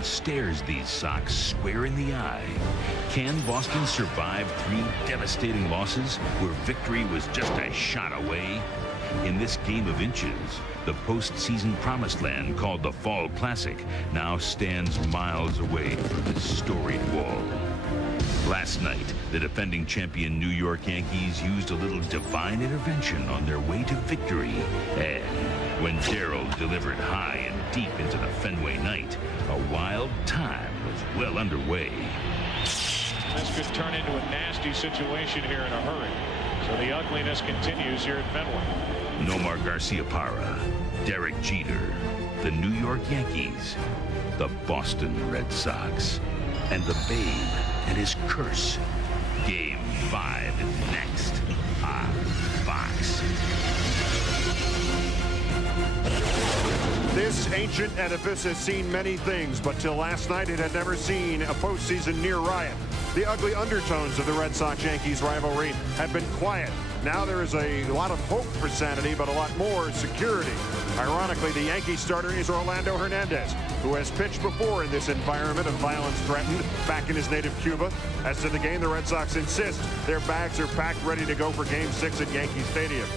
Boston stares these Sox square in the eye. Can Boston survive 3 devastating losses where victory was just a shot away? In this game of inches, the postseason promised land called the Fall Classic now stands miles away from this storied wall. Last night, the defending champion New York Yankees used a little divine intervention on their way to victory. And when Darryl delivered high and deep into the Fenway night, a wild time was well underway. This could turn into a nasty situation here in a hurry. So the ugliness continues here at Fenway. Nomar Garciaparra, Derek Jeter, the New York Yankees, the Boston Red Sox, and the Babe and his curse. Game 5 is next on Fox. This ancient edifice has seen many things, but till last night it had never seen a postseason near riot. The ugly undertones of the Red Sox-Yankees rivalry have been quiet. Now there is a lot of hope for sanity, but a lot more security. Ironically, the Yankee starter is Orlando Hernandez, who has pitched before in this environment of violence threatened back in his native Cuba. As to the game, the Red Sox insist their bags are packed ready to go for Game 6 at Yankee Stadium.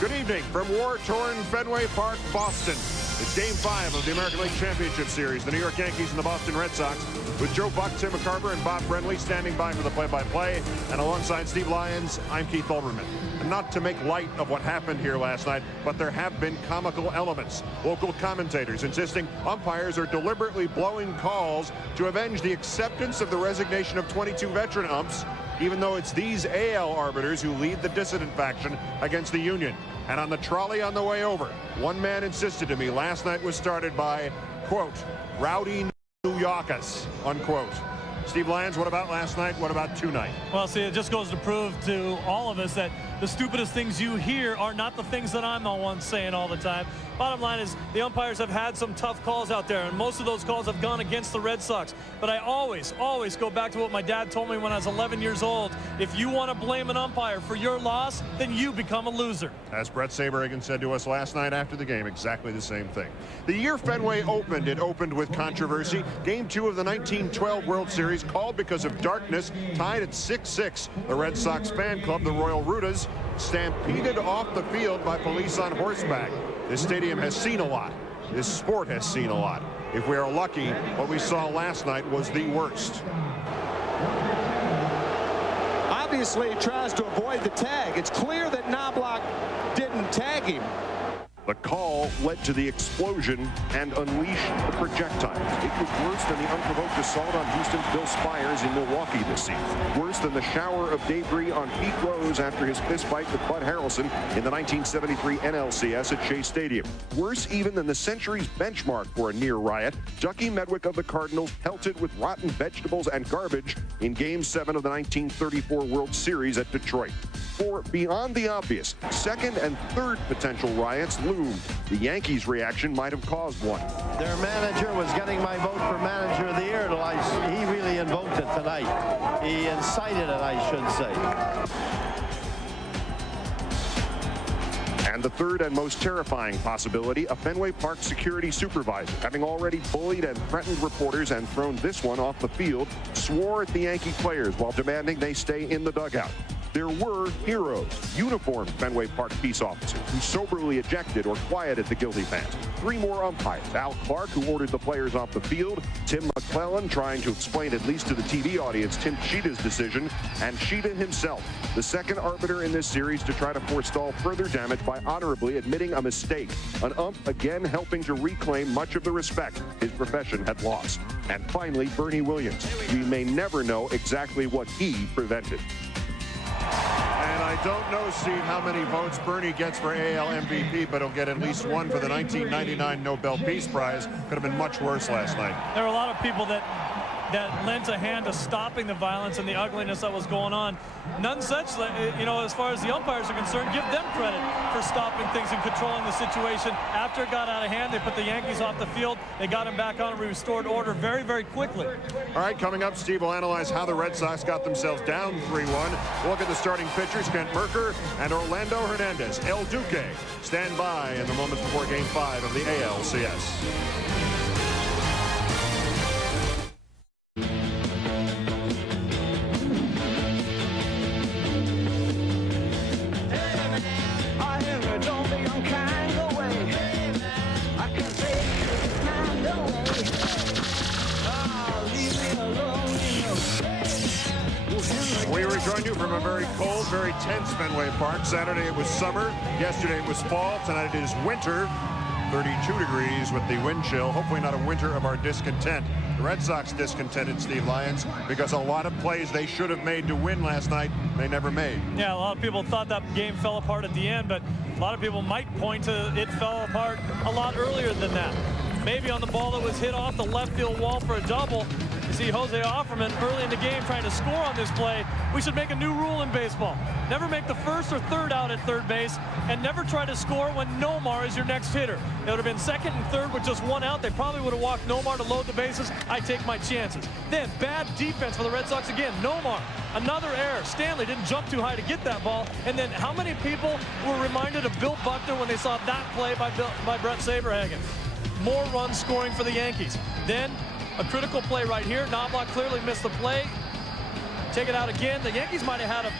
Good evening from war-torn Fenway Park, Boston. It's Game 5 of the American League Championship Series. The New York Yankees and the Boston Red Sox, with Joe Buck, Tim McCarver, and Bob Brenly standing by for the play-by-play. And alongside Steve Lyons, I'm Keith Olbermann. And not to make light of what happened here last night, but there have been comical elements. Local commentators insisting umpires are deliberately blowing calls to avenge the acceptance of the resignation of 22 veteran umps, even though it's these AL arbiters who lead the dissident faction against the union. And on the trolley on the way over, one man insisted to me last night was started by, quote, rowdy New Yorkers, unquote. Steve Lyons, what about last night? What about tonight? Well, see, it just goes to prove to all of us that the stupidest things you hear are not the things that I'm the one saying all the time. Bottom line is the umpires have had some tough calls out there, and most of those calls have gone against the Red Sox. But I always go back to what my dad told me when I was 11 years old. If you want to blame an umpire for your loss, then you become a loser. As Brett Saberhagen said to us last night after the game, exactly the same thing. The year Fenway opened, it opened with controversy. Game 2 of the 1912 World Series called because of darkness, tied at 6-6. The Red Sox fan club, the Royal Rutas, stampeded off the field by police on horseback. This stadium has seen a lot. This sport has seen a lot. If we are lucky, what we saw last night was the worst. Obviously, he tries to avoid the tag. It's clear that Knobloch didn't tag him. The call led to the explosion and unleashed the projectiles. It was worse than the unprovoked assault on Houston's Bill Spires in Milwaukee this season. Worse than the shower of debris on Pete Rose after his fistfight with Bud Harrelson in the 1973 NLCS at Shea Stadium. Worse even than the century's benchmark for a near riot. Ducky Medwick of the Cardinals pelted with rotten vegetables and garbage in Game 7 of the 1934 World Series at Detroit. For beyond the obvious, second and third potential riots loomed. The Yankees' reaction might have caused one. Their manager was getting my vote for manager of the year. He really invoked it tonight. He incited it, I should say. And the third and most terrifying possibility, a Fenway Park security supervisor, having already bullied and threatened reporters and thrown this one off the field, swore at the Yankee players while demanding they stay in the dugout. There were heroes, uniformed Fenway Park peace officers, who soberly ejected or quieted the guilty fans. 3 more umpires, Al Clark, who ordered the players off the field, Tim McClellan, trying to explain at least to the TV audience Tim Sheeta's decision, and Sheeta himself, the second arbiter in this series to try to forestall further damage by honorably admitting a mistake. An ump again helping to reclaim much of the respect his profession had lost. And finally, Bernie Williams. We may never know exactly what he prevented. And I don't know, Steve, how many votes Bernie gets for AL MVP, but he'll get at least one for the 1999 Nobel Peace Prize. Could have been much worse last night. There were a lot of people that lent a hand to stopping the violence and the ugliness that was going on. None such, as far as the umpires are concerned, give them credit for stopping things and controlling the situation. After it got out of hand, they put the Yankees off the field. They got him back on and restored order very, very quickly. All right, coming up, Steve will analyze how the Red Sox got themselves down 3-1. We'll look at the starting pitchers, Kent Mercker and Orlando Hernandez. El Duque stand by in the moments before Game 5 of the ALCS. you from a very cold, very tense Fenway Park. Saturday it was summer. Yesterday it was fall. Tonight it is winter. 32 degrees with the wind chill. Hopefully not a winter of our discontent. The Red Sox discontented, Steve Lyons, because a lot of plays they should have made to win last night, they never made. Yeah, a lot of people thought that game fell apart at the end, but a lot of people might point to it fell apart a lot earlier than that. Maybe on the ball that was hit off the left field wall for a double. You see Jose Offerman early in the game trying to score on this play. We should make a new rule in baseball. Never make the first or third out at third base, and never try to score when Nomar is your next hitter. It would have been second and third with just one out. They probably would have walked Nomar to load the bases. I take my chances. Then bad defense for the Red Sox again. Nomar, another error. Stanley didn't jump too high to get that ball. And then how many people were reminded of Bill Buckner when they saw that play by Brett Saberhagen? More runs scoring for the Yankees. Then a critical play right here. Knobloch clearly missed the play. Take it out again. The Yankees might have had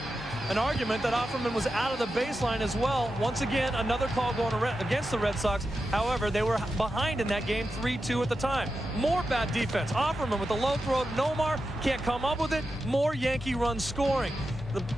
an argument that Offerman was out of the baseline as well. Once again, another call going against the Red Sox. However, they were behind in that game 3-2 at the time. More bad defense. Offerman with the low throw to Nomar. Can't come up with it. More Yankee runs scoring.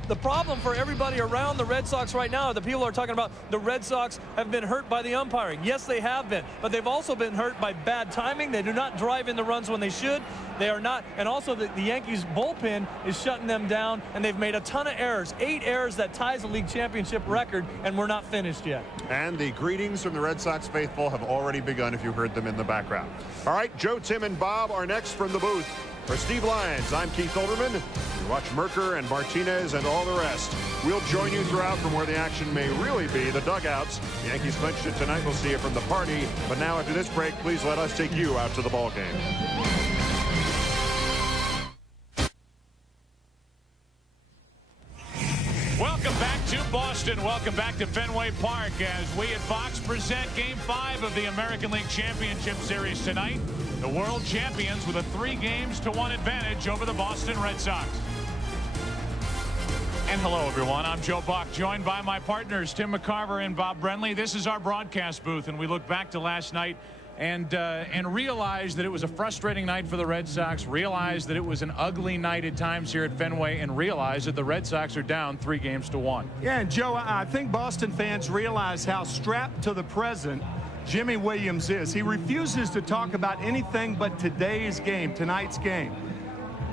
The problem for everybody around the Red Sox right now, the people are talking about the Red Sox have been hurt by the umpiring. Yes, they have been, but they've also been hurt by bad timing. They do not drive in the runs when they should. They are not, and also the Yankees bullpen is shutting them down, and they've made a ton of errors. 8 errors that ties the league championship record, and we're not finished yet. And the greetings from the Red Sox faithful have already begun if you heard them in the background. All right, Joe, Tim, and Bob are next from the booth. For Steve Lyons, I'm Keith Olbermann. You watch Merker and Martinez and all the rest. We'll join you throughout from where the action may really be, the dugouts. The Yankees clinched it tonight. We'll see you from the party. But now after this break, please let us take you out to the ball game. Welcome back to Boston. Welcome back to Fenway Park as we at Fox present Game 5 of the American League Championship Series tonight. The world champions with a 3-1 advantage over the Boston Red Sox. And hello, everyone. I'm Joe Buck, joined by my partners, Tim McCarver and Bob Brenly. This is our broadcast booth, and we look back to last night and realized that it was a frustrating night for the Red Sox, realized that it was an ugly night at times here at Fenway, and realized that the Red Sox are down 3-1. Yeah, and Joe, I think Boston fans realize how strapped to the present Jimmy Williams is. He refuses to talk about anything but today's game, tonight's game.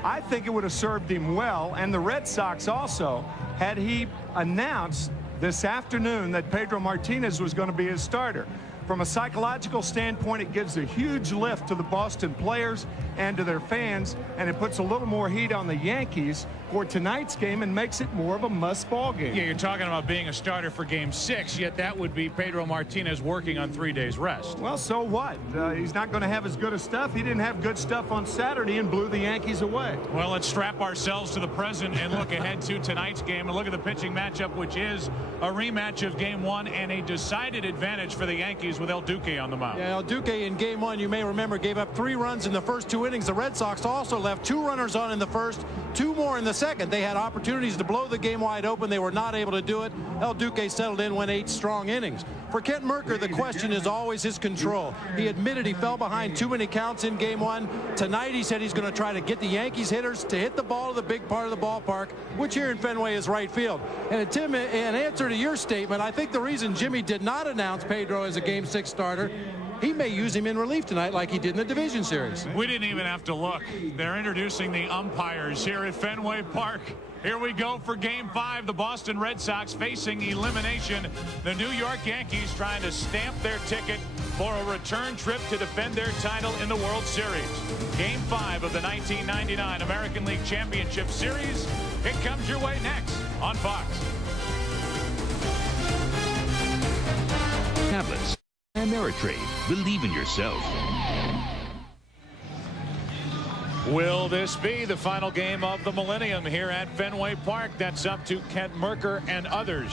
I think it would have served him well, and the Red Sox also, had he announced this afternoon that Pedro Martinez was going to be his starter. From a psychological standpoint, it gives a huge lift to the Boston players and to their fans, and it puts a little more heat on the Yankees for tonight's game and makes it more of a must-ball game. Yeah, you're talking about being a starter for Game 6, yet that would be Pedro Martinez working on 3 days rest. Well, so what? He's not going to have as good a stuff. He didn't have good stuff on Saturday and blew the Yankees away. Well, let's strap ourselves to the present and look ahead to tonight's game and look at the pitching matchup, which is a rematch of Game 1 and a decided advantage for the Yankees with El Duque on the mound. Yeah, El Duque in Game 1, you may remember, gave up 3 runs in the first 2 innings. The Red Sox also left 2 runners on in the first, 2 more in the second. They had opportunities to blow the game wide open. They were not able to do it. El Duque settled in, went 8 strong innings. For Kent Merker, the question is always his control. He admitted he fell behind too many counts in Game 1. Tonight he said he's going to try to get the Yankees hitters to hit the ball to the big part of the ballpark, which here in Fenway is right field. And Tim, in answer to your statement, I think the reason Jimmy did not announce Pedro as a Game 6 starter, he may use him in relief tonight like he did in the division series. We didn't even have to look. They're introducing the umpires here at Fenway Park. Here we go for Game 5. The Boston Red Sox facing elimination. The New York Yankees trying to stamp their ticket for a return trip to defend their title in the World Series. Game 5 of the 1999 American League Championship Series. It comes your way next on Fox. Tablets. Ameritrade. Believe in yourself. Will this be the final game of the millennium here at Fenway Park? That's up to Kent Merker and others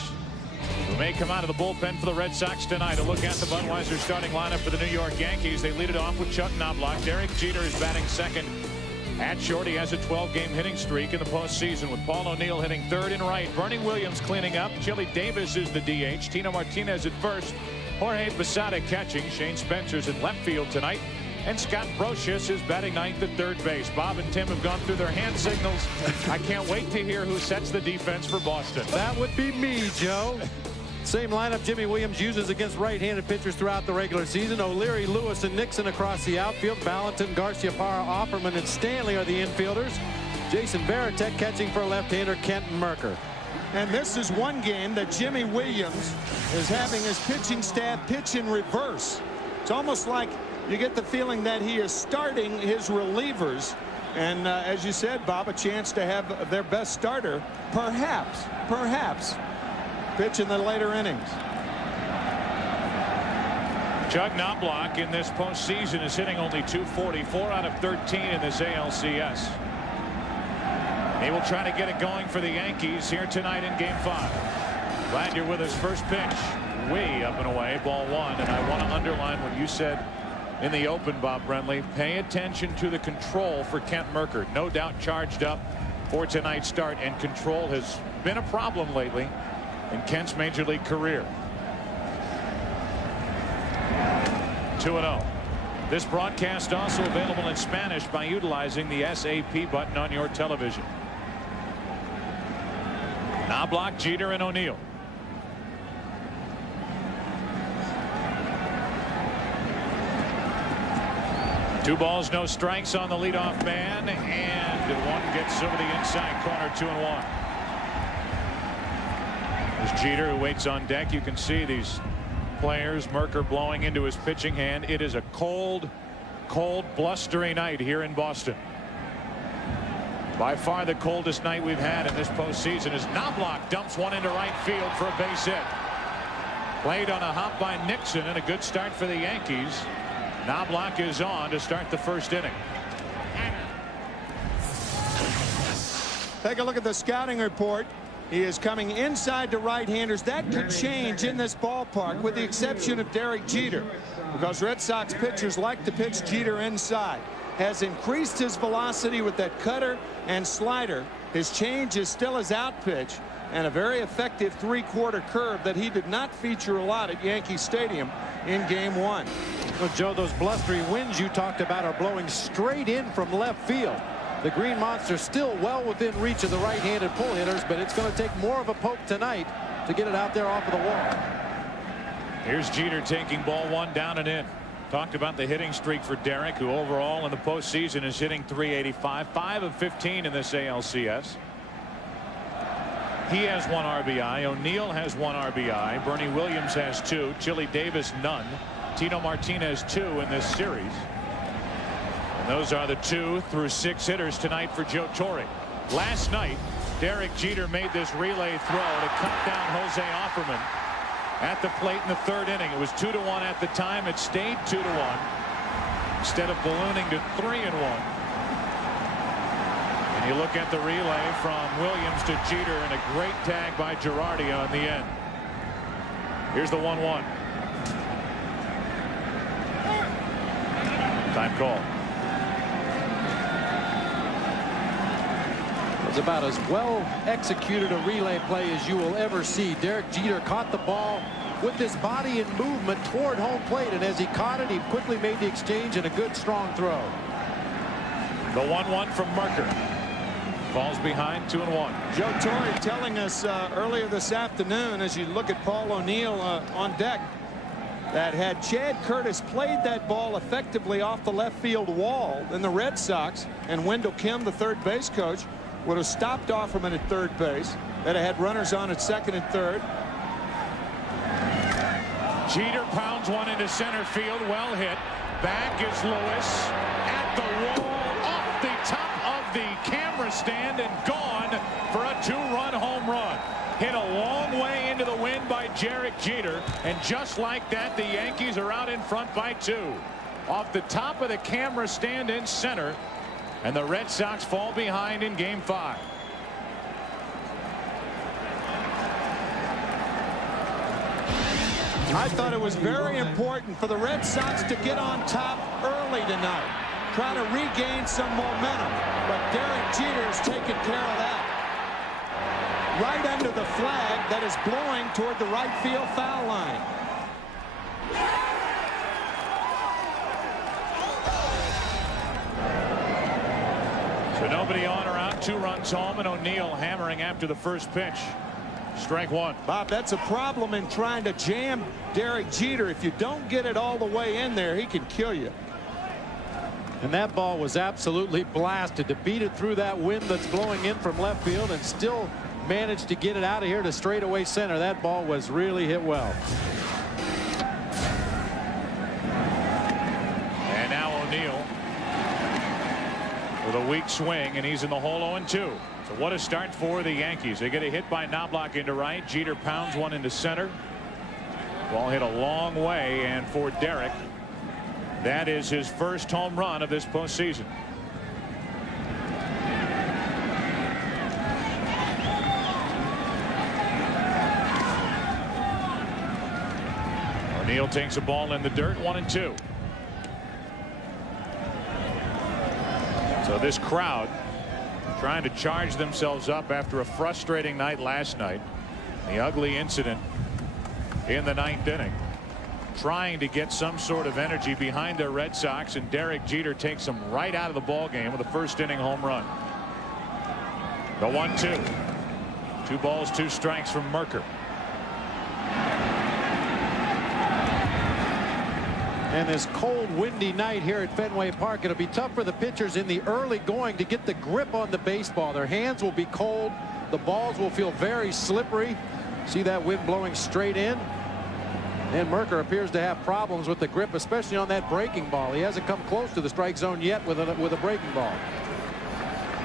who may come out of the bullpen for the Red Sox tonight. A look at the Budweiser starting lineup for the New York Yankees. They lead it off with Chuck Knobloch. Derek Jeter is batting second. At short, he has a 12-game hitting streak in the postseason with Paul O'Neill hitting third and right. Vernon Williams cleaning up. Chili Davis is the DH. Tino Martinez at first. Jorge Posada catching. Shane Spencer's in left field tonight. And Scott Brocious is batting ninth at third base. Bob and Tim have gone through their hand signals. I can't wait to hear who sets the defense for Boston. That would be me, Joe. Same lineup Jimmy Williams uses against right-handed pitchers throughout the regular season. O'Leary, Lewis, and Nixon across the outfield. Valentin, Garcia, Parra, Offerman, and Stanley are the infielders. Jason Varitek catching for left-hander Kent Merker. And this is one game that Jimmy Williams is having his pitching staff pitch in reverse. It's almost like you get the feeling that he is starting his relievers. And as you said, Bob, a chance to have their best starter, perhaps, pitch in the later innings. Jug Knobloch in this postseason is hitting only .244 out of 13 in this ALCS. He will try to get it going for the Yankees here tonight in Game 5. Glad you're with us. First pitch way up and away, ball one. And I want to underline what you said in the open, Bob Brentley. Pay attention to the control for Kent Merker. No doubt charged up for tonight's start, and control has been a problem lately in Kent's major league career. 2-0. This broadcast also available in Spanish by utilizing the SAP button on your television. Knobloch, Jeter, and O'Neill. Two balls, no strikes on the leadoff man, and one gets over the inside corner. 2-1. There's Jeter, who waits on deck. You can see these players. Merker blowing into his pitching hand. It is a cold, blustery night here in Boston. By far the coldest night we've had in this postseason as Knobloch dumps one into right field for a base hit. Played on a hop by Nixon, and a good start for the Yankees. Knobloch is on to start the first inning. Take a look at the scouting report. He is coming inside to right-handers. That could change in this ballpark with the exception of Derek Jeter, because Red Sox pitchers like to pitch Jeter inside. Has increased his velocity with that cutter and slider. His change is still his out pitch, and a very effective three-quarter curve that he did not feature a lot at Yankee Stadium in Game 1. Well, Joe, those blustery winds you talked about are blowing straight in from left field. The Green Monster still well within reach of the right-handed pull hitters, but it's going to take more of a poke tonight to get it out there off of the wall. Here's Jeter taking ball one down and in. Talked about the hitting streak for Derek, who overall in the postseason is hitting .385, 5 of 15 in this ALCS. He has 1 RBI. O'Neill has 1 RBI. Bernie Williams has 2. Chili Davis none. Tino Martinez 2 in this series. And those are the 2 through 6 hitters tonight for Joe Torre. Last night, Derek Jeter made this relay throw to cut down Jose Offerman at the plate in the third inning. It was 2-1 at the time. It stayed 2-1 instead of ballooning to 3-1. And you look at the relay from Williams to Jeter, and a great tag by Girardi on the end. Here's the 1-1. Time call. It's about as well executed a relay play as you will ever see. Derek Jeter caught the ball with his body in movement toward home plate, and as he caught it, he quickly made the exchange and a good strong throw. The 1-1 from Merker. Falls behind 2-1. Joe Torre telling us earlier this afternoon, as you look at Paul O'Neill on deck, that had Chad Curtis played that ball effectively off the left field wall, then the Red Sox and Wendell Kim, the third base coach, would have stopped Offerman at third base. That had runners on at second and third. Jeter pounds one into center field. Well hit. Back is Lewis at the wall, off the top of the camera stand, and gone for a 2-run home run. Hit a long way into the wind by Derek Jeter, and just like that, the Yankees are out in front by 2. Off the top of the camera stand in center, and the Red Sox fall behind in Game 5. I thought it was very important for the Red Sox to get on top early tonight, try to regain some momentum, but Derek Jeter has taken care of that. Right under the flag that is blowing toward the right field foul line. So nobody on or out, 2 runs home, and O'Neill hammering after the first pitch. Strike 1. Bob, that's a problem in trying to jam Derek Jeter. If you don't get it all the way in there, he can kill you. And that ball was absolutely blasted. To beat it through that wind that's blowing in from left field and still managed to get it out of here to straightaway center. That ball was really hit well. And now O'Neill with a weak swing, and he's in the hole 0-2. So what a start for the Yankees. They get a hit by Knobloch into right. Jeter pounds one into center. Ball hit a long way, and for Derek, that is his first home run of this postseason. O'Neill takes a ball in the dirt, 1-2. So this crowd trying to charge themselves up after a frustrating night last night. The ugly incident in the 9th inning. Trying to get some sort of energy behind their Red Sox, and Derek Jeter takes them right out of the ball game with a first inning home run. The 1-2. 2 balls, 2 strikes from Merker. And this cold, windy night here at Fenway Park, it'll be tough for the pitchers in the early going to get the grip on the baseball. Their hands will be cold. The balls will feel very slippery. See that wind blowing straight in? And Merker appears to have problems with the grip, especially on that breaking ball. He hasn't come close to the strike zone yet with a breaking ball.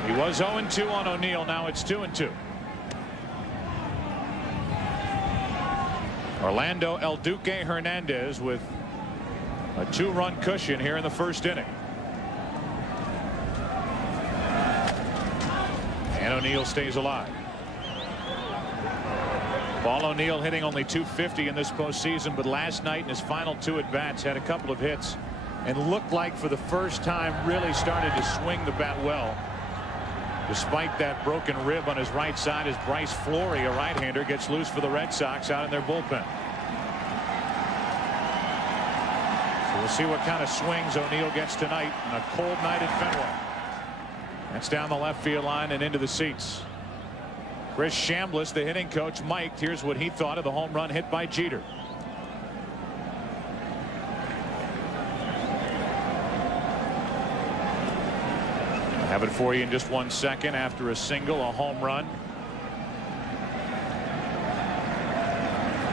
He was 0-2 on O'Neill. Now it's 2-2. Orlando El Duque Hernandez with a 2-run cushion here in the first inning. And O'Neill stays alive. Paul O'Neill hitting only .250 in this postseason, but last night in his final 2 at-bats had a couple of hits and looked like for the first time really started to swing the bat well. Despite that broken rib on his right side, as Bryce Flory, a right-hander, gets loose for the Red Sox out in their bullpen. We'll see what kind of swings O'Neill gets tonight on a cold night at Fenway. That's down the left field line and into the seats. Chris Chambliss, the hitting coach, mic'd. Here's what he thought of the home run hit by Jeter. Have it for you in just 1 second. After a single, a home run.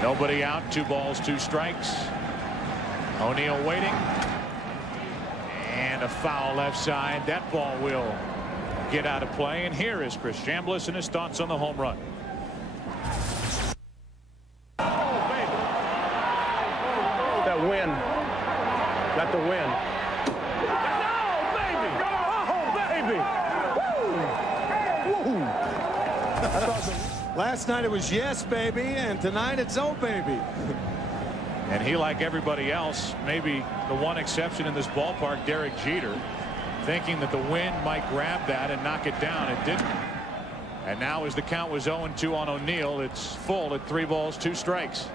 Nobody out. 2 balls, 2 strikes. O'Neill waiting, and a foul left side. That ball will get out of play, and here is Chris Chambliss and his thoughts on the home run. Oh, baby. That win. Got the win. Oh, baby. Woo. Last night it was yes, baby, and tonight it's oh, baby. And he, like everybody else, maybe the one exception in this ballpark, Derek Jeter, thinking that the wind might grab that and knock it down. It didn't. And now, as the count was 0-2 on O'Neill, it's full at 3 balls, 2 strikes.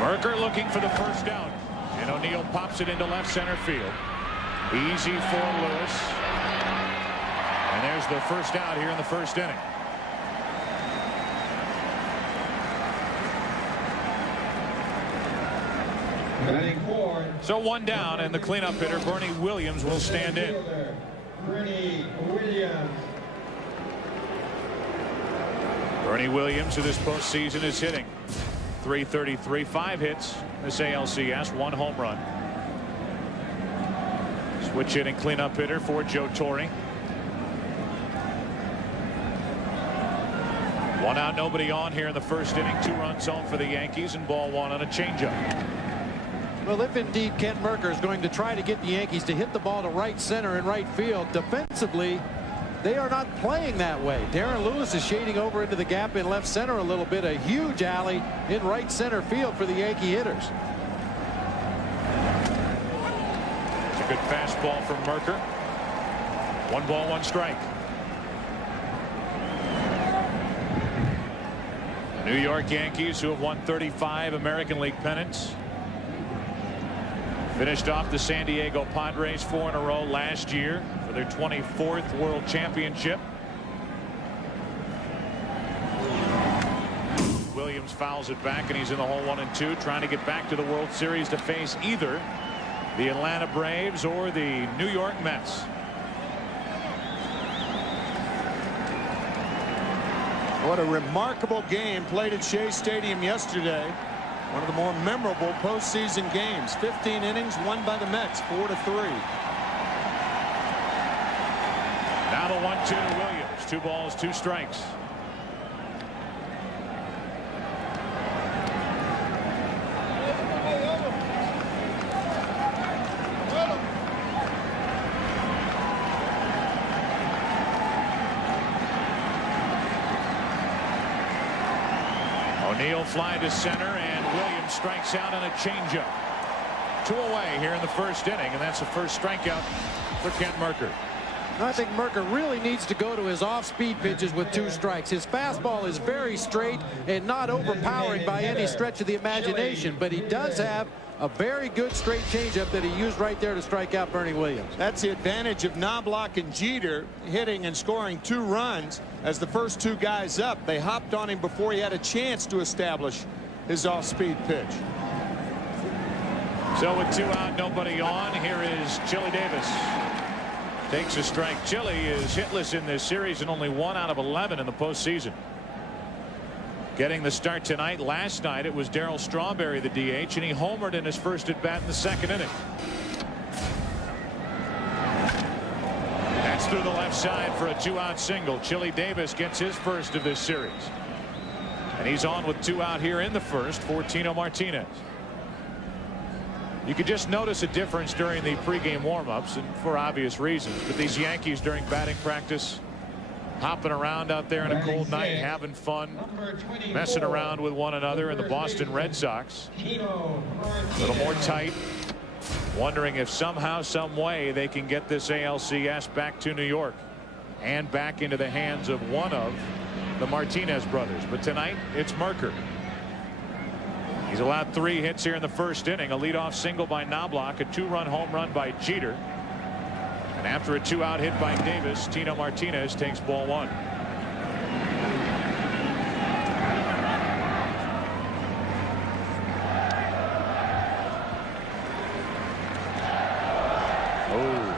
Merker looking for the first out, and O'Neill pops it into left center field. Easy for Lewis, and there's the first out here in the first inning. So 1 down, and the cleanup hitter Bernie Williams will stand in. Bernie Williams, who this postseason is hitting .333, 5 hits this ALCS, 1 home run. Switch hitting cleanup hitter for Joe Torre. 1 out, nobody on here in the first inning. 2 runs home for the Yankees, and ball 1 on a changeup. Well, if indeed Ken Merker is going to try to get the Yankees to hit the ball to right center and right field, defensively they are not playing that way. Darren Lewis is shading over into the gap in left center a little bit. A huge alley in right center field for the Yankee hitters. It's a good fastball from Merker. 1 ball, 1 strike. The New York Yankees, who have won 35 American League pennants, finished off the San Diego Padres 4 in a row last year for their 24th World Championship. Williams fouls it back, and he's in the hole 1-2, trying to get back to the World Series to face either the Atlanta Braves or the New York Mets. What a remarkable game played at Shea Stadium yesterday. One of the more memorable postseason games. 15 innings won by the Mets 4-3. Now the 1-2 to Williams. 2 balls, 2 strikes. O'Neill fly to center, and Williams strikes out on a changeup. 2 away here in the first inning, and that's the first strikeout for Kent Mercker. I think Mercker really needs to go to his off-speed pitches with 2 strikes. His fastball is very straight and not overpowering by any stretch of the imagination, but he does have a very good straight changeup that he used right there to strike out Bernie Williams. That's the advantage of Knobloch and Jeter hitting and scoring 2 runs. As the first 2 guys up, they hopped on him before he had a chance to establish his off-speed pitch. So with 2 out, nobody on, here is Chili Davis. Takes a strike. Chili is hitless in this series and only 1 out of 11 in the postseason. Getting the start tonight. Last night it was Darryl Strawberry, the DH, and he homered in his first at bat in the 2nd inning. That's through the left side for a 2-out single. Chili Davis gets his first of this series, and he's on with 2 out here in the first for Tino Martinez. You could just notice a difference during the pregame warm-ups, and for obvious reasons, but these Yankees during batting practice, hopping around out there in a cold night, having fun, messing around with one another. And the Boston Red Sox a little more tight, wondering if somehow, some way they can get this ALCS back to New York and back into the hands of one of the Martinez brothers. But tonight it's Mercker. He's allowed 3 hits here in the first inning. A leadoff single by Knobloch, a 2-run home run by Jeter. And after a 2-out hit by Davis, Tino Martinez takes ball 1. Oh.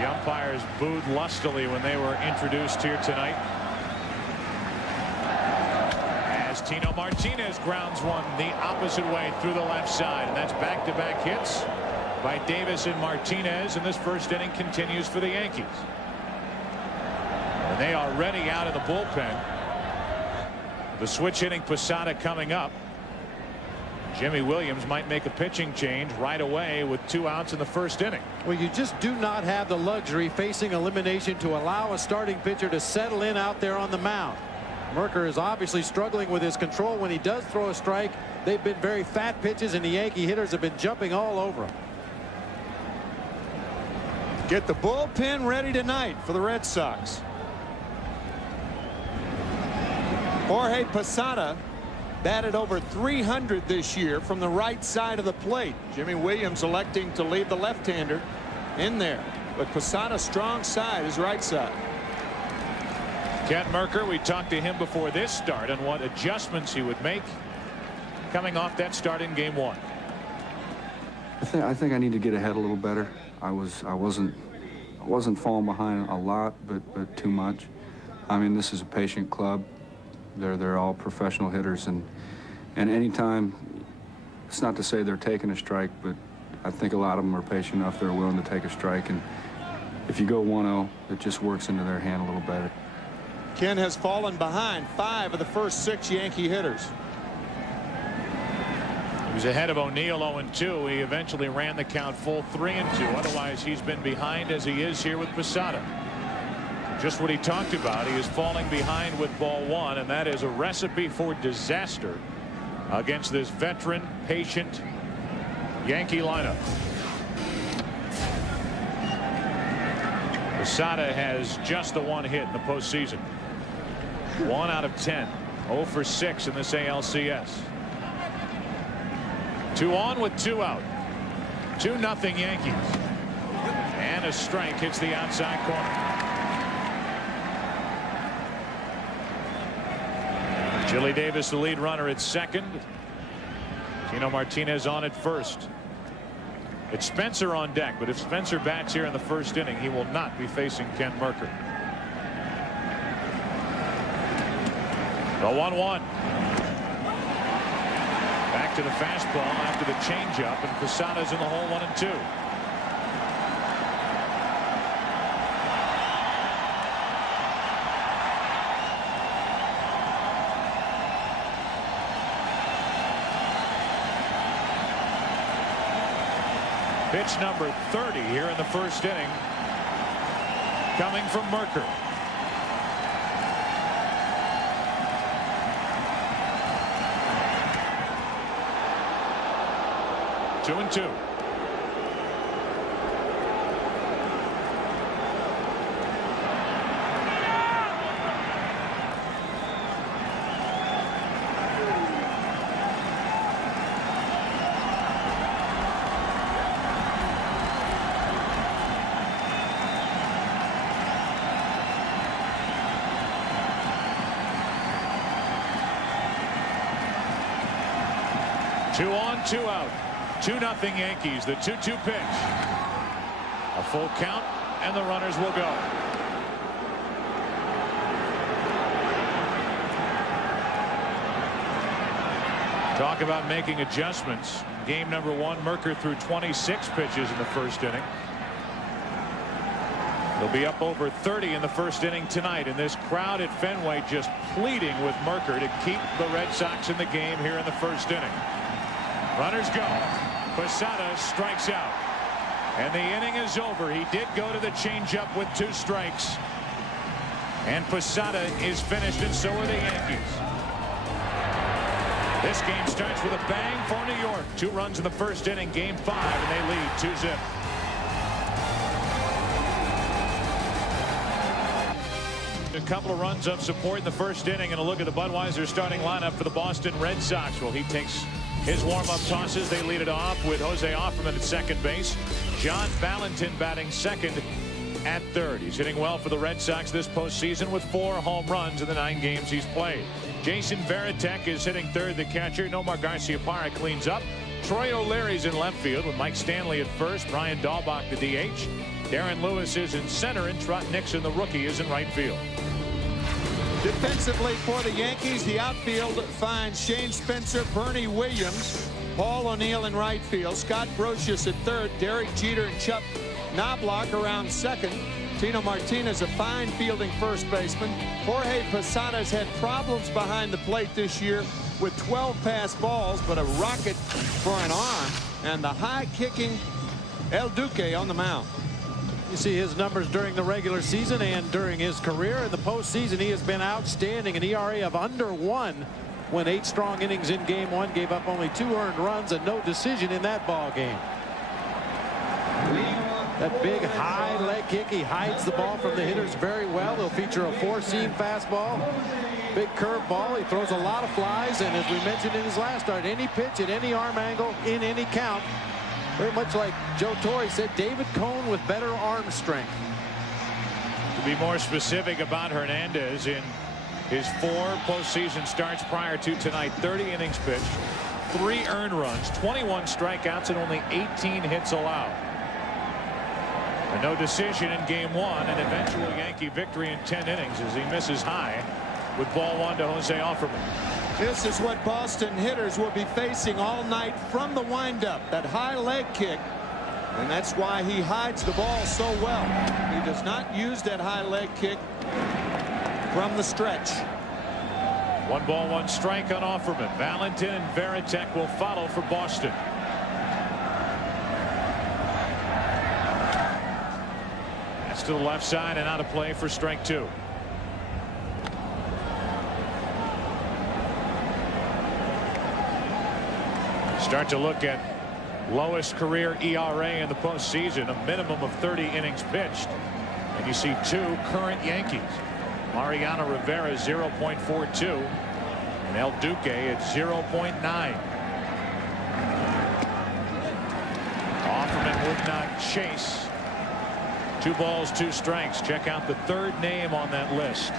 The umpires booed lustily when they were introduced here tonight. Tino Martinez grounds one the opposite way through the left side, and that's back-to-back hits by Davis and Martinez, and this first inning continues for the Yankees. And they are ready out of the bullpen. The switch hitting Posada coming up. Jimmy Williams might make a pitching change right away with 2 outs in the first inning. Well, you just do not have the luxury facing elimination to allow a starting pitcher to settle in out there on the mound. Mercker is obviously struggling with his control when he does throw a strike. They've been very fat pitches, and the Yankee hitters have been jumping all over him. Get the bullpen ready tonight for the Red Sox. Jorge Posada batted over 300 this year from the right side of the plate. Jimmy Williams electing to leave the left-hander in there, but Posada's strong side is right side. Kent Mercker, we talked to him before this start on what adjustments he would make coming off that start in game 1. I think I need to get ahead a little better. I wasn't falling behind a lot, but too much. I mean, this is a patient club. They're all professional hitters, and anytime, it's not to say they're taking a strike, but I think a lot of them are patient enough they're willing to take a strike, and if you go 1-0, it just works into their hand a little better. Ken has fallen behind 5 of the first 6 Yankee hitters. He was ahead of O'Neill 0-2. He eventually ran the count full 3-2. Otherwise, he's been behind as he is here with Posada. Just what he talked about. He is falling behind with ball 1, and that is a recipe for disaster against this veteran, patient Yankee lineup. Posada has just the one hit in the postseason. 1 out of 10. 0 for 6 in this ALCS. 2 on with 2 out. 2-0 Yankees. And a strike hits the outside corner. Chili Davis, the lead runner at second. Tino Martinez on at first. It's Spencer on deck, but if Spencer bats here in the first inning, he will not be facing Ken Mercker. The 1-1. Back to the fastball after the changeup, and Posada's in the hole 1-2. Pitch number 30 here in the first inning, coming from Mercker. Two and two. Two on, 2 out. 2-0 Yankees. The 2-2 pitch. A full count, and the runners will go. Talk about making adjustments. Game number 1, Mercker threw 26 pitches in the first inning. They'll be up over 30 in the first inning tonight, and this crowd at Fenway just pleading with Mercker to keep the Red Sox in the game here in the first inning. Runners go. Posada strikes out. And the inning is over. He did go to the changeup with 2 strikes. And Posada is finished, and so are the Yankees. This game starts with a bang for New York. 2 runs in the first inning, game 5, and they lead 2-0. A couple of runs of support in the first inning, and a look at the Budweiser starting lineup for the Boston Red Sox. Well, he takes his warm-up tosses. They lead it off with Jose Offerman at second base. John Valentin batting second at third. He's hitting well for the Red Sox this postseason with 4 home runs in the 9 games he's played. Jason Varitek is hitting third, the catcher. Nomar Garciaparra cleans up. Troy O'Leary's in left field with Mike Stanley at first. Brian Dahlbach, the DH. Darren Lewis is in center, and Trot Nixon, the rookie, is in right field. Defensively for the Yankees, the outfield finds Shane Spencer, Bernie Williams, Paul O'Neill in right field, Scott Brocious at third, Derek Jeter and Chuck Knobloch around second. Tino Martinez, a fine fielding first baseman. Jorge Posada's had problems behind the plate this year with 12 pass balls, but a rocket for an arm, and the high-kicking El Duque on the mound. You see his numbers during the regular season and during his career. In the postseason, he has been outstanding. An ERA of under 1 when 8 strong innings in game 1, gave up only 2 earned runs and no decision in that ball game. That big high leg kick, he hides the ball from the hitters very well. He'll feature a 4-seam fastball, big curve ball. He throws a lot of flies, and as we mentioned in his last start, any pitch at any arm angle in any count. Very much like Joe Torre said, David Cone with better arm strength. To be more specific about Hernandez, in his 4 postseason starts prior to tonight, 30 innings pitched, 3 earned runs, 21 strikeouts, and only 18 hits allowed. A no decision in game 1, an eventual Yankee victory in 10 innings as he misses high with ball 1 to Jose Offerman. This is what Boston hitters will be facing all night from the windup, that high leg kick, and that's why he hides the ball so well. He does not use that high leg kick from the stretch. 1 ball, 1 strike on Offerman. Valentin and Varitek will follow for Boston. That's to the left side and out of play for strike 2. Start to look at Lowest career ERA in the postseason, a minimum of 30 innings pitched. And you see 2 current Yankees. Mariano Rivera 0.42 and El Duque at 0.9. Offerman would not chase. 2 balls, 2 strikes. Check out the 3rd name on that list.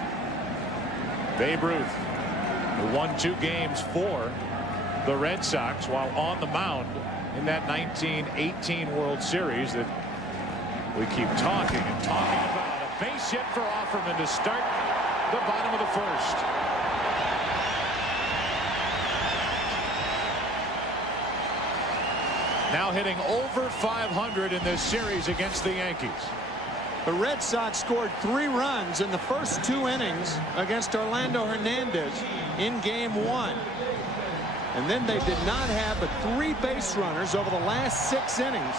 Babe Ruth, who won 2 games for the Red Sox while on the mound in that 1918 World Series that we keep talking and talking about. A base hit for Offerman to start the bottom of the 1st. Now hitting over 500 in this series against the Yankees. The Red Sox scored 3 runs in the first 2 innings against Orlando Hernandez in Game 1. And then they did not have but 3 base runners over the last 6 innings.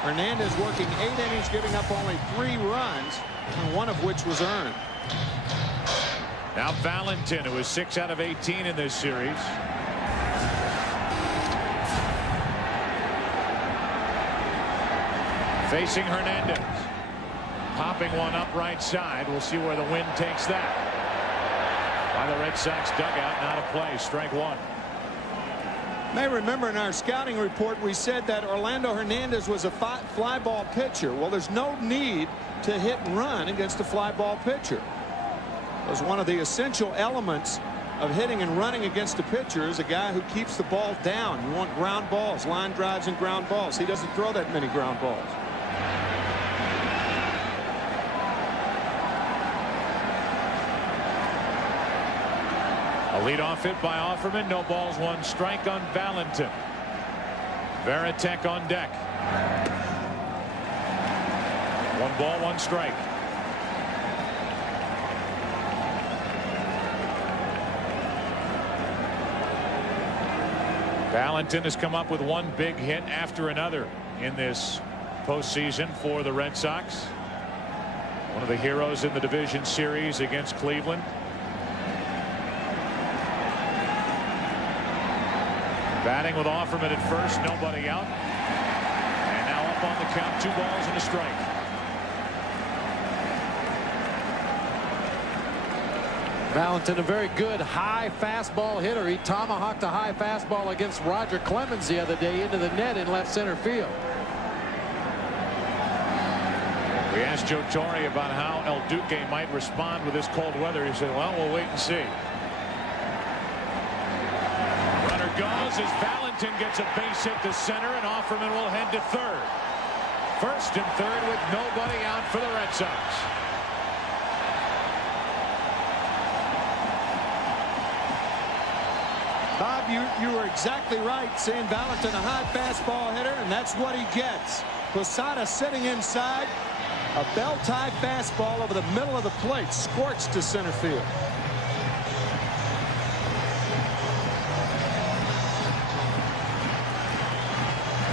Hernandez working 8 innings, giving up only 3 runs, and 1 of which was earned. Now Valentin, who is 6 out of 18 in this series. Facing Hernandez. Popping one up right side. We'll see where the wind takes that. By the Red Sox dugout, not a play. Strike 1. You may remember in our scouting report we said that Orlando Hernandez was a fly ball pitcher. Well, there's no need to hit and run against a fly ball pitcher. It was one of the essential elements of hitting and running against a pitcher is a guy who keeps the ball down. You want ground balls, line drives, and ground balls. He doesn't throw that many ground balls. A leadoff hit by Offerman. No balls, 1 strike on Valentin. Varitek on deck. 1 ball, 1 strike. Valentin has come up with 1 big hit after another in this postseason for the Red Sox. One of the heroes in the division series against Cleveland. Batting with Offerman at first, nobody out. And now up on the count, 2 balls and a strike. Valentin, a very good high fastball hitter. He tomahawked a high fastball against Roger Clemens the other day into the net in left center field. We asked Joe Torre about how El Duque might respond with this cold weather. He said, well, we'll wait and see. Runner goes as Valentin gets a base hit to center, and Offerman will head to 3rd. 1st and 3rd with nobody out for the Red Sox. Bob, you were exactly right saying Valentin a high fastball hitter, and that's what he gets. Posada sitting inside. A bell-tied fastball over the middle of the plate, scorched to center field.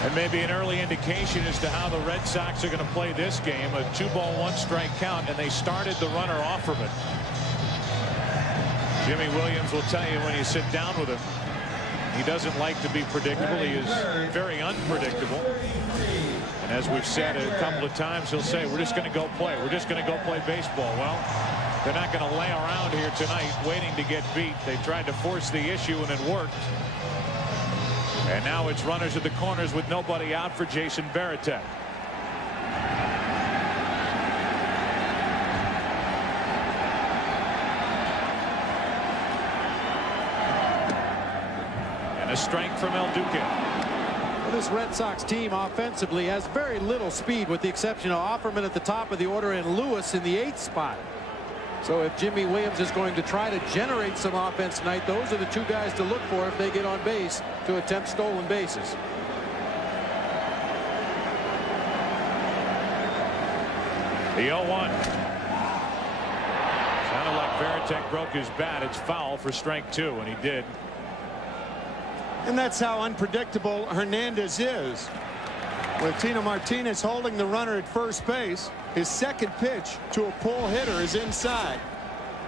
And maybe an early indication as to how the Red Sox are going to play this game. A 2-ball, 1-strike count, and they started the runner Offerman. Jimmy Williams will tell you when you sit down with him, he doesn't like to be predictable. He is very unpredictable. And as we've said a couple of times, he'll say, we're just going to go play. We're just going to go play baseball. Well, they're not going to lay around here tonight waiting to get beat. They tried to force the issue, and it worked. And now it's runners at the corners with nobody out for Jason Varitek. And a strike from El Duque. Well, this Red Sox team offensively has very little speed, with the exception of Offerman at the top of the order and Lewis in the 8th spot. So if Jimmy Williams is going to try to generate some offense tonight, those are the 2 guys to look for if they get on base to attempt stolen bases. The 0-1. Sounded like Varitek broke his bat. It's foul for strike 2, and he did. And that's how unpredictable Hernandez is. With Tino Martinez holding the runner at first base, his second pitch to a pull hitter is inside.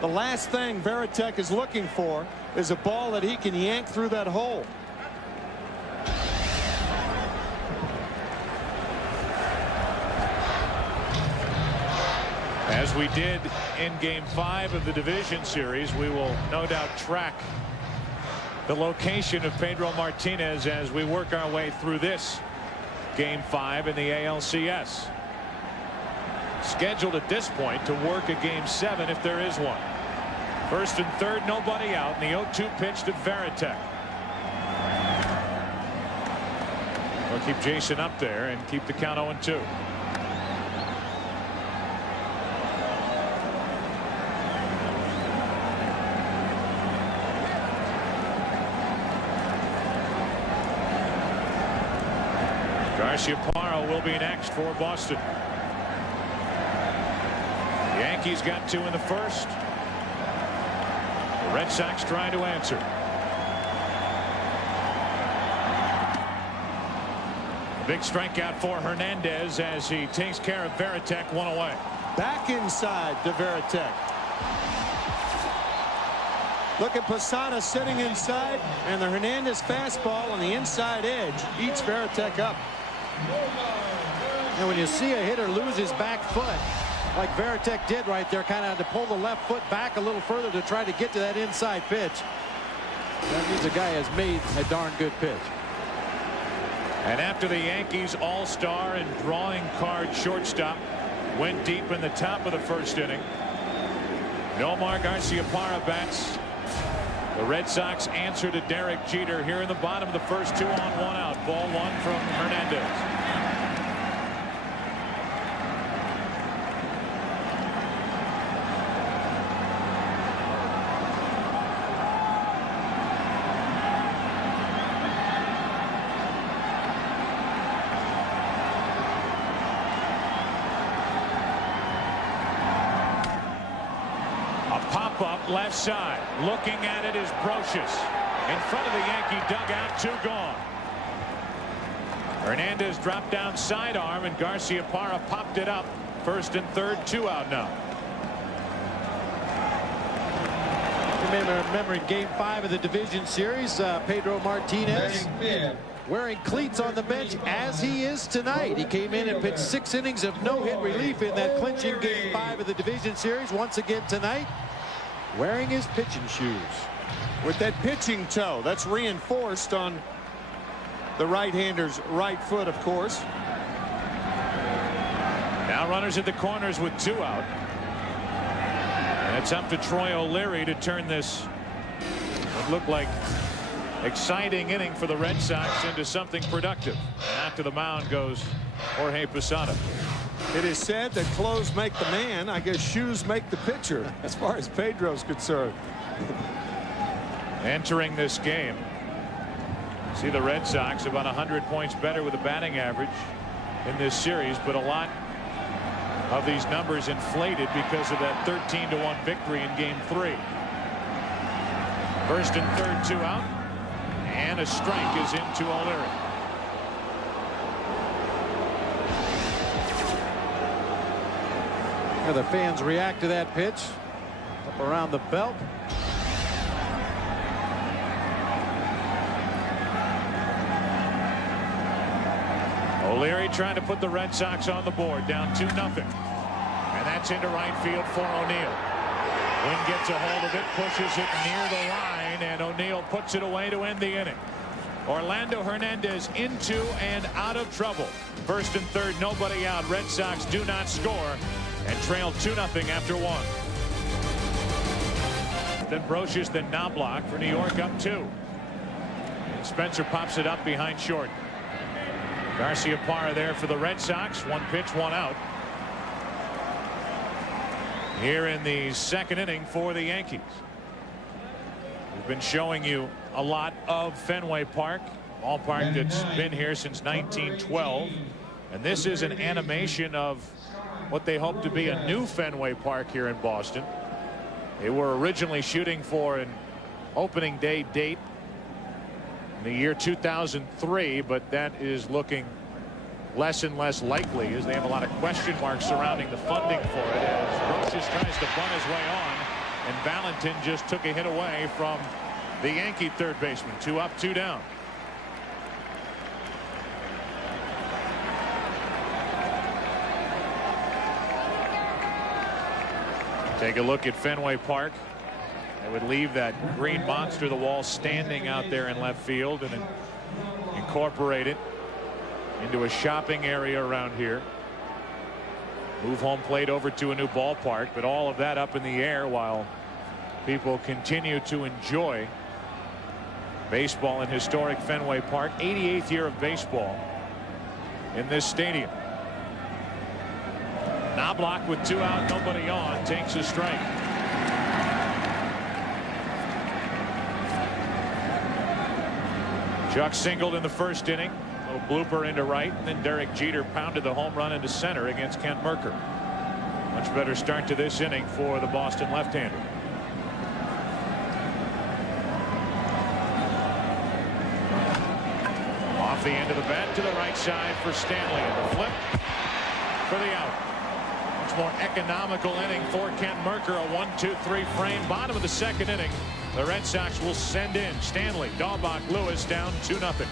The last thing Varitek is looking for is a ball that he can yank through that hole. As we did in Game 5 of the division series, we will no doubt track the location of Pedro Martinez as we work our way through this Game 5 in the ALCS. Scheduled at this point to work a Game 7 if there is one. First and third, nobody out, and the 0-2 pitch to Veritek. We'll keep Jason up there and keep the count 0-2. Garciaparra will be next for Boston. The Yankees got 2 in the first. The Red Sox trying to answer. A big strikeout for Hernandez as he takes care of Veritek, 1 away. Back inside to Veritek. Look at Posada sitting inside, and the Hernandez fastball on the inside edge eats Veritek up. And when you see a hitter lose his back foot, like Veritek did right there, kind of had to pull the left foot back a little further to try to get to that inside pitch. That means a guy has made a darn good pitch. And after the Yankees all-star and drawing card shortstop went deep in the top of the first inning, Nomar Garciaparra bats. The Red Sox answer to Derek Jeter here in the bottom of the first. 2 on, 1 out. Ball 1 from Hernandez. Pop-up left side. Looking at it is Brocious. In front of the Yankee dugout. 2 gone. Hernandez dropped down sidearm, and Garciaparra popped it up. First and third, 2 out now. Remember in Game 5 of the division series, Pedro Martinez wearing cleats on the bench as he is tonight. He came in and pitched 6 innings of no-hit relief in that clinching Game 5 of the division series. Once again tonight, wearing his pitching shoes. With that pitching toe, that's reinforced on the right-hander's right foot, of course. Now runners at the corners with 2 out. And it's up to Troy O'Leary to turn this what looked like exciting inning for the Red Sox into something productive. And after the mound goes Jorge Posada. It is said that clothes make the man. I guess shoes make the pitcher, as far as Pedro's concerned. Entering this game, see the Red Sox about 100 points better with a batting average in this series, but a lot of these numbers inflated because of that 13-1 victory in Game 3. First and third, 2 out, and a strike is into O'Leary. The fans react to that pitch up around the belt. O'Leary trying to put the Red Sox on the board, down 2-0, and that's into right field for O'Neill. Wynn gets a hold of it, pushes it near the line, and O'Neill puts it away to end the inning. Orlando Hernandez into and out of trouble. First and third, nobody out. Red Sox do not score and trail 2-0 after 1. Then Brocious, then Knobloch for New York, up 2. And Spencer pops it up behind short. Garciaparra there for the Red Sox. 1 pitch, 1 out. Here in the second inning for the Yankees. We've been showing you a lot of Fenway Park, ballpark that's been here since 1912. And this is an animation of what they hope to be a new Fenway Park here in Boston. They were originally shooting for an opening day date in the year 2003, but that is looking less and less likely as they have a lot of question marks surrounding the funding for it, as Brocious tries to bunt his way on, and Valentin just took a hit away from the Yankee third baseman. 2 up, 2 down. Take a look at Fenway Park. They would leave that green monster, the wall, standing out there in left field and then incorporate it into a shopping area around here. Move home plate over to a new ballpark, but all of that up in the air while people continue to enjoy baseball in historic Fenway Park. 88th year of baseball in this stadium. Knobloch with 2 out, nobody on, takes a strike. Chuck singled in the first inning. A blooper into right, and then Derek Jeter pounded the home run into center against Kent Mercker. Much better start to this inning for the Boston left-hander. Off the end of the bat to the right side for Stanley, and the flip for the out. Much more economical inning for Kent Mercker. A 1-2-3 frame. Bottom of the second inning. The Red Sox will send in Stanley, Daubach, Lewis down 2-0.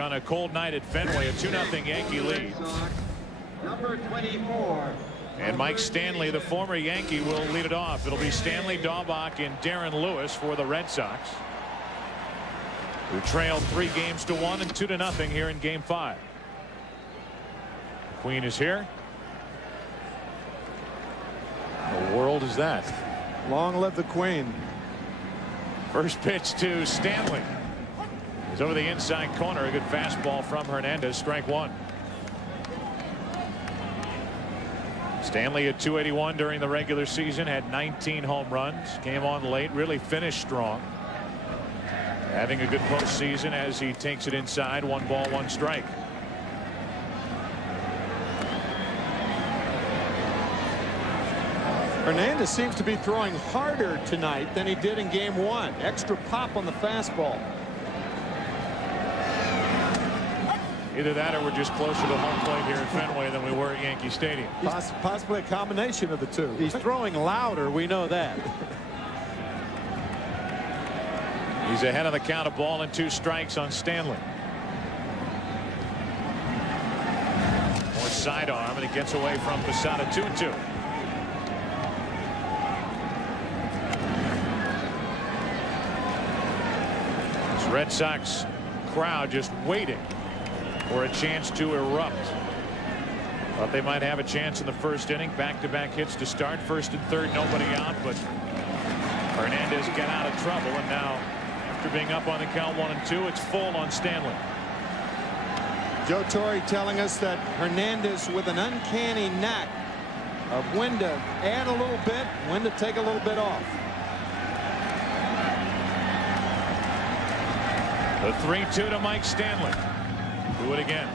On a cold night at Fenway, a 2-0 Yankee lead. Number 24. And Mike Stanley, the former Yankee, will lead it off. It'll be Stanley, Daubach, and Darren Lewis for the Red Sox, who trailed 3-1 and 2-0 here in Game 5. Queen is here. The world is that. Long live the Queen. First pitch to Stanley. It's over the inside corner. A good fastball from Hernandez. Strike 1. Stanley at 281 during the regular season, had 19 home runs, came on late, really finished strong. Having a good postseason as he takes it inside. 1 ball, 1 strike. Hernandez seems to be throwing harder tonight than he did in Game 1. Extra pop on the fastball. Either that or we're just closer to home plate here at Fenway than we were at Yankee Stadium. Possibly a combination of the two. He's throwing louder, we know that. He's ahead of the count, of 1-2 strikes on Stanley. More sidearm, and it gets away from Posada. 2-2. This Red Sox crowd just waiting for a chance to erupt. Thought they might have a chance in the first inning. Back-to-back hits to start. First and third, nobody out, but Hernandez got out of trouble, and now after being up on the count 1-2, it's full on Stanley. Joe Torre telling us that Hernandez with an uncanny knack of when to add a little bit, when to take a little bit off. The 3-2 to Mike Stanley. Do it again.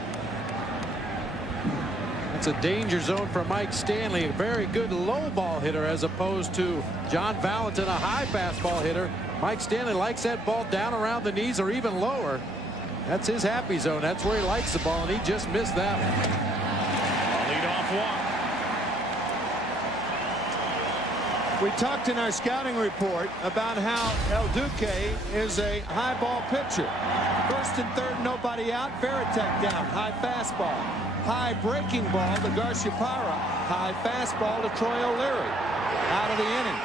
It's a danger zone for Mike Stanley, a very good low ball hitter as opposed to John Valentin, a high fastball hitter. Mike Stanley likes that ball down around the knees or even lower. That's his happy zone. That's where he likes the ball, and he just missed that one. Leadoff walk. We talked in our scouting report about how El Duque is a high ball pitcher. First and third, nobody out. Veritek down. High fastball. High breaking ball to Garciaparra. High fastball to Troy O'Leary. Out of the inning.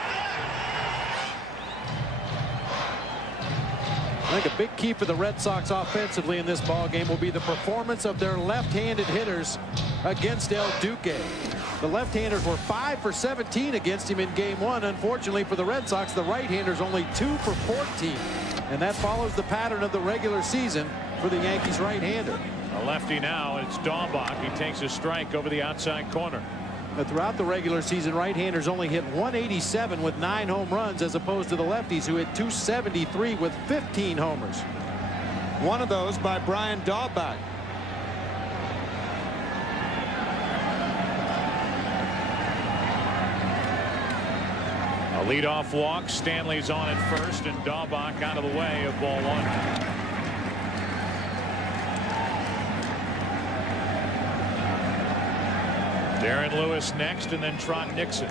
I think a big key for the Red Sox offensively in this ball game will be the performance of their left-handed hitters against El Duque. The left-handers were 5 for 17 against him in Game 1. Unfortunately for the Red Sox, the right-handers only 2 for 14. And that follows the pattern of the regular season for the Yankees right-hander. A lefty now, and it's Daubach. He takes a strike over the outside corner. But throughout the regular season, right-handers only hit 187 with 9 home runs, as opposed to the lefties who hit 273 with 15 homers. One of those by Brian Daubach. A leadoff walk. Stanley's on at first, and Daubach out of the way of ball 1. Darren Lewis next, and then Trot Nixon.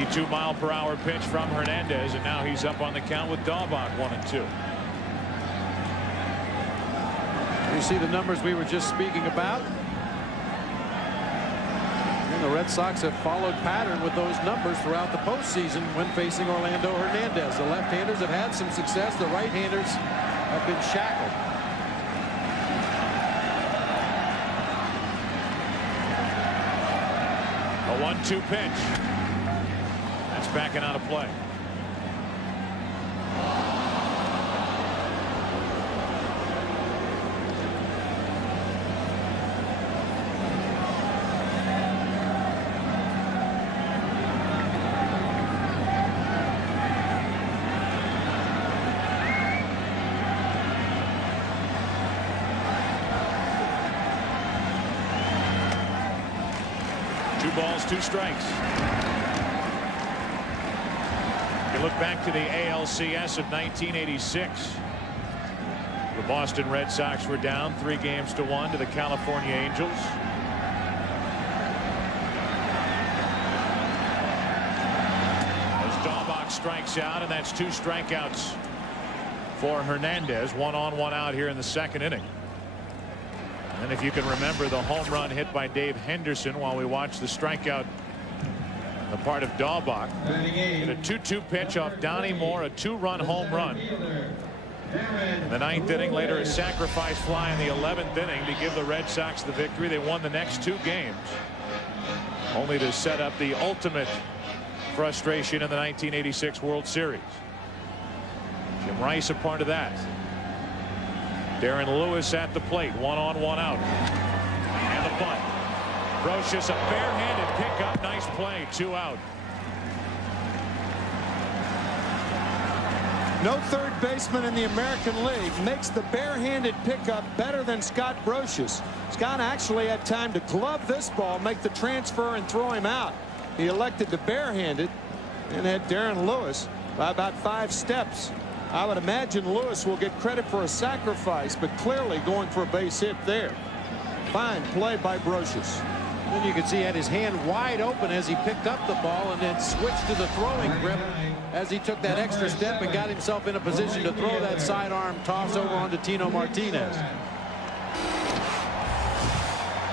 92-mile-per-hour pitch from Hernandez, and now he's up on the count with Daubach 1-2. You see the numbers we were just speaking about. And the Red Sox have followed pattern with those numbers throughout the postseason when facing Orlando Hernandez. The left-handers have had some success. The right-handers have been shackled. A 1-2 pitch. That's backing out of play. Balls, 2 strikes. You look back to the ALCS of 1986. The Boston Red Sox were down 3-1 to the California Angels. As Daubach strikes out, and that's 2 strikeouts for Hernandez. 1 on, 1 out here in the 2nd inning. And if you can remember the home run hit by Dave Henderson while we watched the strikeout the part of Daubach. A 2-2 pitch off Donnie Moore, a 2-run home run. In the 9th inning, later a sacrifice fly in the 11th inning to give the Red Sox the victory. They won the next 2 games, only to set up the ultimate frustration in the 1986 World Series. Jim Rice a part of that. Darren Lewis at the plate. 1 on, 1 out. And the bunt. Brocious, a barehanded pickup. Nice play. 2 out. No third baseman in the American League makes the barehanded pickup better than Scott Brocious. Scott actually had time to glove this ball, make the transfer, and throw him out. He elected to barehand it and had Darren Lewis by about 5 steps. I would imagine Lewis will get credit for a sacrifice, but clearly going for a base hit there. Fine play by Brocious. Then you can see he had his hand wide open as he picked up the ball and then switched to the throwing grip as he took that extra step and got himself in a position to throw that sidearm toss over onto Tino Martinez.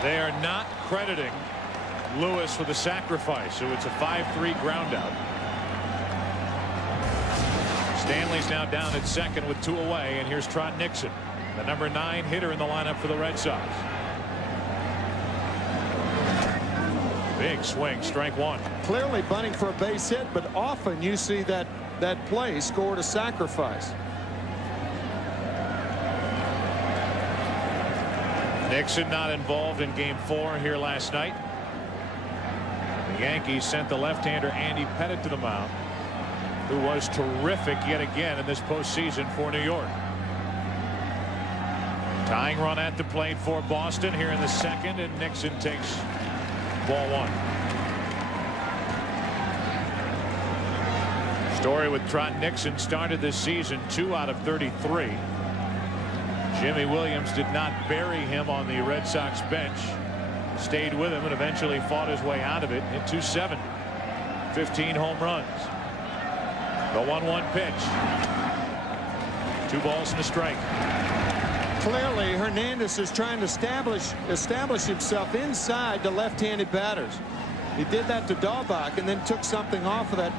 They are not crediting Lewis for the sacrifice, so it's a 5-3 ground out. Stanley's now down at 2nd with 2 away, and here's Trot Nixon, the number 9 hitter in the lineup for the Red Sox. Big swing, strike 1. Clearly bunting for a base hit, but often you see that play scored a sacrifice. Nixon not involved in Game 4 here last night. The Yankees sent the left-hander Andy Pettitte to the mound, who was terrific yet again in this postseason for New York. Tying run at the plate for Boston here in the 2nd, and Nixon takes ball 1. Story with Trot Nixon started this season 2 out of 33. Jimmy Williams did not bury him on the Red Sox bench. Stayed with him and eventually fought his way out of it in 270. 15 home runs. The 1-1 pitch. 2 balls and a strike. Clearly Hernandez is trying to establish himself inside the left-handed batters. He did that to Daubach and then took something off of that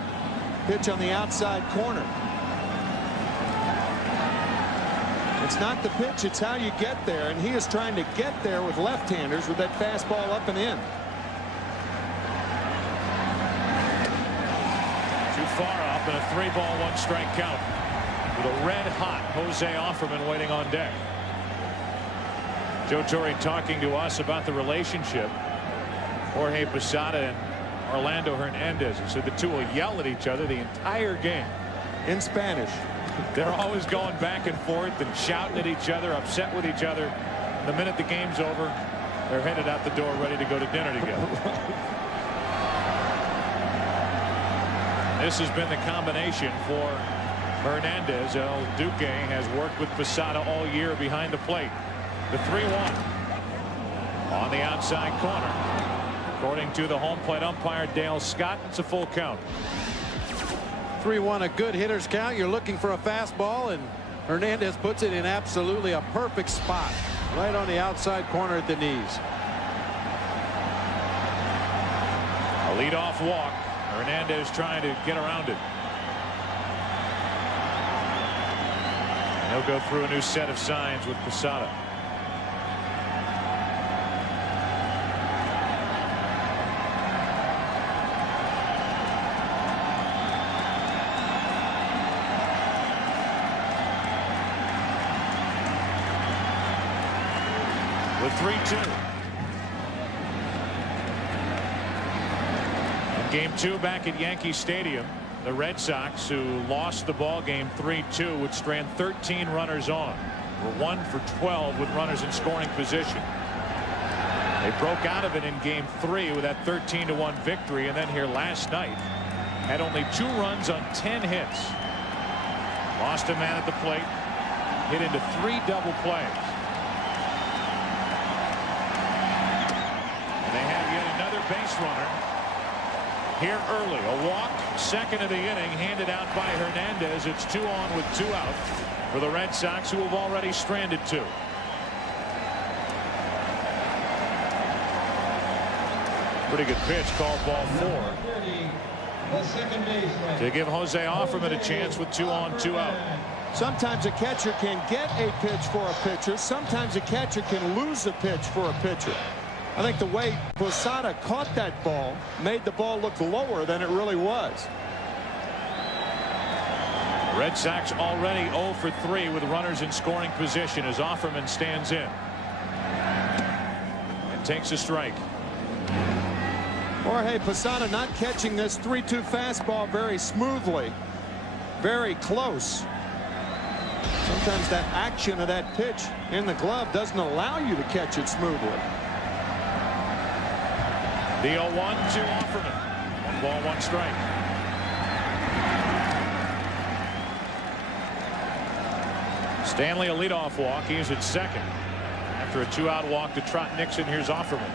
pitch on the outside corner. It's not the pitch, it's how you get there, and he is trying to get there with left-handers with that fastball up and in. Too far off, and a 3-ball 1-strike count with a red-hot Jose Offerman waiting on deck. Joe Torre talking to us about the relationship. Jorge Posada and Orlando Hernandez. He said the two will yell at each other the entire game. In Spanish. They're always going back and forth and shouting at each other, upset with each other. The minute the game's over, they're headed out the door ready to go to dinner together. This has been the combination for Hernandez. El Duque has worked with Posada all year behind the plate. The 3-1 on the outside corner. According to the home plate umpire Dale Scott, it's a full count. 3-1, a good hitter's count. You're looking for a fastball, and Hernandez puts it in absolutely a perfect spot, right on the outside corner at the knees. A leadoff walk. Hernandez trying to get around it. And he'll go through a new set of signs with Posada. With 3-2. In game 2 back at Yankee Stadium, the Red Sox, who lost the ball game 3-2, would strand 13 runners on. Were 1 for 12 with runners in scoring position. They broke out of it in game 3 with that 13-1 victory, and then here last night had only 2 runs on 10 hits. Lost a man at the plate, hit into 3 double plays. And they have yet another base runner here early. A walk, second of the inning, handed out by Hernandez. It's 2 on with 2 out for the Red Sox, who have already stranded 2. Pretty good pitch, called ball 4. To give Jose Offerman a chance with 2 on, 2 out. Sometimes a catcher can get a pitch for a pitcher. Sometimes a catcher can lose a pitch for a pitcher. I think the way Posada caught that ball made the ball look lower than it really was. Red Sox already 0 for 3 with runners in scoring position as Offerman stands in and takes a strike. Jorge Posada not catching this 3-2 fastball very smoothly. Very close. Sometimes that action of that pitch in the glove doesn't allow you to catch it smoothly. The 0-1 to Offerman. 1 ball, 1 strike. Stanley a leadoff walk. He is at second. After a 2-out walk to Trot Nixon, here's Offerman.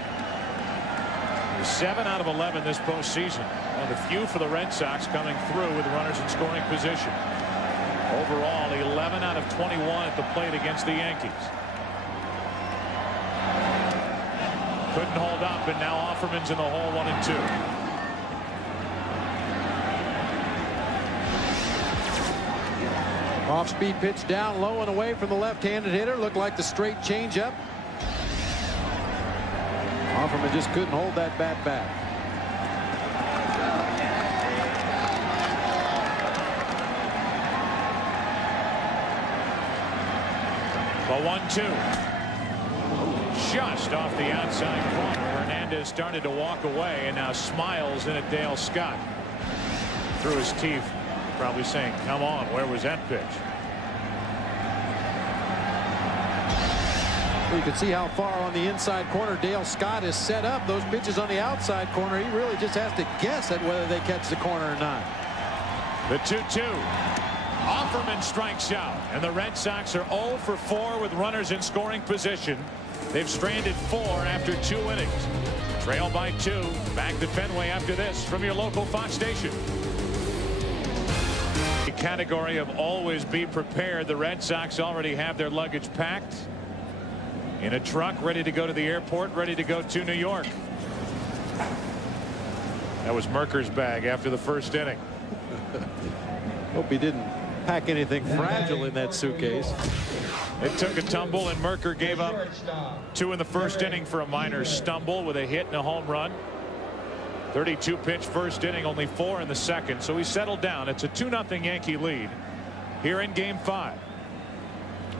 7 out of 11 this postseason. One of the few for the Red Sox coming through with runners in scoring position. Overall, 11 out of 21 at the plate against the Yankees. Couldn't hold up, and now Offerman's in the hole, 1-2. Off-speed pitch down low and away from the left-handed hitter. Looked like the straight changeup. Offerman just couldn't hold that bat back. The 1-2. Just off the outside corner. Hernandez started to walk away and now smiles in at Dale Scott. Through his teeth, probably saying, come on, where was that pitch? You can see how far on the inside corner Dale Scott is set up. Those pitches on the outside corner, he really just has to guess at whether they catch the corner or not. The 2-2. Offerman strikes out, and the Red Sox are 0 for 4 with runners in scoring position. They've stranded 4 after 2 innings. Trail by 2. Back to Fenway after this from your local Fox station. The category of always be prepared. The Red Sox already have their luggage packed in a truck, ready to go to the airport, ready to go to New York. That was Merker's bag after the first inning. Hope he didn't pack anything fragile in that suitcase. It took a tumble, and Merker gave up 2 in the first inning for a minor stumble with a hit and a home run. 32 pitch first inning, only 4 in the second, so he settled down. It's a 2-0 Yankee lead here in game 5.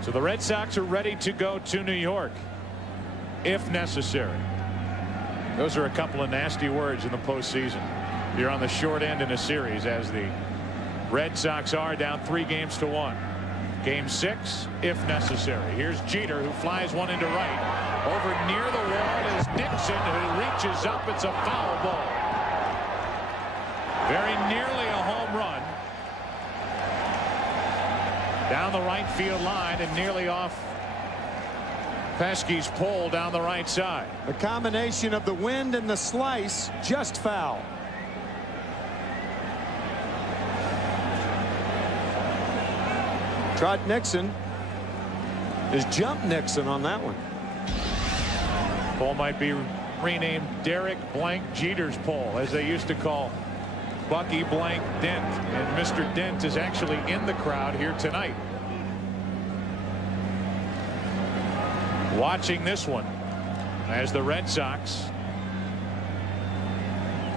So the Red Sox are ready to go to New York if necessary. Those are a couple of nasty words in the postseason. You're on the short end in a series, as the Red Sox are down 3-1. Game 6 if necessary. Here's Jeter, who flies one into right. Over near the wall is Dixon, who reaches up. It's a foul ball. Very nearly a home run. Down the right field line and nearly off Pesky's pull down the right side. A combination of the wind and the slice just foul. Trot Nixon is Jump Nixon on that one. Pole might be renamed Derek Blank Jeter's pole, as they used to call Bucky Blank Dent. And Mr. Dent is actually in the crowd here tonight. Watching this one as the Red Sox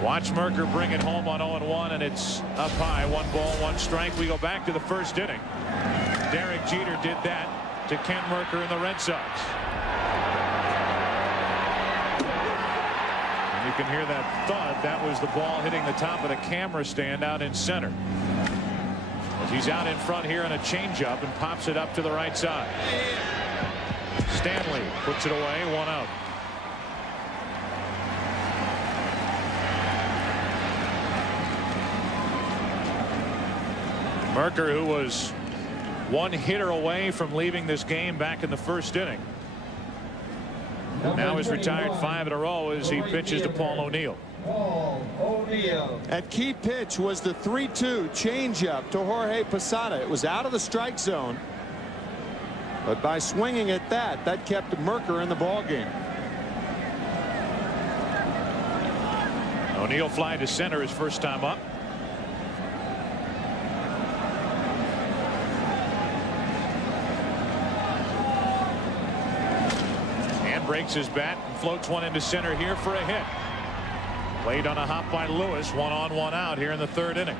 watch Merker bring it home on 0-1, and it's up high. 1 ball, 1 strike. We go back to the first inning. Derek Jeter did that to Ken Merker and the Red Sox. And you can hear that thud. That was the ball hitting the top of the camera stand out in center. As he's out in front here on a changeup and pops it up to the right side. Stanley puts it away, 1 out. Merker, who was 1 hitter away from leaving this game back in the first inning, now is retired 5 in a row as he pitches to Paul O'Neill. At key pitch was the 3-2 changeup to Jorge Posada. It was out of the strike zone, but by swinging at that kept Merker in the ball game. O'Neill fly to center his first time up. Breaks his bat and floats one into center here for a hit. Played on a hop by Lewis. 1 on, 1 out here in the 3rd inning.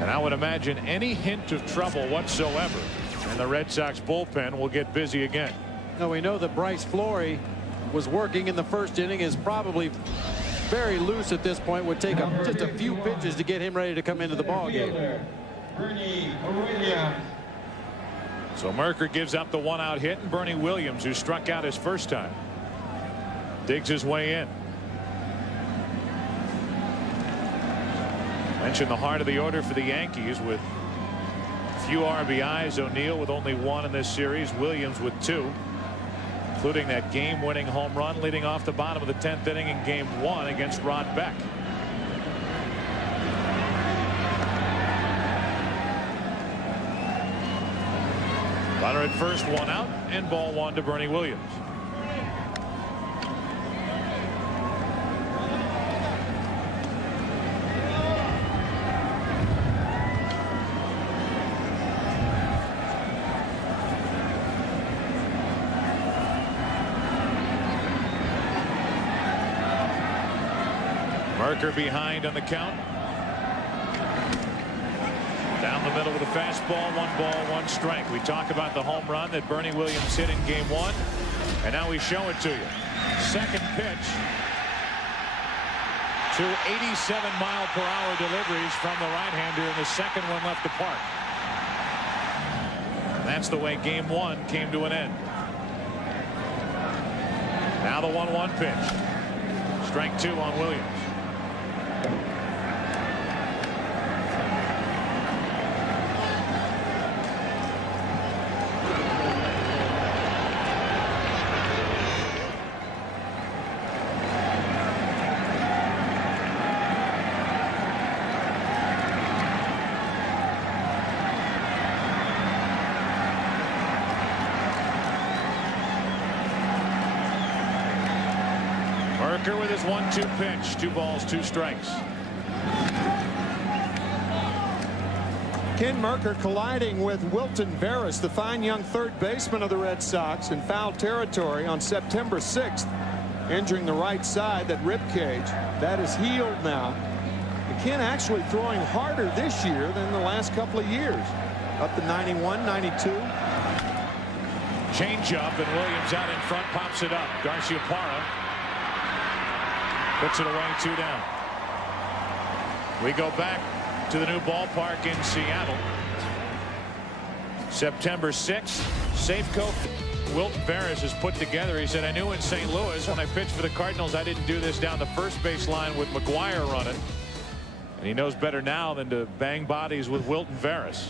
And I would imagine any hint of trouble whatsoever, and the Red Sox bullpen will get busy again. Now we know that Bryce Flory was working in the first inning, is probably very loose at this point. Would take just a few pitches to get him ready to come into the ball game. So Merker gives up the 1-out hit, and Bernie Williams, who struck out his first time, digs his way in. Mentioned the heart of the order for the Yankees with few RBIs. O'Neill with only 1 in this series. Williams with 2, including that game-winning home run leading off the bottom of the 10th inning in Game 1 against Rod Beck. Runner at first, 1 out, and ball 1 to Bernie Williams. Merker behind on the count. Down the middle with a fastball. 1 ball, 1 strike. We talk about the home run that Bernie Williams hit in Game 1, and now we show it to you. Second pitch. 2 87-mile-per-hour deliveries from the right-hander, and the second one left the park. And that's the way Game 1 came to an end. Now the 1-1 pitch. Strike 2 on Williams. Merker with his 1-2 pitch. 2 balls, 2 strikes. Ken Merker colliding with Wilton Veras, the fine young third baseman of the Red Sox, in foul territory on September 6th, injuring the right side, that rib cage. That is healed now. And Ken actually throwing harder this year than the last couple of years. Up to 91, 92. Change-up, and Williams out in front pops it up. Garciaparra puts it away, 2 down. We go back to the new ballpark in Seattle. September 6th. Safeco Wilton Veras is put together. He said, I knew in St. Louis when I pitched for the Cardinals I didn't do this down the first base line with McGuire running. And he knows better now than to bang bodies with Wilton Veras.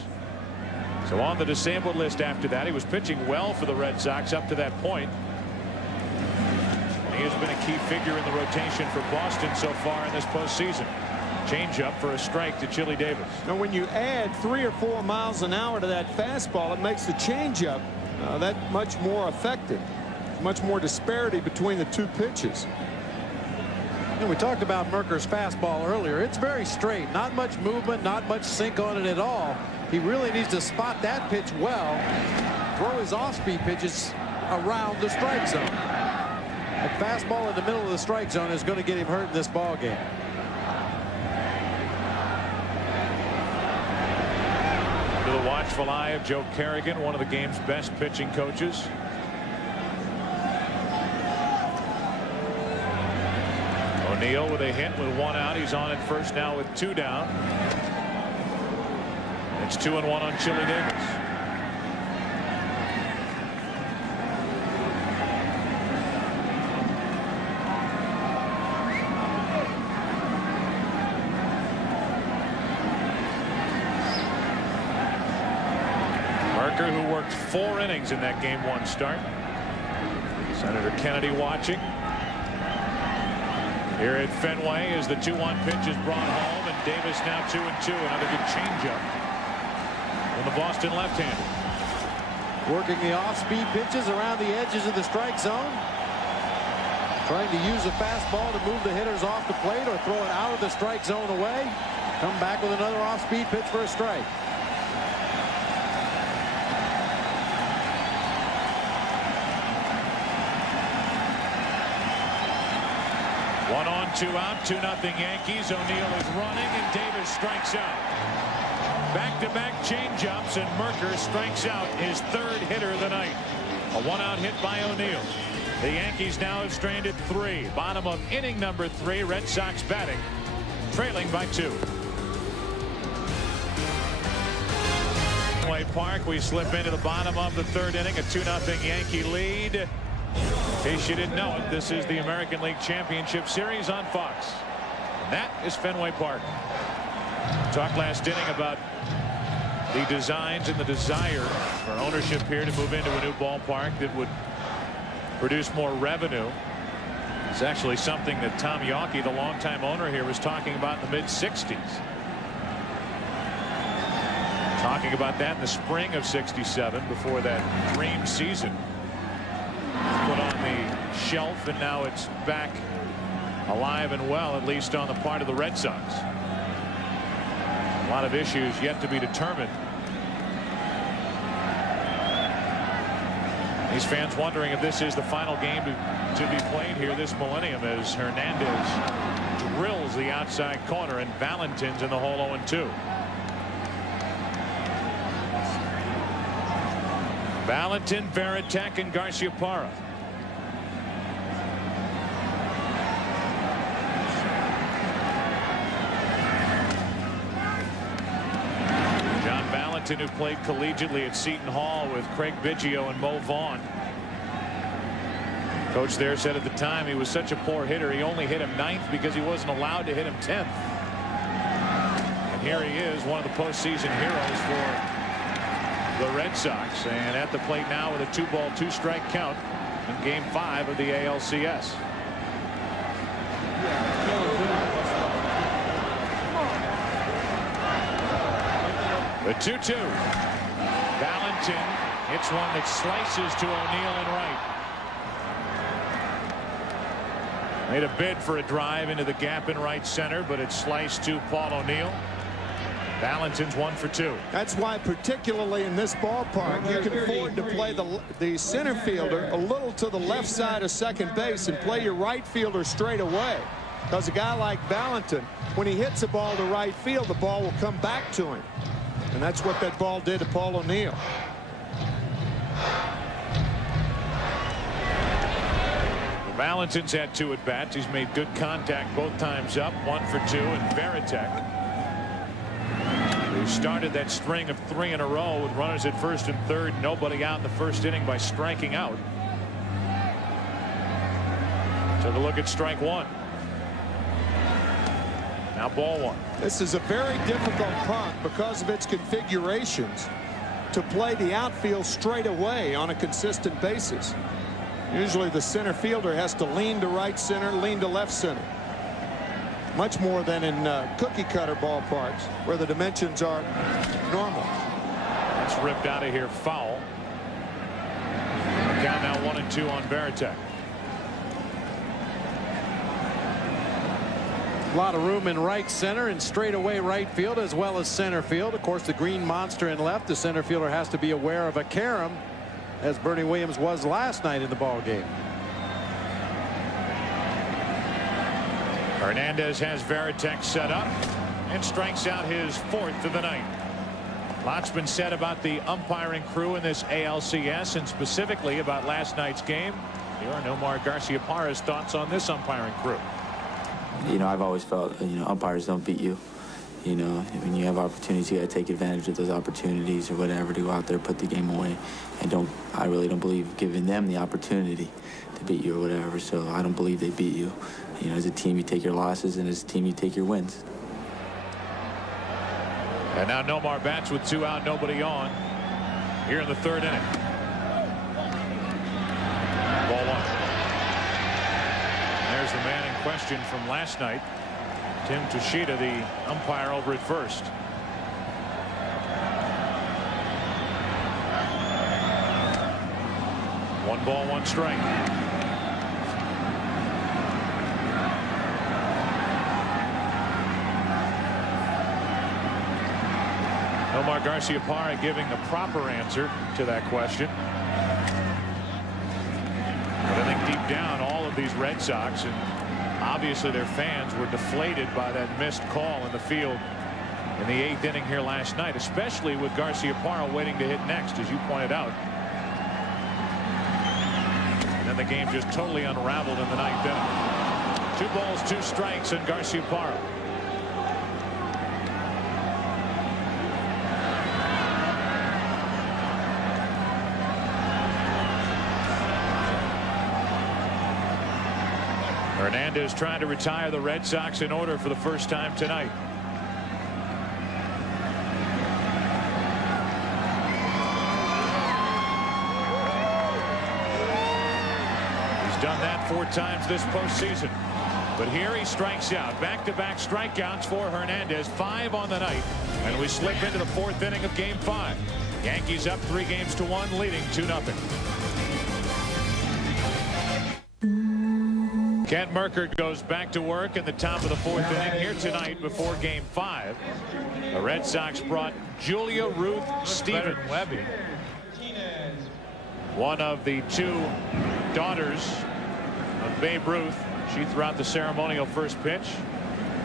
So on the disabled list after that. He was pitching well for the Red Sox up to that point. And he has been a key figure in the rotation for Boston so far in this postseason. Changeup for a strike to Chili Davis. Now, when you add 3 or 4 miles an hour to that fastball, it makes the changeup that much more effective. Much more disparity between the two pitches. And we talked about Merker's fastball earlier. It's very straight. Not much movement, not much sink on it at all. He really needs to spot that pitch well. Throw his off-speed pitches around the strike zone. A fastball in the middle of the strike zone is going to get him hurt in this ball game. Under the watchful eye of Joe Kerrigan, one of the game's best pitching coaches. O'Neill with a hit with 1 out. He's on at first now with 2 down. It's 2-1 on Chili Davis. Merker, who worked 4 innings in that game 1 start. Senator Kennedy watching. Here at Fenway as the 2-1 pitch is brought home, and Davis now 2-2. Another good changeup from the Boston left-hander. Working the off-speed pitches around the edges of the strike zone. Trying to use a fastball to move the hitters off the plate or throw it out of the strike zone away. Come back with another off-speed pitch for a strike. One on, 2 out, 2-0 Yankees. O'Neill is running, and Davis strikes out. Back-to-back changeups, and Merker strikes out his 3rd hitter of the night. A 1-out hit by O'Neill. The Yankees now have stranded 3. Bottom of inning number 3. Red Sox batting, trailing by 2. Fenway Park, we slip into the bottom of the 3rd inning. A 2-0 Yankee lead. In case you didn't know it, this is the American League Championship Series on Fox. And that is Fenway Park. Talked last inning about the designs and the desire for ownership here to move into a new ballpark that would produce more revenue. It's actually something that Tom Yawkey, the longtime owner here, was talking about in the mid-60s. Talking about that in the spring of '67 before that dream season. Put on the shelf, and now it's back alive and well, at least on the part of the Red Sox. A lot of issues yet to be determined. These fans wondering if this is the final game to be played here this millennium, as Hernandez drills the outside corner and Valentin's in the hole 0-2. Valentin, Varitek, and Garciaparra. John Valentin, who played collegiately at Seton Hall with Craig Biggio and Mo Vaughn. Coach there said at the time he was such a poor hitter, he only hit him 9th because he wasn't allowed to hit him 10th. And here he is, one of the postseason heroes for the Red Sox, and at the plate now with a 2-ball 2-strike count in Game 5 of the ALCS. The 2-2. Valentin hits one that slices to O'Neill and right. Made a bid for a drive into the gap in right center, but it sliced to Paul O'Neill. Valentin's 1 for 2. That's why, particularly in this ballpark, you can afford to play the center fielder a little to the left side of second base and play your right fielder straight away. Because a guy like Valentin, when he hits a ball to right field, the ball will come back to him. And that's what that ball did to Paul O'Neill. Valentin's had 2 at-bats. He's made good contact both times up. 1 for 2, and Varitek, who started that string of 3 in a row with runners at first and third, nobody out in the first inning by striking out. Took a look at strike 1. Now ball 1. This is a very difficult punt because of its configurations to play the outfield straight away on a consistent basis. Usually the center fielder has to lean to right center, lean to left center. Much more than in cookie cutter ballparks where the dimensions are normal. That's ripped out of here, foul. Count now 1-2 on Varitek. A lot of room in right center and straightaway right field as well as center field. Of course, the green monster in left. The center fielder has to be aware of a carom, as Bernie Williams was last night in the ball game. Hernandez has Varitek set up and strikes out his 4th of the night. Lots been said about the umpiring crew in this ALCS and specifically about last night's game. Here are Nomar Garciaparra's thoughts on this umpiring crew. You know, I've always felt, you know, umpires don't beat you. You know, when you have opportunities, you got to take advantage of those opportunities or whatever to go out there, put the game away. I really don't believe giving them the opportunity to beat you or whatever. So I don't believe they beat you. You know, as a team, you take your losses, and as a team, you take your wins. And now Nomar bats with 2 out, nobody on here in the 3rd inning. Ball 1. There's the man in question from last night, Tim Tushita, the umpire over at first. One ball, 1 strike. Nomar Garciaparra giving the proper answer to that question. But I think deep down, all of these Red Sox and obviously their fans were deflated by that missed call in the field in the 8th inning here last night, especially with Garciaparra waiting to hit next, as you pointed out. And then the game just totally unraveled in the 9th inning. 2 balls, 2 strikes, and Garciaparra. Hernandez trying to retire the Red Sox in order for the first time tonight. He's done that 4 times this postseason. But here he strikes out. Back-to-back strikeouts for Hernandez. 5 on the night. And we slip into the 4th inning of Game 5. Yankees up 3-1, leading 2-0. Kent Mercker goes back to work in the top of the 4th inning here tonight before Game 5. The Red Sox brought Julia Ruth Stevens, one of the 2 daughters of Babe Ruth. She threw out the ceremonial first pitch.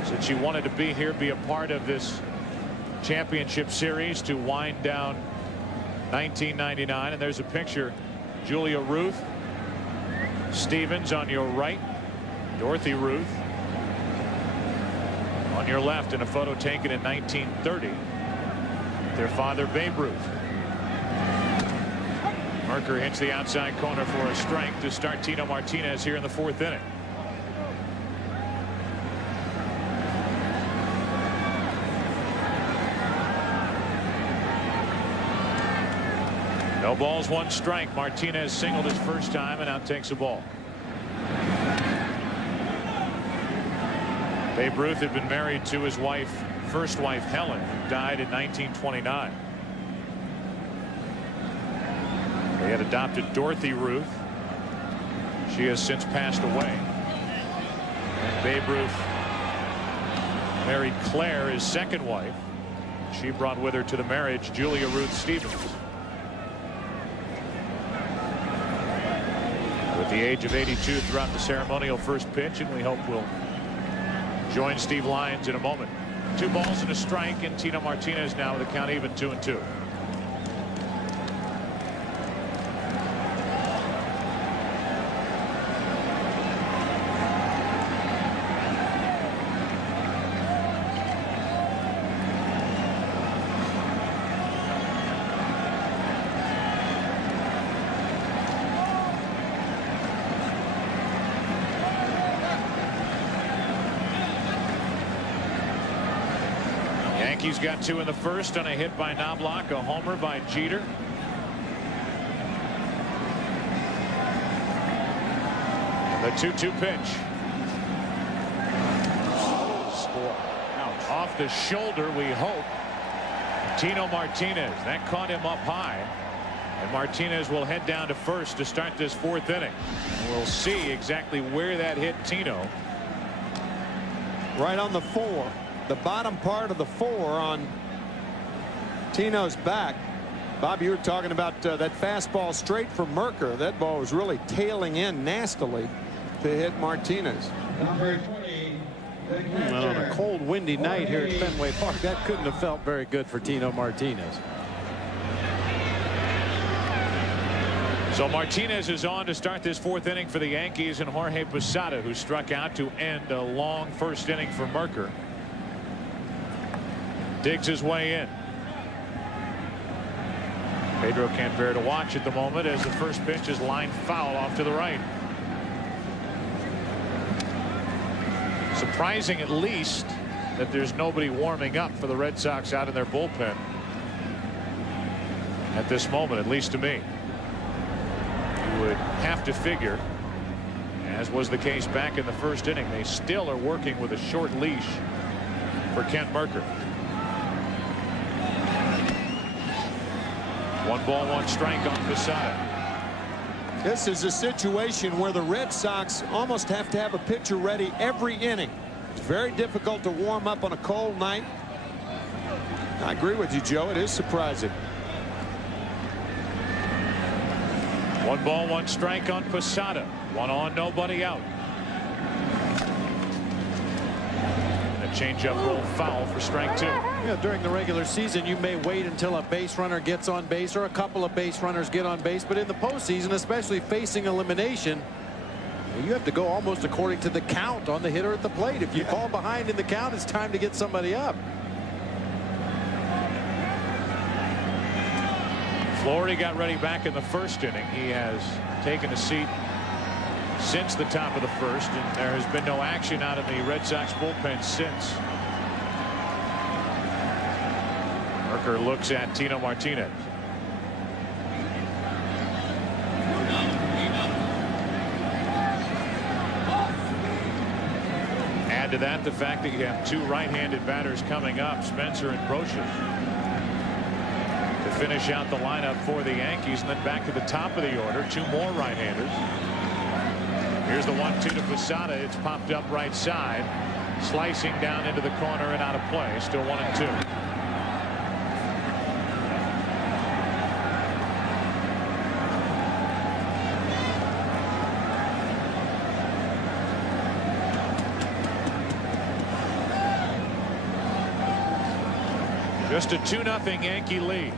Said she wanted to be here, be a part of this championship series to wind down 1999. And there's a picture. Julia Ruth Stevens on your right. Dorothy Ruth on your left in a photo taken in 1930. Their father, Babe Ruth. Mercker hits the outside corner for a strike to start Tino Martinez here in the 4th inning. No balls, 1 strike. Martinez singled his first time and now takes a ball. Babe Ruth had been married to his first wife Helen, who died in 1929. They had adopted Dorothy Ruth. She has since passed away. And Babe Ruth married Claire, his second wife. She brought with her to the marriage Julia Ruth Stevens. At the age of 82, threw out the ceremonial first pitch, and we hope we'll join Steve Lyons in a moment. 2 balls and a strike, and Tino Martinez now with a count even 2-2. Yankees got 2 in the first on a hit by Knobloch, a homer by Jeter. The 2-2 pitch. Score. Off the shoulder, we hope. Tino Martinez. That caught him up high. And Martinez will head down to first to start this 4th inning. And we'll see exactly where that hit Tino. Right on the 4. The bottom part of the 4 on Tino's back. Bob, you were talking about that fastball straight from Merker. That ball was really tailing in nastily to hit Martinez. Well, on a cold, windy night here at Fenway Park, that couldn't have felt very good for Tino Martinez. So Martinez is on to start this 4th inning for the Yankees, and Jorge Posada, who struck out to end a long first inning for Merker, digs his way in. Pedro can't bear to watch at the moment as the first pitch is lined foul off to the right. Surprising, at least, that there's nobody warming up for the Red Sox out in their bullpen at this moment, at least to me. You would have to figure, as was the case back in the first inning, they still are working with a short leash for Kent Merker. 1 ball, 1 strike on Posada. This is a situation where the Red Sox almost have to have a pitcher ready every inning. It's very difficult to warm up on a cold night. I agree with you, Joe. It is surprising. 1 ball, 1 strike on Posada. 1 on, nobody out. A changeup roll foul for strike 2. Yeah, during the regular season, you may wait until a base runner gets on base or a couple of base runners get on base. But in the postseason, especially facing elimination, you have to go almost according to the count on the hitter at the plate. If you fall behind in the count, it's time to get somebody up. Fleury got ready back in the first inning. He has taken a seat since the top of the first, and there has been no action out of the Red Sox bullpen since. Merker looks at Tino Martinez. Add to that the fact that you have 2 right-handed batters coming up, Spencer and Brocious, to finish out the lineup for the Yankees. And then back to the top of the order, 2 more right-handers. Here's the 1-2 to Posada. It's popped up right side, slicing down into the corner and out of play. Still 1-2. Just a 2-0 Yankee lead.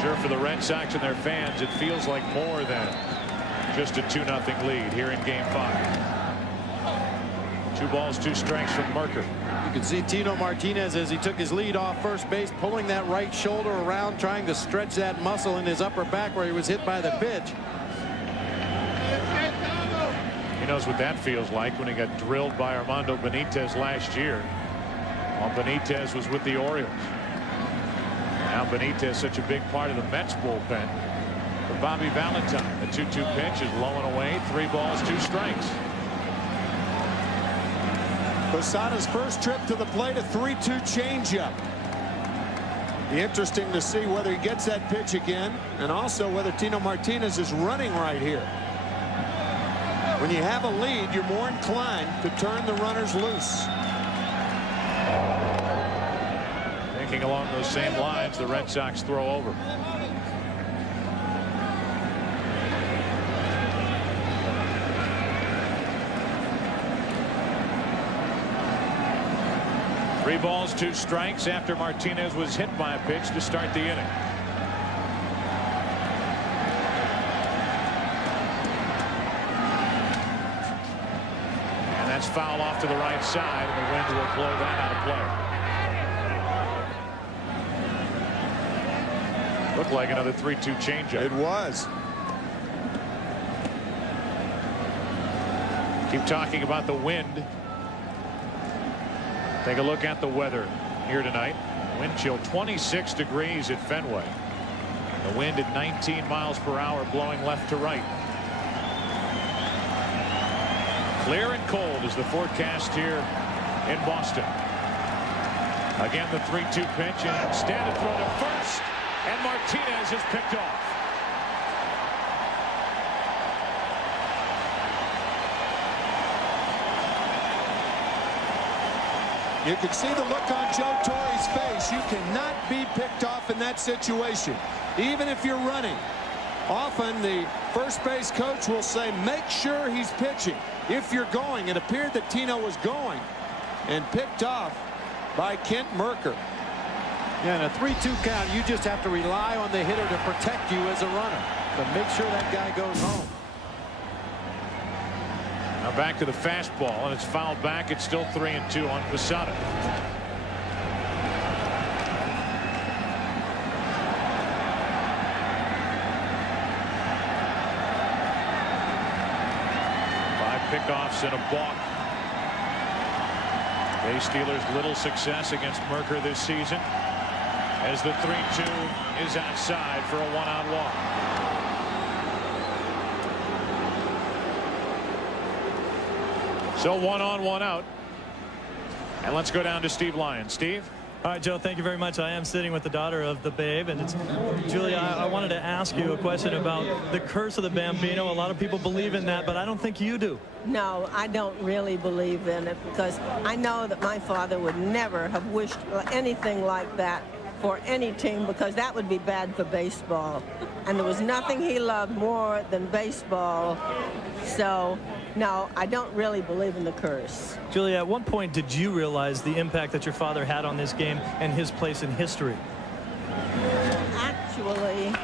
Sure, for the Red Sox and their fans, it feels like more than just a 2-0 lead here in Game 5. 2 balls, 2 strikes from Merker. You can see Tino Martinez as he took his lead off first base, pulling that right shoulder around, trying to stretch that muscle in his upper back where he was hit by the pitch. He knows what that feels like when he got drilled by Armando Benitez last year while Benitez was with the Orioles. Now Benitez such a big part of the Mets bullpen. For Bobby Valentine, the 2-2 pitch is low and away. 3 balls, 2 strikes. Posada's first trip to the plate, a 3-2 changeup. Be interesting to see whether he gets that pitch again, and also whether Tino Martinez is running right here. When you have a lead, you're more inclined to turn the runners loose. Thinking along those same lines, the Red Sox throw over. Three balls, 2 strikes after Martinez was hit by a pitch to start the inning. That's foul off to the right side, and the wind will blow that out of play. Looked like another 3-2 changeup. It was. Keep talking about the wind. Take a look at the weather here tonight. Wind chill 26 degrees at Fenway. The wind at 19 miles per hour blowing left to right. Clear and cold is the forecast here in Boston. Again, the 3-2 pitch, and instead of throw to first, and Martinez is picked off. You can see the look on Joe Torre's face. You cannot be picked off in that situation, even if you're running. Often the first base coach will say, make sure he's pitching. If you're going, it appeared that Tino was going and picked off by Kent Mercker. Yeah, in a 3-2 count, you just have to rely on the hitter to protect you as a runner. But make sure that guy goes home. Now back to the fastball, and it's fouled back. It's still 3-2 on Posada. Pickoffs and a balk. Base Steelers little success against Mercker this season as the 3-2 is outside for a 1-out walk. So 1 on, 1 out. And let's go down to Steve Lyons. Steve? All right, Joe, thank you very much. I am sitting with the daughter of the Babe, and it's Julia. I wanted to ask you a question about the curse of the Bambino. A lot of people believe in that, but I don't think you do. No, I don't really believe in it, because I know that my father would never have wished anything like that for any team, because that would be bad for baseball. And there was nothing he loved more than baseball. So, no, I don't really believe in the curse. Julia, at what point did you realize the impact that your father had on this game and his place in history? Actually,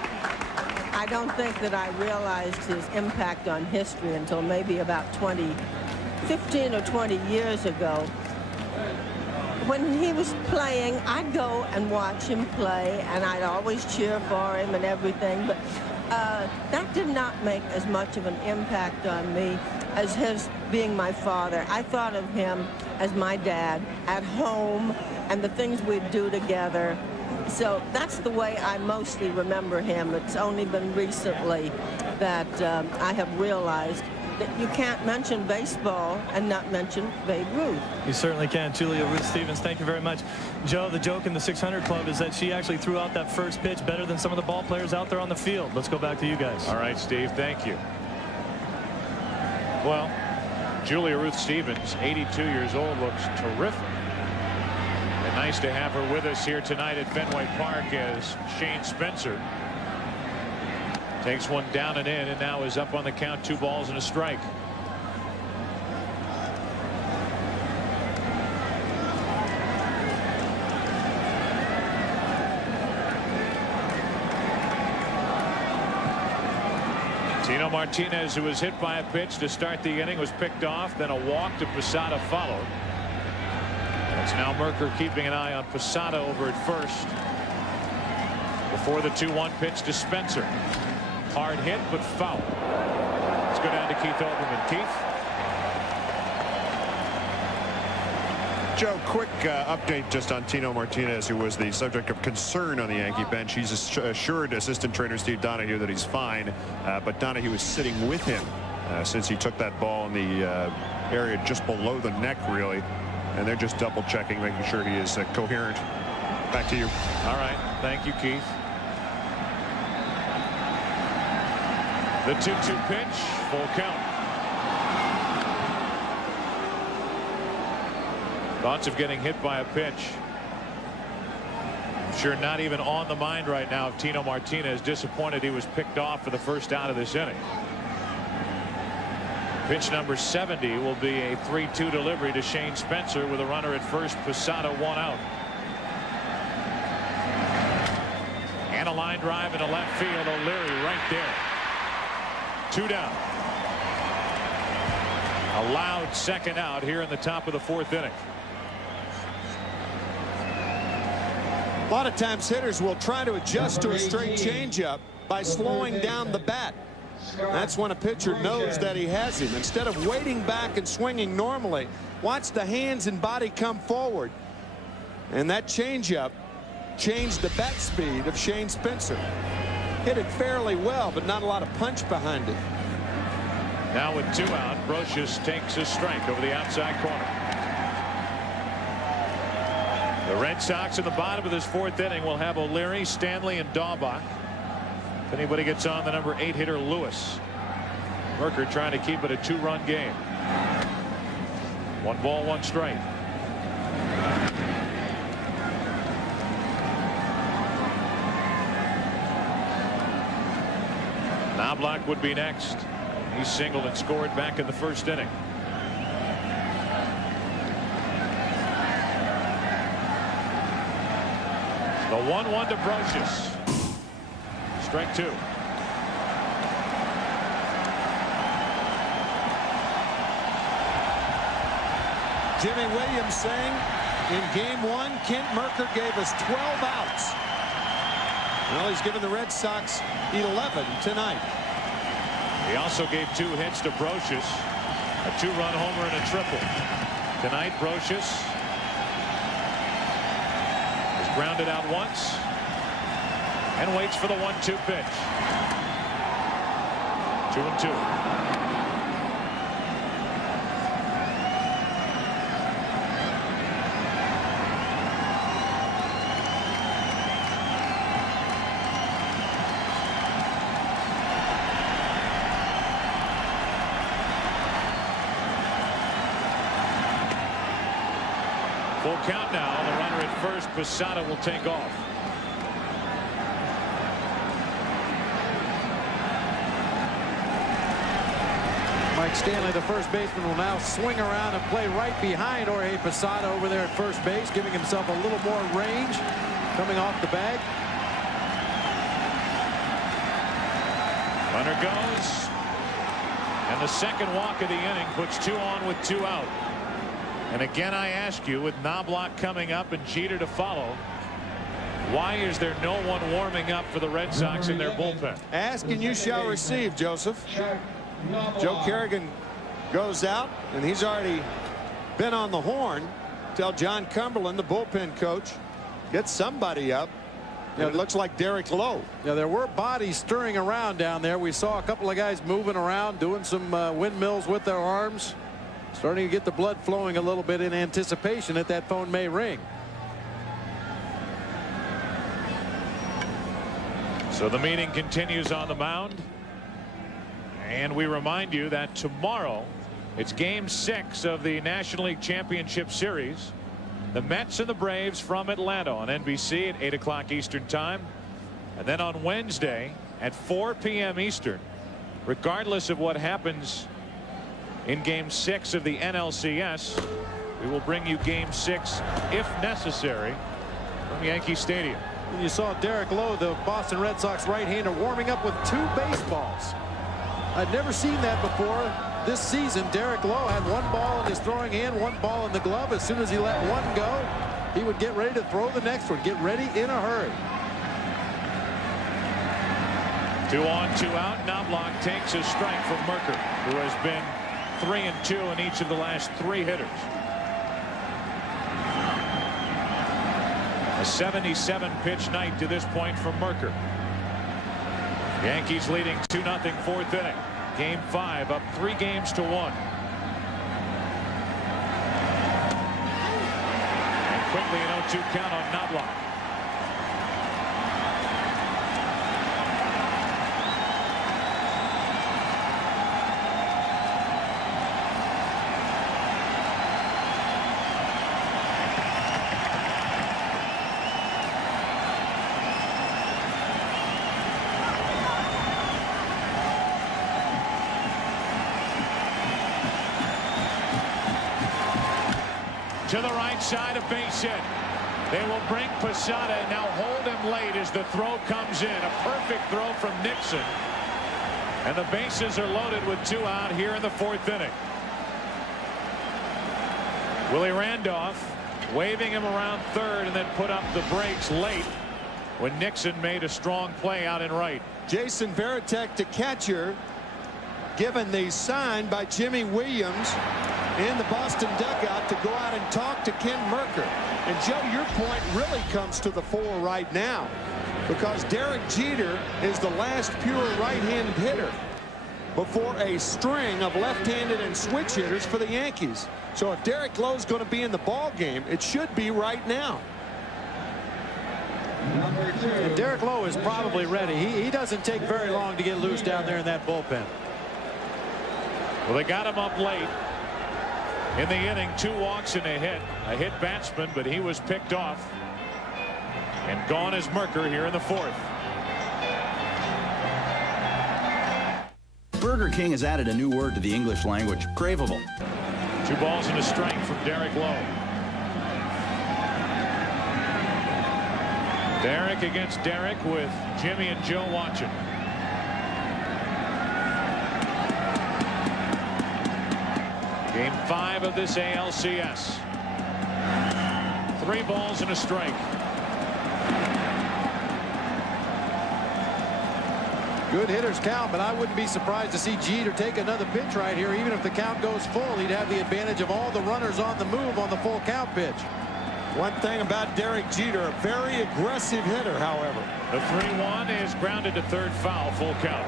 I don't think that I realized his impact on history until maybe about 15 or 20 years ago. When he was playing, I'd go and watch him play, and I'd always cheer for him and everything, but that did not make as much of an impact on me as his being my father. I thought of him as my dad at home and the things we'd do together. So that's the way I mostly remember him. It's only been recently that I have realized that you can't mention baseball and not mention Babe Ruth. You certainly can. Julia Ruth Stevens, thank you very much. Joe, the joke in the 600 Club is that she actually threw out that first pitch better than some of the ball players out there on the field. Let's go back to you guys. All right, Steve, thank you. Well, Julia Ruth Stevens, 82 years old, looks terrific. And nice to have her with us here tonight at Fenway Park as Shane Spencer takes one down and in, and now is up on the count, 2 balls and a strike. Tino Martinez, who was hit by a pitch to start the inning, was picked off. Then a walk to Posada followed. It's now Mercker keeping an eye on Posada over at first before the 2-1 pitch to Spencer. Hard hit, but foul. Let's go down to Keith Olbermann. Keith? Joe, quick update just on Tino Martinez, who was the subject of concern on the Yankee bench. He's assured assistant trainer Steve Donahue that he's fine, but Donahue was sitting with him since he took that ball in the area just below the neck, really. And they're just double checking, making sure he is coherent. Back to you. All right. Thank you, Keith. The 2-2 pitch, full count. Thoughts of getting hit by a pitch. I'm sure not even on the mind right now of Tino Martinez. Disappointed he was picked off for the first out of this inning. Pitch number 70 will be a 3-2 delivery to Shane Spencer with a runner at first. Posada 1 out. And a line drive into left field. O'Leary right there. 2 down. A loud second out here in the top of the 4th inning. A lot of times hitters will try to adjust to a straight changeup by slowing down the bat. That's when a pitcher knows that he has him. Instead of waiting back and swinging normally, watch the hands and body come forward. And that changeup changed the bat speed of Shane Spencer. Hit it fairly well, but not a lot of punch behind it. Now with 2 out, Brocious takes a strike over the outside corner. The Red Sox in the bottom of this 4th inning will have O'Leary, Stanley, and Daubach. If anybody gets on, the number 8 hitter Lewis. Merker trying to keep it a 2-run game. 1 ball, 1 strike. Knobloch would be next. He singled and scored back in the 1st inning. The 1-1 to Brocious. Strike 2. Jimmy Williams saying in game 1, Kent Merker gave us 12 outs. Well, he's given the Red Sox 11 tonight. He also gave 2 hits to Brocious, a 2-run homer and a triple. Tonight, Brocious is grounded out once and waits for the 1-2 pitch. 2-2. Full count now. The runner at first, Posada, will take off. Mike Stanley, the first baseman, will now swing around and play right behind Jorge Posada over there at first base, giving himself a little more range coming off the bag. Runner goes. And the second walk of the inning puts 2 on with 2 out. And again, I ask you, with Knobloch coming up and Jeter to follow, why is there no one warming up for the Red Sox in their bullpen? Ask and you shall receive, Joseph. Joe Kerrigan goes out, and he's already been on the horn. Tell John Cumberland, the bullpen coach, get somebody up. Yeah, it looks like Derek Lowe. Yeah, there were bodies stirring around down there. We saw a couple of guys moving around, doing some windmills with their arms. Starting to get the blood flowing a little bit in anticipation that that phone may ring. So the meeting continues on the mound. And we remind you that tomorrow it's game 6 of the National League Championship Series. The Mets and the Braves from Atlanta on NBC at 8 o'clock Eastern Time. And then on Wednesday at 4 p.m. Eastern, regardless of what happens in game 6 of the NLCS, we will bring you game 6 if necessary from Yankee Stadium. And you saw Derek Lowe, the Boston Red Sox right-hander, warming up with 2 baseballs. I'd never seen that before this season. Derek Lowe had 1 ball in his throwing hand, 1 ball in the glove. As soon as he let 1 go, he would get ready to throw the next one. Get ready in a hurry. 2 on, 2 out. Knobloch takes a strike from Merker, who has been 3 and 2 in each of the last 3 hitters. A 77 pitch night to this point from Merker. Yankees leading 2-0 4th inning. Game 5 up 3 games to 1. And quickly an 0-2 count on Knobloch. To the right side, a base hit. They will bring Posada and now hold him late as the throw comes in. A perfect throw from Nixon. And the bases are loaded with 2 out here in the 4th inning. Willie Randolph waving him around third and then put up the brakes late when Nixon made a strong play out in right. Jason Varitek, the catcher, given the sign by Jimmy Williams in the Boston dugout to go out and talk to Ken Mercker. And Joe, your point really comes to the fore right now, because Derek Jeter is the last pure right-handed hitter before a string of left-handed and switch hitters for the Yankees. So if Derek Lowe's going to be in the ball game, it should be right now. And Derek Lowe is probably ready. He doesn't take very long to get loose down there in that bullpen. Well, they got him up late in the inning. 2 walks and a hit batsman, but he was picked off. And gone is Mercker here in the 4th. Burger King has added a new word to the English language, craveable. 2 balls and a strike from Derek Lowe. Derek against Derek with Jimmy and Joe watching. Game 5 of this ALCS. 3 balls and a strike. Good hitters count, but I wouldn't be surprised to see Jeter take another pitch right here. Even if the count goes full, he'd have the advantage of all the runners on the move on the full count pitch. One thing about Derek Jeter, a very aggressive hitter, however. The 3-1 is grounded to third, foul, full count.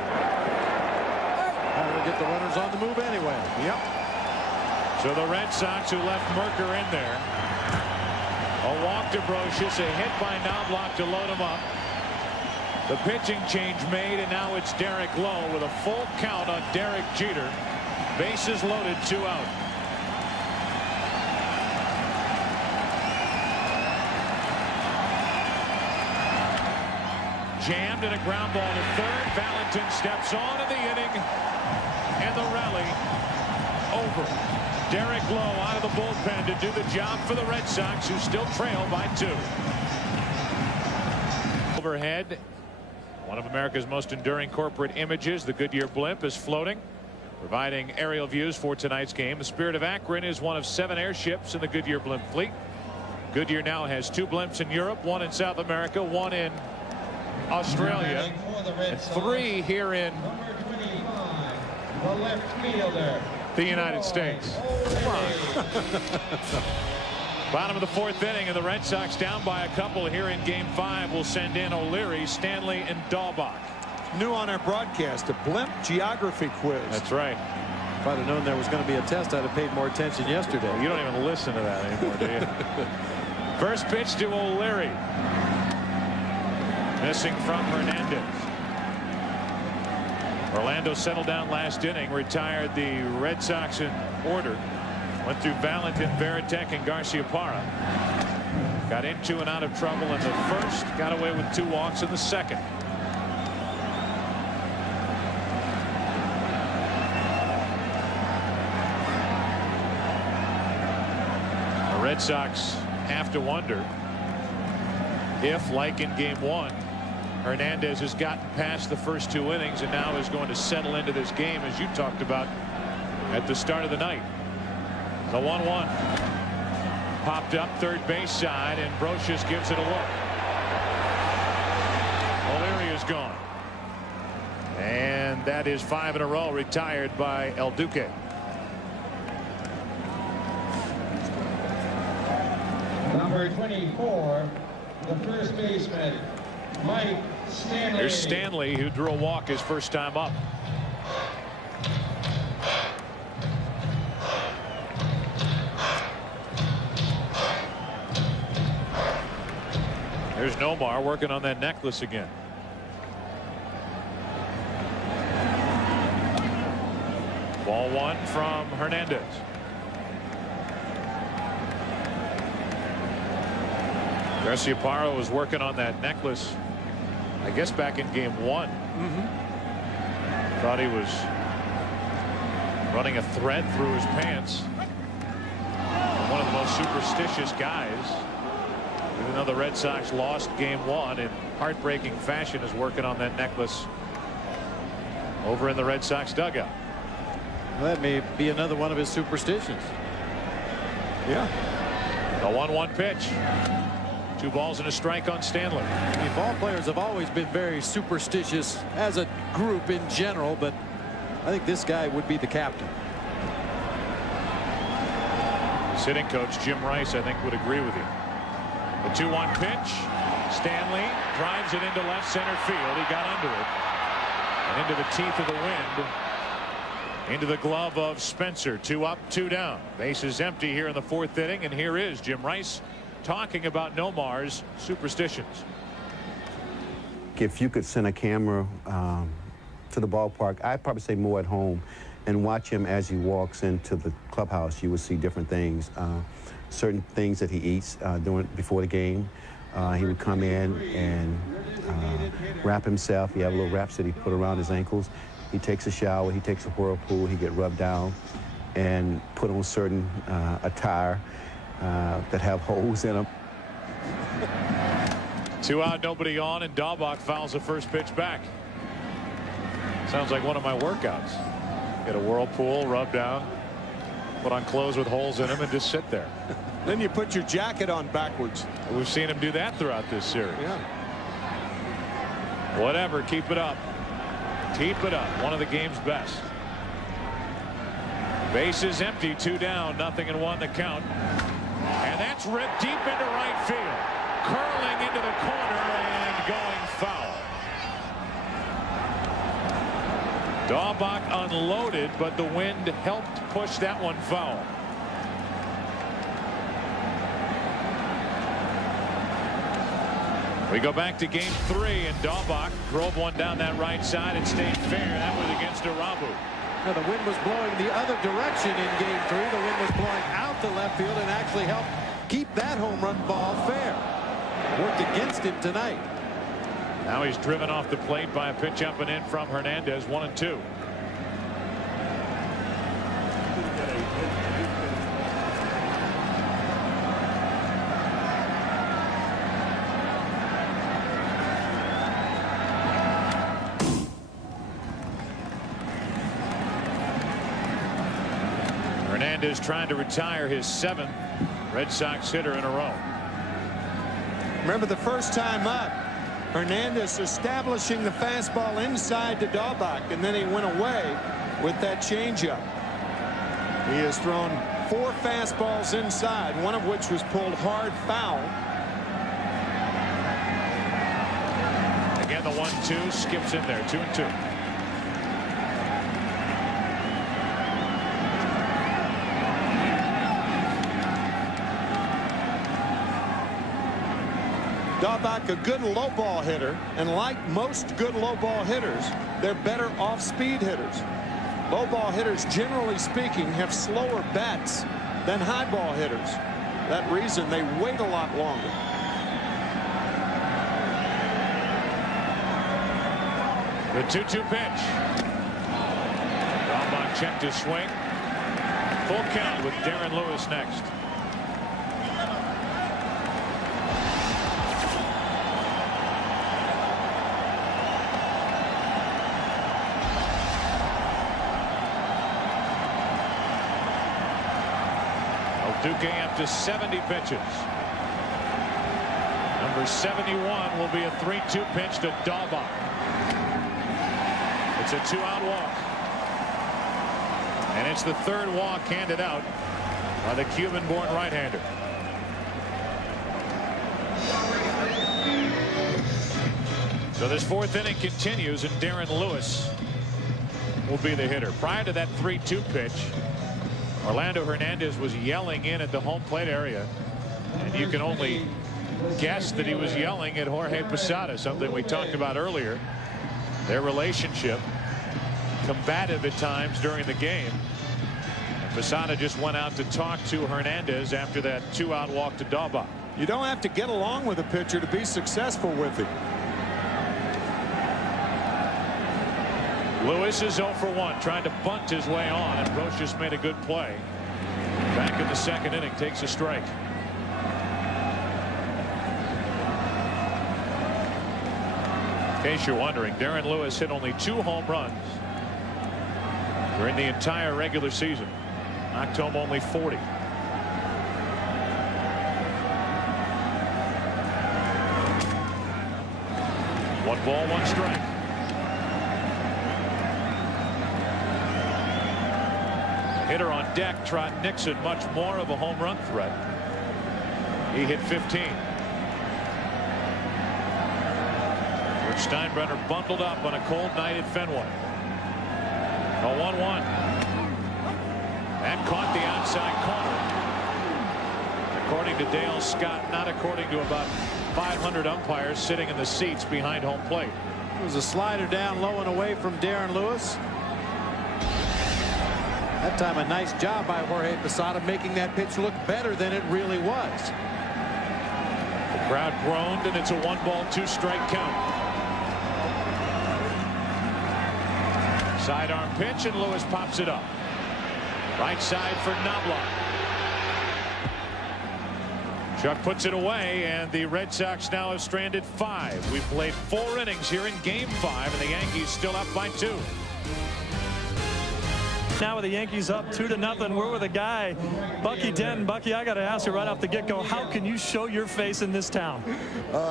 We'll get the runners on the move anyway. Yep. So the Red Sox, who left Mercker in there. A walk to Brocious, a hit by Knobloch to load him up. The pitching change made, and now it's Derek Lowe with a full count on Derek Jeter. Bases loaded, 2 out. Jammed and a ground ball to third. Valentin steps on in the inning, and the rally over. Derek Lowe out of the bullpen to do the job for the Red Sox, who still trail by 2. Overhead, one of America's most enduring corporate images, the Goodyear blimp, is floating, providing aerial views for tonight's game. The Spirit of Akron is one of 7 airships in the Goodyear blimp fleet. Goodyear now has 2 blimps in Europe, 1 in South America, 1 in Australia, and 3 here in the United States. Bottom of the 4th inning, and the Red Sox down by a couple here in Game 5. Will send in O'Leary, Stanley, and Dahlbach. New on our broadcast, a blimp geography quiz. That's right. If I'd have known there was going to be a test, I'd have paid more attention yesterday. You don't even listen to that anymore, do you? First pitch to O'Leary. Missing from Hernandez. Orlando settled down last inning, retired the Red Sox in order. Went through Valentin, Veritek, and Garciaparra. Got into and out of trouble in the first. Got away with 2 walks in the second. The Red Sox have to wonder if, like in Game 1, Hernandez has gotten past the first 2 innings and now is going to settle into this game, as you talked about at the start of the night. The 1-1 popped up third base side, and Brocious gives it a look. O'Leary is gone, and that is 5 in a row retired by El Duque. Number 24, the first baseman, Mike Stanley. Here's Stanley, who drew a walk his first time up. There's Nomar working on that necklace again. Ball 1 from Hernandez. Garciaparra was working on that necklace, I guess, back in Game 1. Thought he was running a thread through his pants. One of the most superstitious guys. Even though the Red Sox lost Game 1 in heartbreaking fashion, is working on that necklace over in the Red Sox dugout. Well, that may be another one of his superstitions. Yeah. The 1-1 pitch. 2 balls and a strike on Stanley. I mean, ball players have always been very superstitious as a group in general, but I think this guy would be the captain. Sitting coach Jim Rice, I think, would agree with you. The 2-1 pitch. Stanley drives it into left center field. He got under it. And into the teeth of the wind. Into the glove of Spencer. 2 up, 2 down. Bases empty here in the 4th inning. And here is Jim Rice talking about Nomar's superstitions. If you could send a camera to the ballpark, I'd probably say more at home, and watch him as he walks into the clubhouse, you would see different things. Certain things that he eats before the game. He would come in and wrap himself. He had little wraps that he put around his ankles. He takes a shower, he takes a whirlpool, he get rubbed down and put on certain attire that have holes in them. 2 out, nobody on, and Dahlbach fouls the first pitch back. Sounds like one of my workouts. Get a whirlpool, rub down, put on clothes with holes in them, and just sit there. Then you put your jacket on backwards. We've seen him do that throughout this series. Yeah. Whatever, keep it up. Keep it up. One of the game's best. Bases empty, 2 down, 0-1 the count. And that's ripped deep into right field. Curling into the corner and going foul. Dahlbach unloaded, but the wind helped push that one foul. We go back to game 3, and Dahlbach drove one down that right side and stayed fair. That was against Arabu. Now, the wind was blowing the other direction in game 3. The wind was blowing out to left field and actually helped keep that home run ball fair. Worked against him tonight. Now he's driven off the plate by a pitch up and in from Hernandez. 1-2. Hernandez trying to retire his 7th Red Sox hitter in a row. Remember the first time up, Hernandez establishing the fastball inside to Dahlbach, and then he went away with that changeup. He has thrown 4 fastballs inside, one of which was pulled hard foul. Again, the 1-2 skips in there. 2-2. Dahlbach, a good low ball hitter, and like most good low ball hitters, they're better off speed hitters. Low ball hitters, generally speaking, have slower bats than high ball hitters. That reason they wait a lot longer. The 2-2 pitch. Dahlbach checked his swing. Full count with Darren Lewis next. Duque up to 70 pitches. Number 71 will be a 3-2 pitch to Dahlbach. It's a 2-out walk. And it's the 3rd walk handed out by the Cuban-born right-hander. So this 4th inning continues, and Darren Lewis will be the hitter. Prior to that 3-2 pitch, Orlando Hernandez was yelling in at the home plate area, and you can only guess that he was yelling at Jorge Posada, something we talked about earlier. Their relationship combative at times during the game. And Posada just went out to talk to Hernandez after that 2-out walk to Dahlbach. You don't have to get along with a pitcher to be successful with him. Lewis is 0 for 1, trying to bunt his way on, and Brocious made a good play. Back in the 2nd inning, takes a strike. In case you're wondering, Darren Lewis hit only 2 home runs during the entire regular season. Knocked home only 40. One ball, one strike. Hitter on deck, Trot Nixon, much more of a home run threat. He hit 15. Rich Steinbrenner bundled up on a cold night at Fenway. A 1-1. And caught the outside corner. According to Dale Scott, not according to about 500 umpires sitting in the seats behind home plate. It was a slider down low and away from Darren Lewis. That time a nice job by Jorge Posada making that pitch look better than it really was. The crowd groaned, and it's a 1-ball, 2-strike count. Sidearm pitch, and Lewis pops it up. Right side for Knobloch. Chuck puts it away, and the Red Sox now have stranded 5. We've played 4 innings here in Game 5, and the Yankees still up by 2. Now with the Yankees up 2-0, we're with a guy, Bucky Denton. Bucky, I got to ask you right off the get-go, how can you show your face in this town?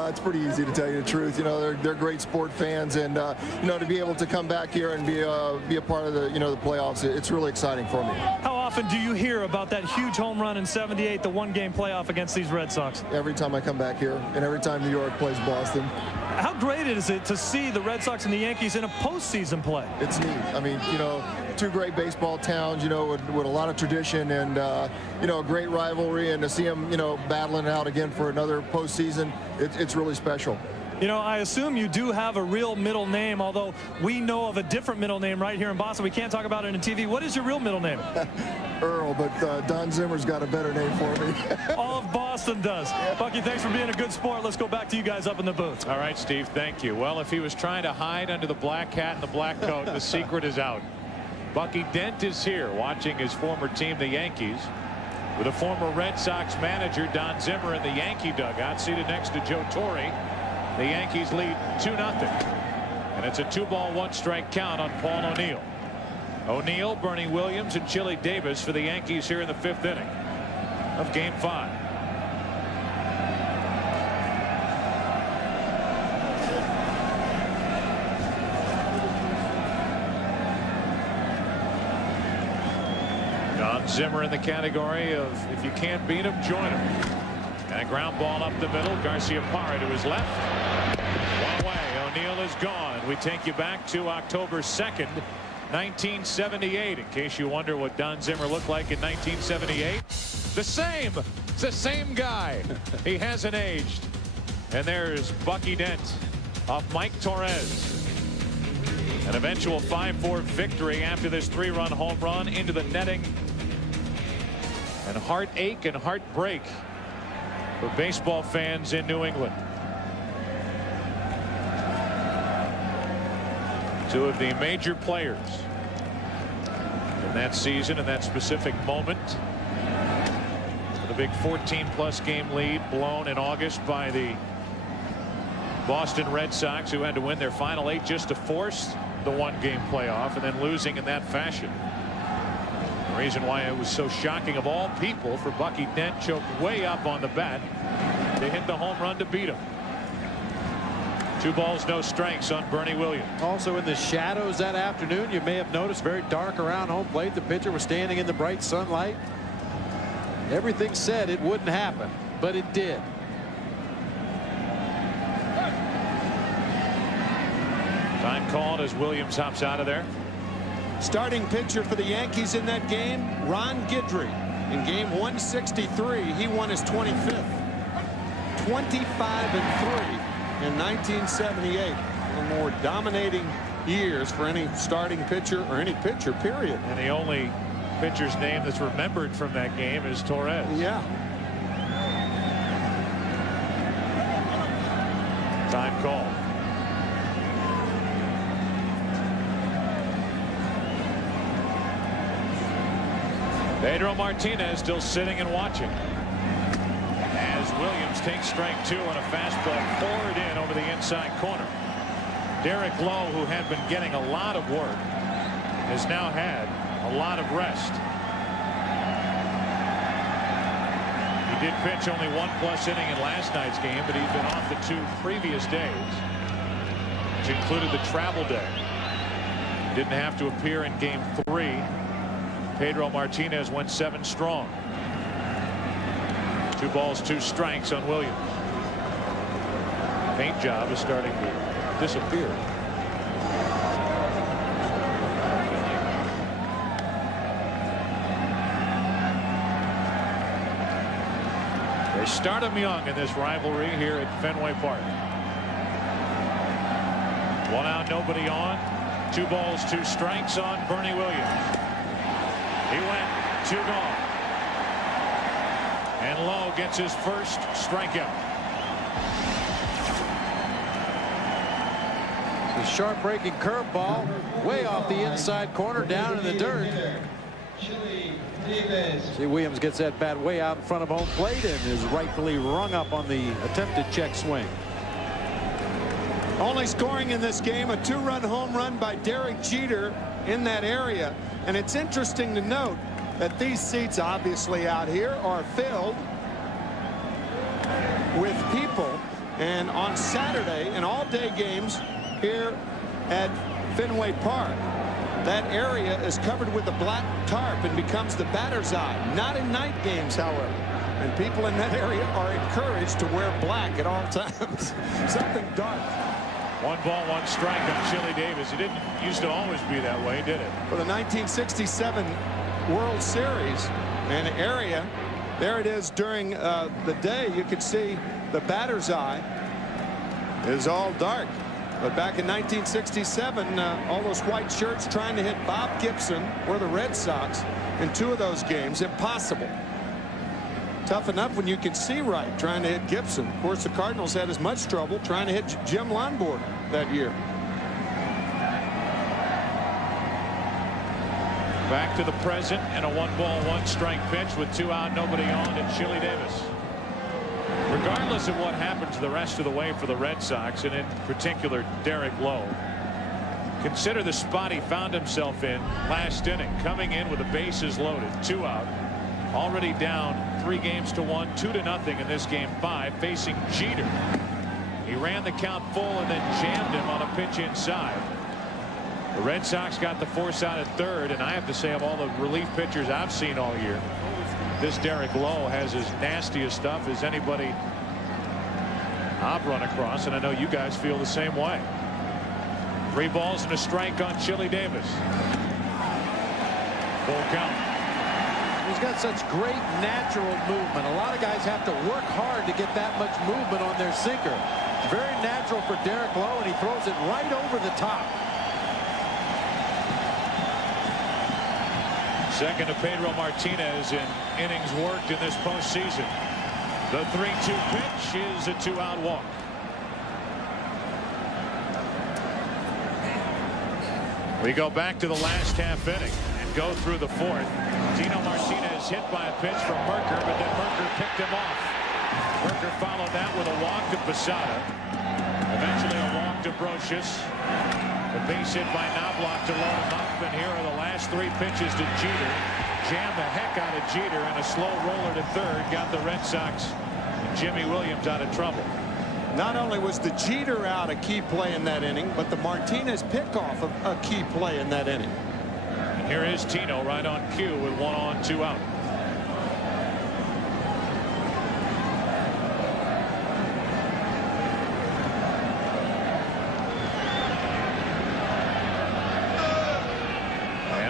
It's pretty easy, to tell you the truth. You know, they're great sport fans, and you know, to be able to come back here and be a part of the the playoffs, it's really exciting for me. How often do you hear about that huge home run in '78, the 1-game playoff against these Red Sox? Every time I come back here, and every time New York plays Boston. How great is it to see the Red Sox and the Yankees in a postseason play? It's neat. I mean, you know, 2 great baseball towns, with a lot of tradition and, a great rivalry, and to see them, battling it out again for another postseason, it's really special. I assume you do have a real middle name, although we know of a different middle name right here in Boston. We can't talk about it on TV. What is your real middle name? Earl, but Don Zimmer's got a better name for me. All of Boston does. Yeah. Bucky, thanks for being a good sport. Let's go back to you guys up in the booth. All right, Steve, thank you. Well, if he was trying to hide under the black hat and the black coat, the secret is out. Bucky Dent is here watching his former team, the Yankees, with a former Red Sox manager, Don Zimmer, in the Yankee dugout, seated next to Joe Torre. The Yankees lead 2-0. And it's a 2-ball, 1-strike count on Paul O'Neill. O'Neill, Bernie Williams, and Chili Davis for the Yankees here in the 5th inning of Game 5. Don Zimmer in the category of, if you can't beat him, join him. And a ground ball up the middle. Garcia Parra to his left. One way. O'Neill is gone. We take you back to October 2nd, 1978. In case you wonder what Don Zimmer looked like in 1978. The same. It's the same guy. He hasn't aged. And there's Bucky Dent off Mike Torres. An eventual 5-4 victory after this 3-run home run into the netting. And heartache and heartbreak for baseball fans in New England. 2 of the major players in that season, in that specific moment. The big 14-plus game lead blown in August by the Boston Red Sox, who had to win their final 8 just to force the 1-game playoff, and then losing in that fashion. The reason why it was so shocking, of all people, for Bucky Dent, choked way up on the bat. They hit the home run to beat him. 2 balls, no strikes on Bernie Williams. Also in the shadows that afternoon, you may have noticed, very dark around home plate. The pitcher was standing in the bright sunlight. Everything said it wouldn't happen, but it did. Time called as Williams hops out of there. Starting pitcher for the Yankees in that game, Ron Guidry. In game 163, he won his 25th. 25-3 in 1978. One of the more dominating years for any starting pitcher or any pitcher, period. And the only pitcher's name that's remembered from that game is Torres. Yeah. Time call. Pedro Martinez still sitting and watching as Williams takes strike 2 on a fastball poured in over the inside corner. Derek Lowe, who had been getting a lot of work, has now had a lot of rest. He did pitch only 1+ inning in last night's game, but he's been off the 2 previous days, which included the travel day. Didn't have to appear in game 3. Pedro Martinez went 7 strong. 2 balls, 2 strikes on Williams. Paint job is starting to disappear. They start him young in this rivalry here at Fenway Park. 1 out, nobody on. 2 balls, 2 strikes on Bernie Williams. He went 2 gone. And Lowe gets his first strikeout. The sharp breaking curveball way off the inside corner down in the dirt. See, Williams gets that bat way out in front of home plate and is rightfully rung up on the attempted check swing. Only scoring in this game, a 2-run home run by Derek Jeter in that area. And it's interesting to note that these seats obviously out here are filled with people. And on Saturday, in all-day games here at Fenway Park, that area is covered with a black tarp and becomes the batter's eye. Not in night games, however. And people in that area are encouraged to wear black at all times. Something dark. 1 ball, 1 strike on Chili Davis. It didn't used to always be that way, did it? For the 1967 World Series, an area, there it is during the day. You could see the batter's eye is all dark. But back in 1967, all those white shirts trying to hit Bob Gibson or the Red Sox in 2 of those games, impossible. Tough enough when you can see right trying to hit Gibson. Of course, the Cardinals had as much trouble trying to hit Jim Lonborg that year. Back to the present and a 1 ball, 1 strike pitch with 2 out, nobody on to Chili Davis. Regardless of what happens the rest of the way for the Red Sox, and in particular Derek Lowe, consider the spot he found himself in last inning, coming in with the bases loaded, 2 out, already down 3-1, 2-0 in this game 5, facing Jeter. He ran the count full and then jammed him on a pitch inside. The Red Sox got the force out at 3rd, and I have to say, of all the relief pitchers I've seen all year, this Derek Lowe has as nasty as stuff as anybody I've run across, and I know you guys feel the same way. 3 balls and a strike on Chili Davis. Full count. He's got such great natural movement. A lot of guys have to work hard to get that much movement on their sinker. Very natural for Derek Lowe, and he throws it right over the top. Second to Pedro Martinez in innings worked in this postseason. The 3-2 pitch is a 2-out walk. We go back to the last half inning and go through the 4th. Tino Martinez hit by a pitch from Merker, but then Merker picked him off. Merker followed that with a walk to Posada. Eventually a walk to Brocious. The base hit by Knobloch to load him up, and here are the last 3 pitches to Jeter. Jammed the heck out of Jeter, and a slow roller to 3rd got the Red Sox and Jimmy Williams out of trouble. Not only was the Jeter out a key play in that inning, but the Martinez pickoff a key play in that inning. And here is Tino right on cue with 1 on, 2 out.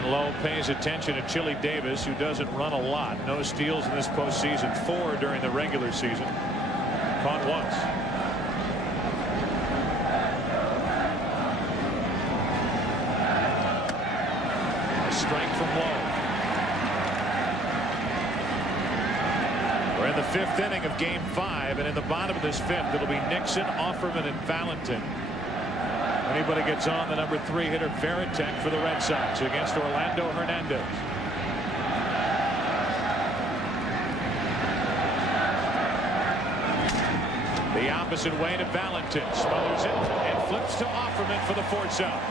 Lowe pays attention to Chili Davis, who doesn't run a lot. No steals in this postseason, 4 during the regular season. Caught once. A strike from Lowe. We're in the 5th inning of game 5, and in the bottom of this 5th, it'll be Nixon, Offerman, and Valentin. Anybody gets on the number 3 hitter Varitek for the Red Sox against Orlando Hernandez. The opposite way to Valentin, smothers it and flips to Offerman for the 4th out.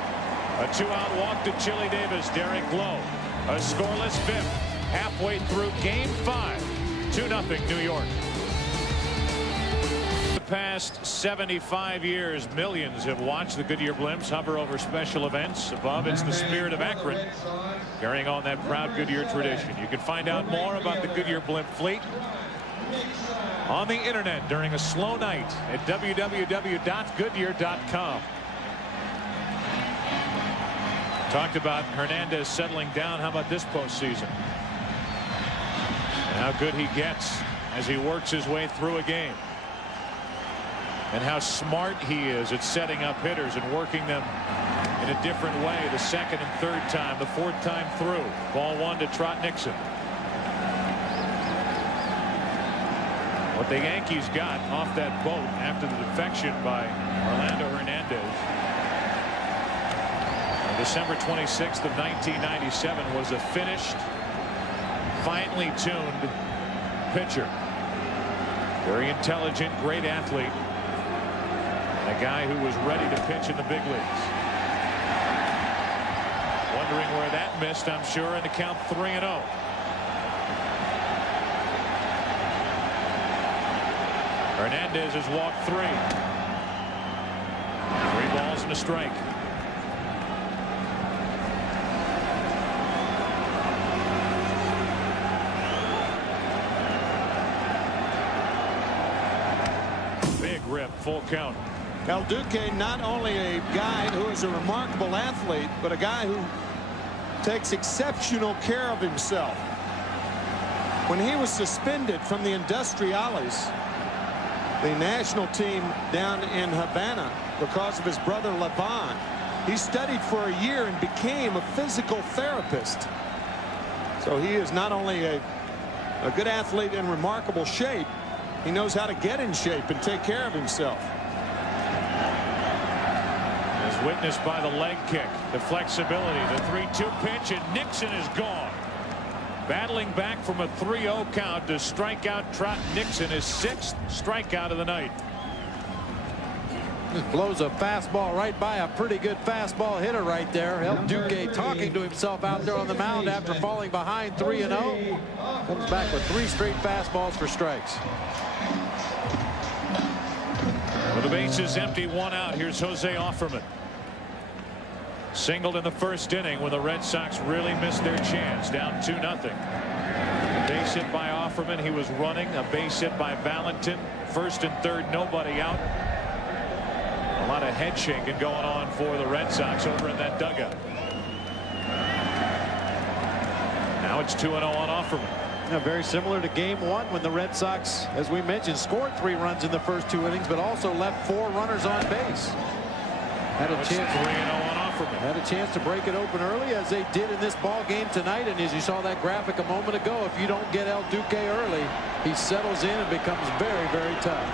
A 2-out walk to Chili Davis. Derek Lowe, a scoreless 5th, halfway through game 5, 2-0 New York. past 75 years, millions have watched the Goodyear blimps hover over special events. Above, it's the Spirit of Akron, carrying on that proud Goodyear tradition. You can find out more about the Goodyear blimp fleet on the internet during a slow night at www.goodyear.com. Talked about Hernandez settling down. How about this postseason? And how good he gets as he works his way through a game. And how smart he is at setting up hitters and working them in a different way the second and third time, the fourth time through. Ball one to Trot Nixon. What the Yankees got off that boat after the defection by Orlando Hernandez on December 26th of 1997 was a finished, finely tuned pitcher. Very intelligent, great athlete. A guy who was ready to pitch in the big leagues. Wondering where that missed, I'm sure, in the count 3-0. Hernandez has walked 3. 3 balls and a strike. Big rip, full count. El Duque, not only a guy who is a remarkable athlete, but a guy who takes exceptional care of himself. When he was suspended from the Industriales, the national team down in Havana, because of his brother Levon, he studied for a year and became a physical therapist. So he is not only a good athlete in remarkable shape, he knows how to get in shape and take care of himself. As witnessed by the leg kick, the flexibility, the 3-2 pitch, and Nixon is gone. Battling back from a 3-0 count to strike out Trot Nixon, his 6th strikeout of the night. Just blows a fastball right by a pretty good fastball hitter right there. El Duque talking to himself out there on the mound after falling behind 3-0. Comes back with 3 straight fastballs for strikes. With the bases empty, 1 out, here's Jose Offerman. Singled in the first inning when the Red Sox really missed their chance, down 2-0. A base hit by Offerman. He was running. A base hit by Valentin. First and third, nobody out. A lot of head shaking going on for the Red Sox over in that dugout. Now it's 2-0 on Offerman. Yeah, very similar to game 1 when the Red Sox, as we mentioned, scored 3 runs in the first 2 innings, but also left 4 runners on base. Had a chance. 3-0 on Offerman. Had a chance to break it open early, as they did in this ball game tonight. And as you saw that graphic a moment ago, if you don't get El Duque early, he settles in and becomes very, very tough.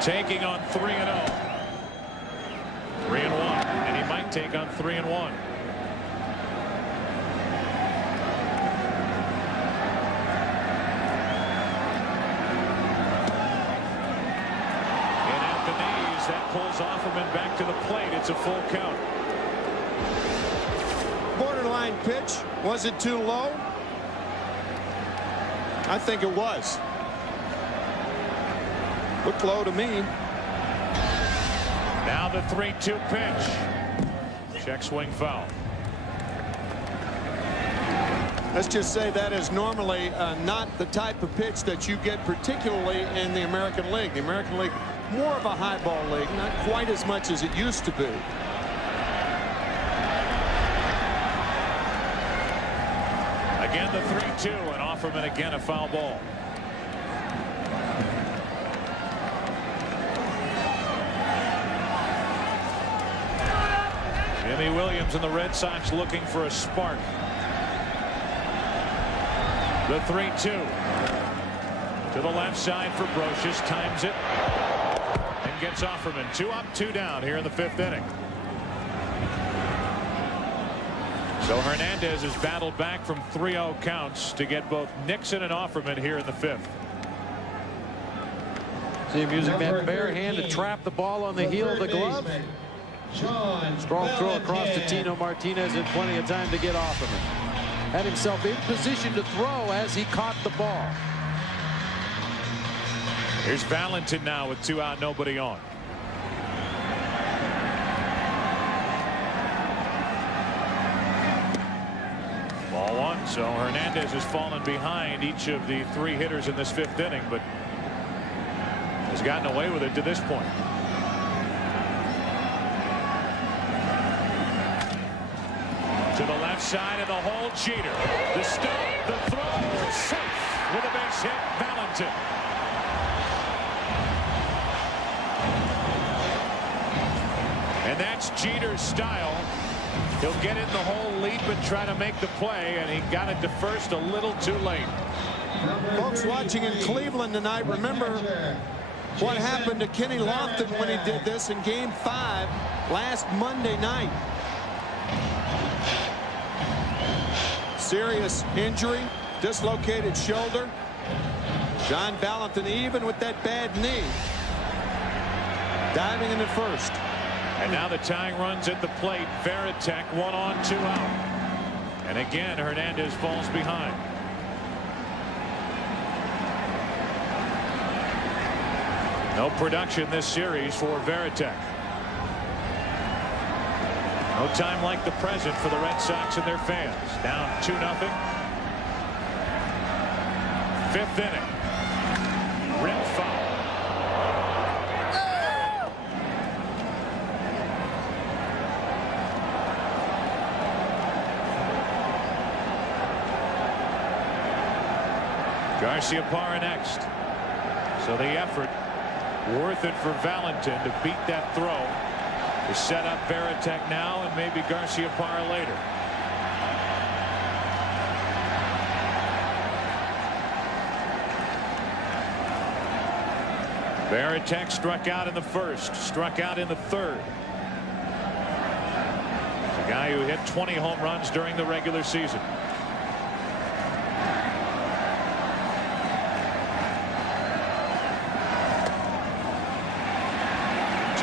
Taking on 3-0. 3-1, and he might take on 3-1. That pulls Offerman back to the plate. It's a full count. Borderline pitch. Was it too low? I think it was. Looked low to me. Now the 3-2 pitch. Check swing foul. Let's just say that is normally not the type of pitch that you get, particularly in the American League. The American League, more of a high ball league, not quite as much as it used to be. Again, the 3-2, and Offerman again a foul ball. Jimmy Williams and the Red Sox looking for a spark. The 3-2 to the left side for Brocious, times it and gets Offerman. 2 up, 2 down here in the 5th inning. So Hernandez has battled back from 3-0 counts to get both Nixon and Offerman here in the 5th. See him using that bare hand to trap the ball on the heel of the glove. Strong throw across to Tino Martinez and plenty of time to get Offerman. had himself in position to throw as he caught the ball. Here's Valentin now with 2 out, nobody on. Ball 1. So Hernandez has fallen behind each of the 3 hitters in this 5th inning, but has gotten away with it to this point. To the left side of the hole, Jeter. The stop, the throw, safe with a base hit, Valentin. And that's Jeter's style. He'll get in the hole, leap, and try to make the play, and he got it to first a little too late. Folks watching in Cleveland tonight, remember what happened to Kenny Lofton when he did this in Game 5 last Monday night. Serious injury, dislocated shoulder. John Valentin, even with that bad knee, diving into first. And now the tying runs at the plate. Varitek 1 on, 2 out. And again, Hernandez falls behind. No production this series for Varitek. No time like the present for the Red Sox and their fans. Down 2-0. 5th inning. Rim foul. Garciaparra next. So the effort worth it for Valentin to beat that throw. To set up Varitek now and maybe Garciaparra later. Varitek struck out in the 1st, struck out in the 3rd. The guy who hit 20 home runs during the regular season.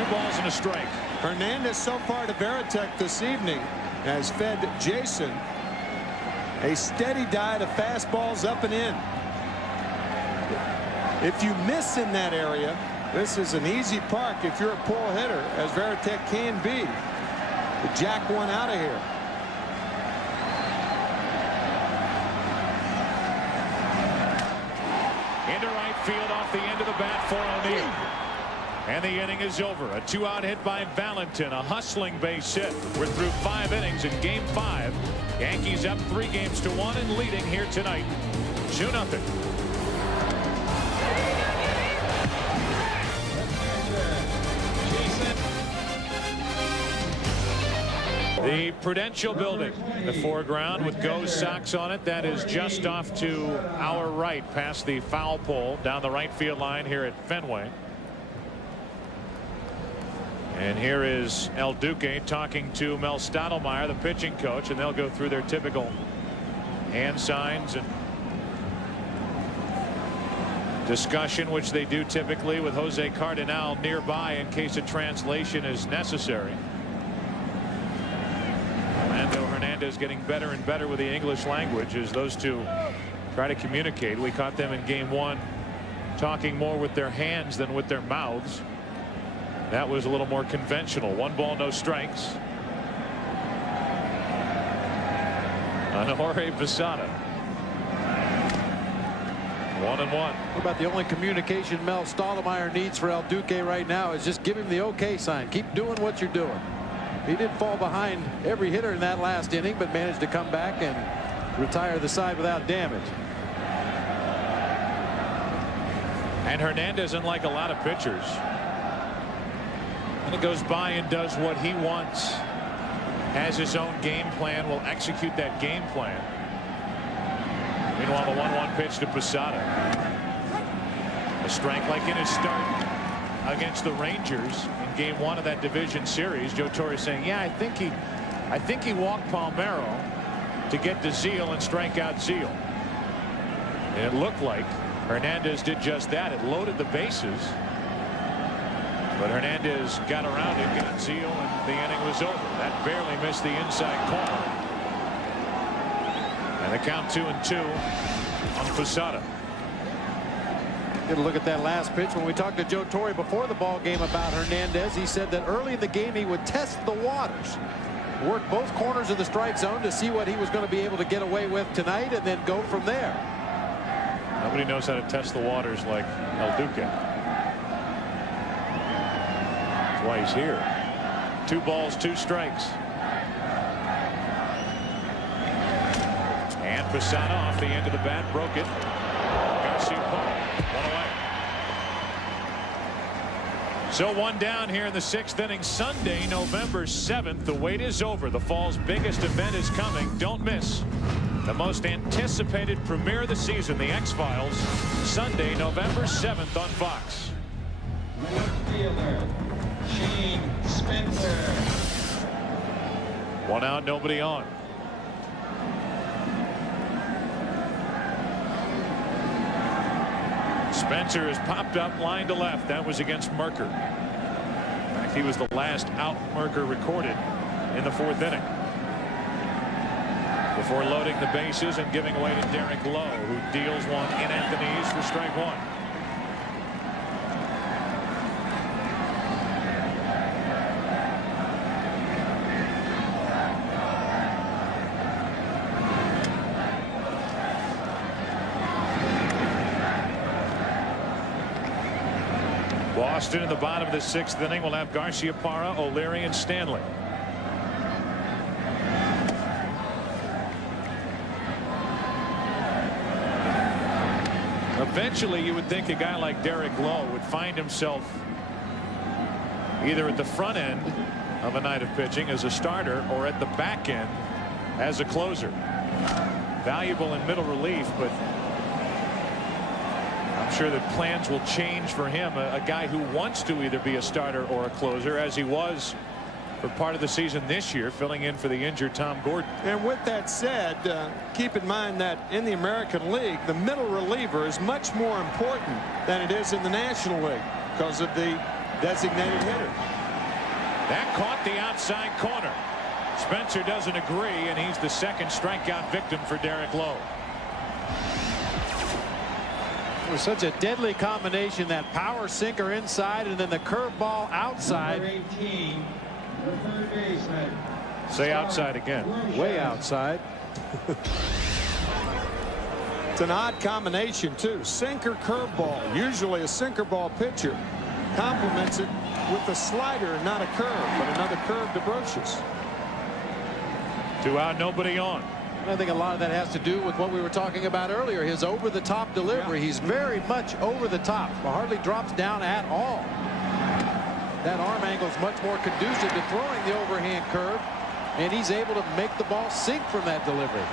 Balls and a strike. Hernandez so far to Varitek this evening has fed Jason a steady diet of fastballs up and in. If you miss in that area, this is an easy park if you're a pull hitter, as Varitek can be, to jack one out of here. Into right field off the end of the bat for O'Neill. And the inning is over. A 2-out hit by Valentin. A hustling base hit. We're through 5 innings in Game 5. Yankees up 3-1 and leading here tonight. 2-0. The Prudential Building, the foreground with Go Sox on it. That is just off to our right, past the foul pole, down the right field line here at Fenway. And here is El Duque talking to Mel Stottlemyre, the pitching coach, and they'll go through their typical hand signs and discussion, which they do typically with Jose Cardinal nearby in case a translation is necessary. Orlando Hernandez getting better and better with the English language as those two try to communicate. We caught them in Game 1 talking more with their hands than with their mouths. That was a little more conventional. 1 ball, no strikes on Jorge Posada. 1-1. What about the only communication Mel Stottlemyre needs for El Duque right now is just give him the okay sign. Keep doing what you're doing. He did fall behind every hitter in that last inning, but managed to come back and retire the side without damage. And Hernandez, unlike a lot of pitchers, and it goes by and does what he wants, has his own game plan, will execute that game plan. Meanwhile, the 1-1 pitch to Posada. A strike like in his start against the Rangers in Game 1 of that division series. Joe Torre saying, yeah, I think he walked Palmeiro to get to Zeal and strike out Zeal. And it looked like Hernandez did just that. It loaded the bases. But Hernandez got around it, got Zeal, and the inning was over. That barely missed the inside corner. And the count 2-2 on Posada. Get a look at that last pitch. When we talked to Joe Torre before the ball game about Hernandez, he said that early in the game he would test the waters, work both corners of the strike zone to see what he was going to be able to get away with tonight, and then go from there. Nobody knows how to test the waters like El Duque. That's why he's here. 2 balls, 2 strikes. And Posada off the end of the bat, broke it. Garcia-Parra, 1 away. So 1 down here in the 6th inning. Sunday, November 7th. The wait is over. The fall's biggest event is coming. Don't miss the most anticipated premiere of the season, The X-Files, Sunday, November 7th on Fox. Left fielder, Gene Spencer. 1 out, nobody on. Spencer has popped up line to left. That was against Merker. In fact, he was the last out Merker recorded in the 4th inning. Before loading the bases and giving away to Derek Lowe, who deals one in at the knees for strike 1. Boston in the bottom of the 6th inning will have Garcia-Parra, O'Leary, and Stanley. Eventually, you would think a guy like Derek Lowe would find himself either at the front end of a night of pitching as a starter or at the back end as a closer. Valuable in middle relief, but I'm sure that plans will change for him. A guy who wants to either be a starter or a closer, as he was for part of the season this year, filling in for the injured Tom Gordon. And with that said, keep in mind that in the American League, the middle reliever is much more important than it is in the National League because of the designated hitter. That caught the outside corner. Spencer doesn't agree, and he's the 2nd strikeout victim for Derek Lowe. It was such a deadly combination, that power sinker inside and then the curveball outside. Number 18, the third baseman. Say outside again. Way outside. It's an odd combination, too. Sinker, curveball. Usually a sinker ball pitcher complements it with a slider, not a curve, but another curve to Brocious. 2 out, nobody on. I think a lot of that has to do with what we were talking about earlier, his over-the-top delivery. He's very much over the top, hardly drops down at all. That arm angle is much more conducive to throwing the overhand curve, and he's able to make the ball sink from that delivery.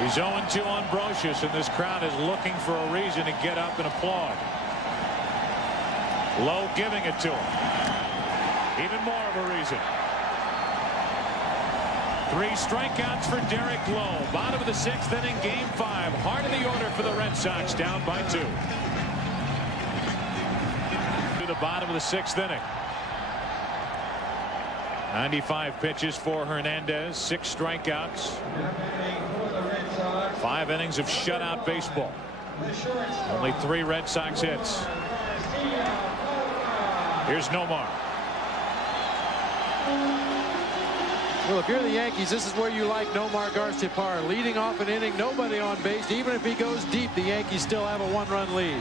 He's 0-2 on Brocious, and this crowd is looking for a reason to get up and applaud. Lowe giving it to him. Even more of a reason. 3 strikeouts for Derek Lowe. Bottom of the 6th inning, game 5. Heart of the order for the Red Sox, down by 2. To the bottom of the 6th inning. 95 pitches for Hernandez, 6 strikeouts. 5 innings of shutout baseball. Only 3 Red Sox hits. Here's Nomar. Well, if you're the Yankees, this is where you like Nomar Garcia-Parra. Leading off an inning, nobody on base. Even if he goes deep, the Yankees still have a 1-run lead.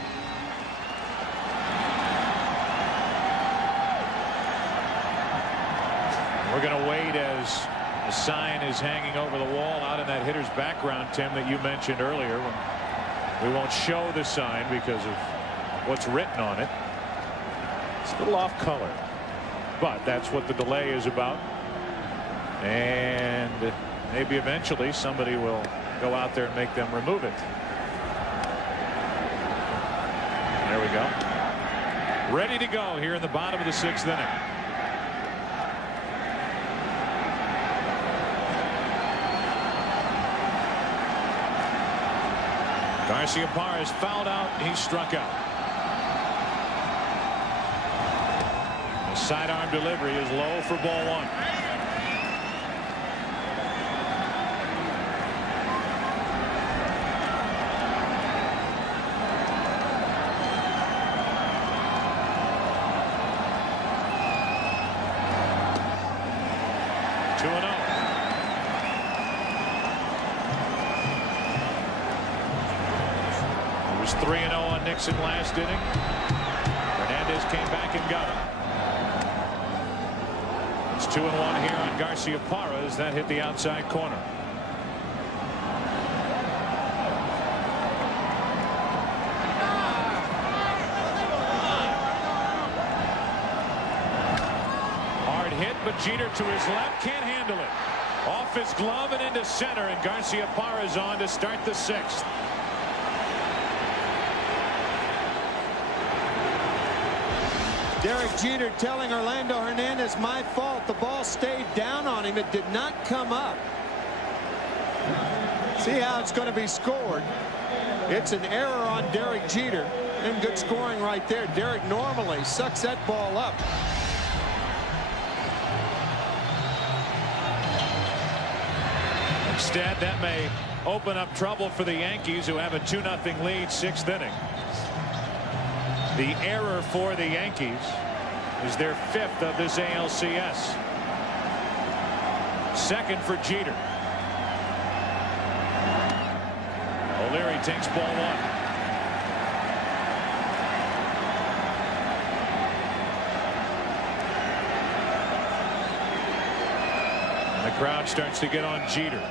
We're going to wait as the sign is hanging over the wall out in that hitter's background, Tim, that you mentioned earlier. We won't show the sign because of what's written on it. It's a little off color, but that's what the delay is about. And maybe eventually somebody will go out there and make them remove it. There we go. Ready to go here in the bottom of the 6th inning. Garcia-Parra is fouled out. He's struck out. The sidearm delivery is low for ball 1. was 3-0 on Nixon last inning. Hernandez came back and got him. It's 2-1 here on Garciaparra as that hit the outside corner. Hard hit, but Jeter to his left can't handle it. Off his glove and into center, and Garciaparra's on to start the 6th. Derek Jeter telling Orlando Hernandez, my fault. The ball stayed down on him. It did not come up. See how it's going to be scored. It's an error on Derek Jeter. And good scoring right there. Derek normally sucks that ball up. Instead, that may open up trouble for the Yankees, who have a 2-0 lead, 6th inning. The error for the Yankees is their 5th of this ALCS. 2nd for Jeter. O'Leary takes ball 1. And the crowd starts to get on Jeter.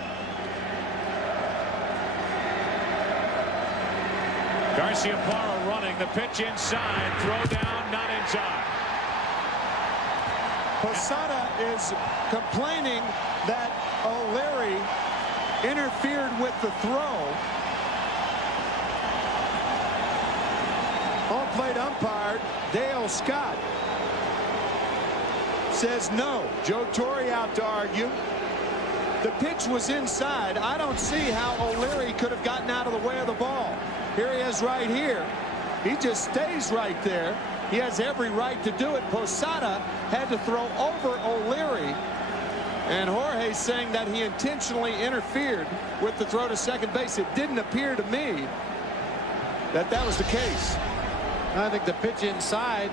Garciaparra running, the pitch inside, throw down, not in time. Posada is complaining that O'Leary interfered with the throw. Home plate umpire Dale Scott says no. Joe Torre out to argue. The pitch was inside. I don't see how O'Leary could have gotten out of the way of the ball. Here he is right here. He just stays right there. He has every right to do it. Posada had to throw over O'Leary. And Jorge's saying that he intentionally interfered with the throw to second base. It didn't appear to me that that was the case. I think the pitch inside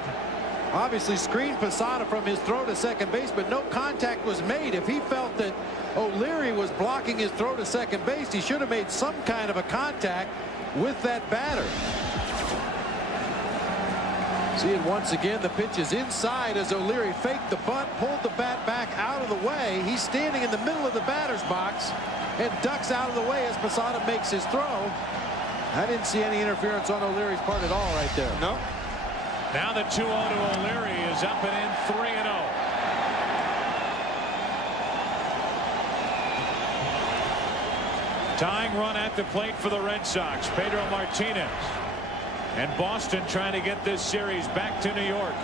obviously screened Posada from his throw to second base, but no contact was made. If he felt that O'Leary was blocking his throw to second base, he should have made some kind of a contact with that batter. See it once again. The pitch is inside as O'Leary faked the bunt, pulled the bat back out of the way. He's standing in the middle of the batter's box and ducks out of the way as Posada makes his throw. I didn't see any interference on O'Leary's part at all right there. No. Now the 2-0 to O'Leary is up and in, 3-0. Tying run at the plate for the Red Sox, Pedro Martinez. And Boston trying to get this series back to New York.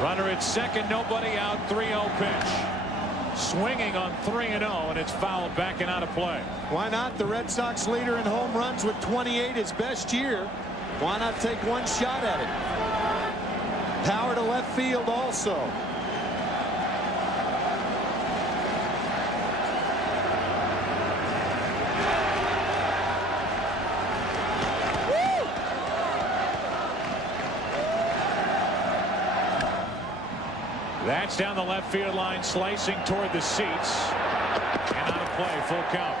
Runner at second, nobody out, 3-0 pitch. Swinging on 3-0, and it's fouled back and out of play. Why not? The Red Sox leader in home runs with 28, his best year. Why not take one shot at it? Power to left field also. That's down the left field line, slicing toward the seats. And out of play, full count.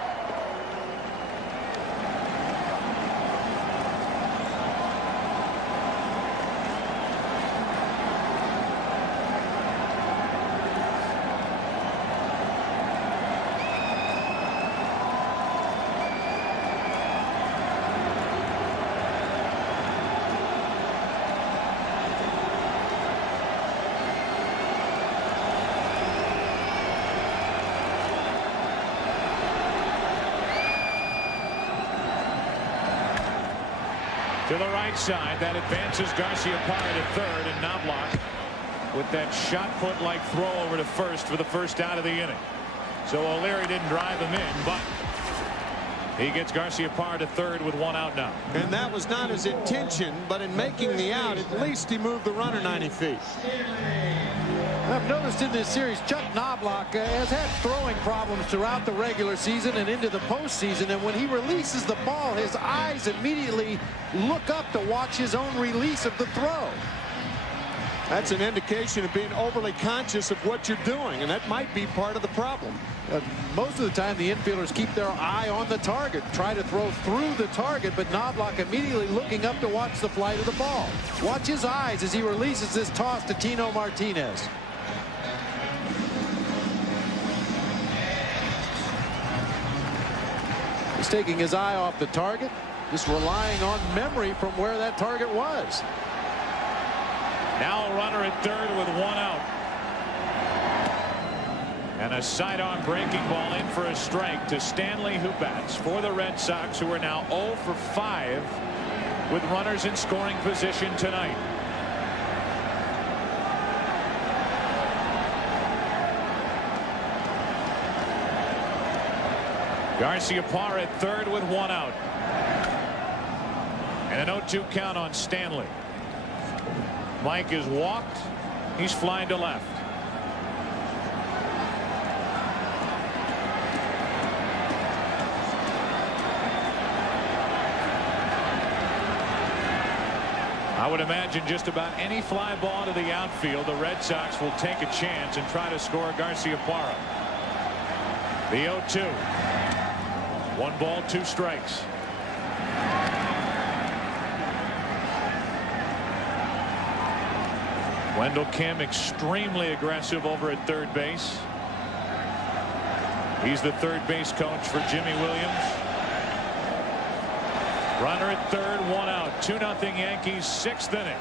To the right side, that advances Garciaparra to third, and Knobloch with that shot put like throw over to first for the first out of the inning. So O'Leary didn't drive him in, but he gets Garciaparra to third with 1 out now. And that was not his intention, but in making the out, at least he moved the runner 90 feet. I've noticed in this series, Chuck Knobloch has had throwing problems throughout the regular season and into the postseason. And when he releases the ball, his eyes immediately look up to watch his own release of the throw. That's an indication of being overly conscious of what you're doing, and that might be part of the problem. Most of the time, the infielders keep their eye on the target, try to throw through the target, but Knobloch immediately looking up to watch the flight of the ball. Watch his eyes as he releases this toss to Tino Martinez. He's taking his eye off the target, just relying on memory from where that target was. Now a runner at third with 1 out. And a sidearm breaking ball in for a strike to Stanley, who bats for the Red Sox, who are now 0 for 5 with runners in scoring position tonight. Garciaparra at third with 1 out. And an 0-2 count on Stanley. Mike is walked. He's flying to left. I would imagine just about any fly ball to the outfield, the Red Sox will take a chance and try to score Garciaparra. The 0-2. 1 ball, 2 strikes. Wendell Kim extremely aggressive over at third base. He's the third base coach for Jimmy Williams. Runner at third, 1 out. 2-0 Yankees, 6th inning.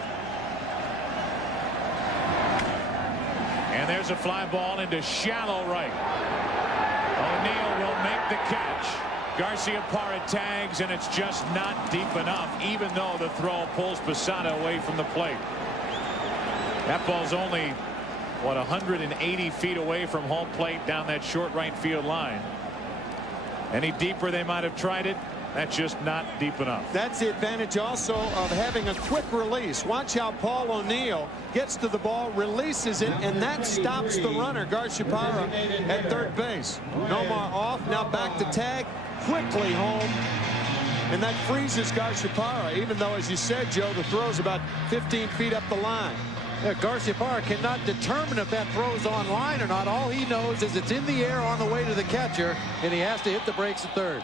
And there's a fly ball into shallow right. O'Neill will make the catch. Garciaparra tags, and it's just not deep enough, even though the throw pulls Posada away from the plate. That ball's only, what, 180 feet away from home plate down that short right field line. Any deeper they might have tried it. That's just not deep enough. That's the advantage also of having a quick release. Watch how Paul O'Neill gets to the ball, releases it, and that stops the runner, Garciaparra, at third base. Nomar off, now back to tag, quickly home. And that freezes Garciaparra, even though, as you said, Joe, the throw's about 15 feet up the line. Yeah, Garciaparra cannot determine if that throw's on line or not. All he knows is it's in the air on the way to the catcher, and he has to hit the brakes at third.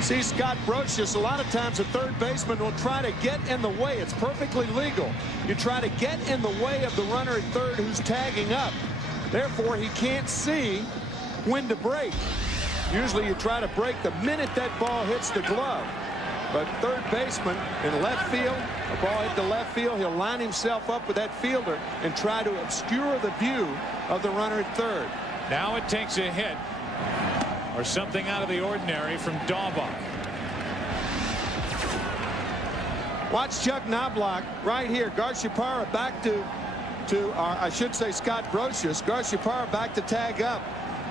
See, Scott Brocious, a lot of times a third baseman will try to get in the way. It's perfectly legal. You try to get in the way of the runner at third who's tagging up. Therefore, he can't see when to break. Usually you try to break the minute that ball hits the glove. But third baseman in left field, a ball hit the left field, he'll line himself up with that fielder and try to obscure the view of the runner at third. Now it takes a hit or something out of the ordinary from Daubach. Watch Chuck Knobloch right here. Garciaparra back to I should say Scott Brocious. Garciaparra back to tag up.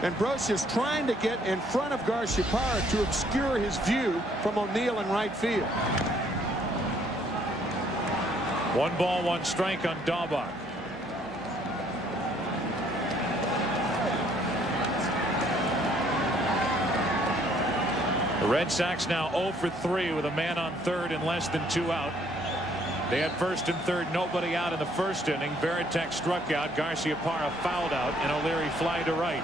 And Brocious trying to get in front of Garciaparra to obscure his view from O'Neill in right field. 1 ball, 1 strike on Daubach. The Red Sox now 0 for 3 with a man on third and less than 2 out. They had first and third, nobody out in the first inning. Varitek struck out, Garciaparra fouled out, and O'Leary fly to right.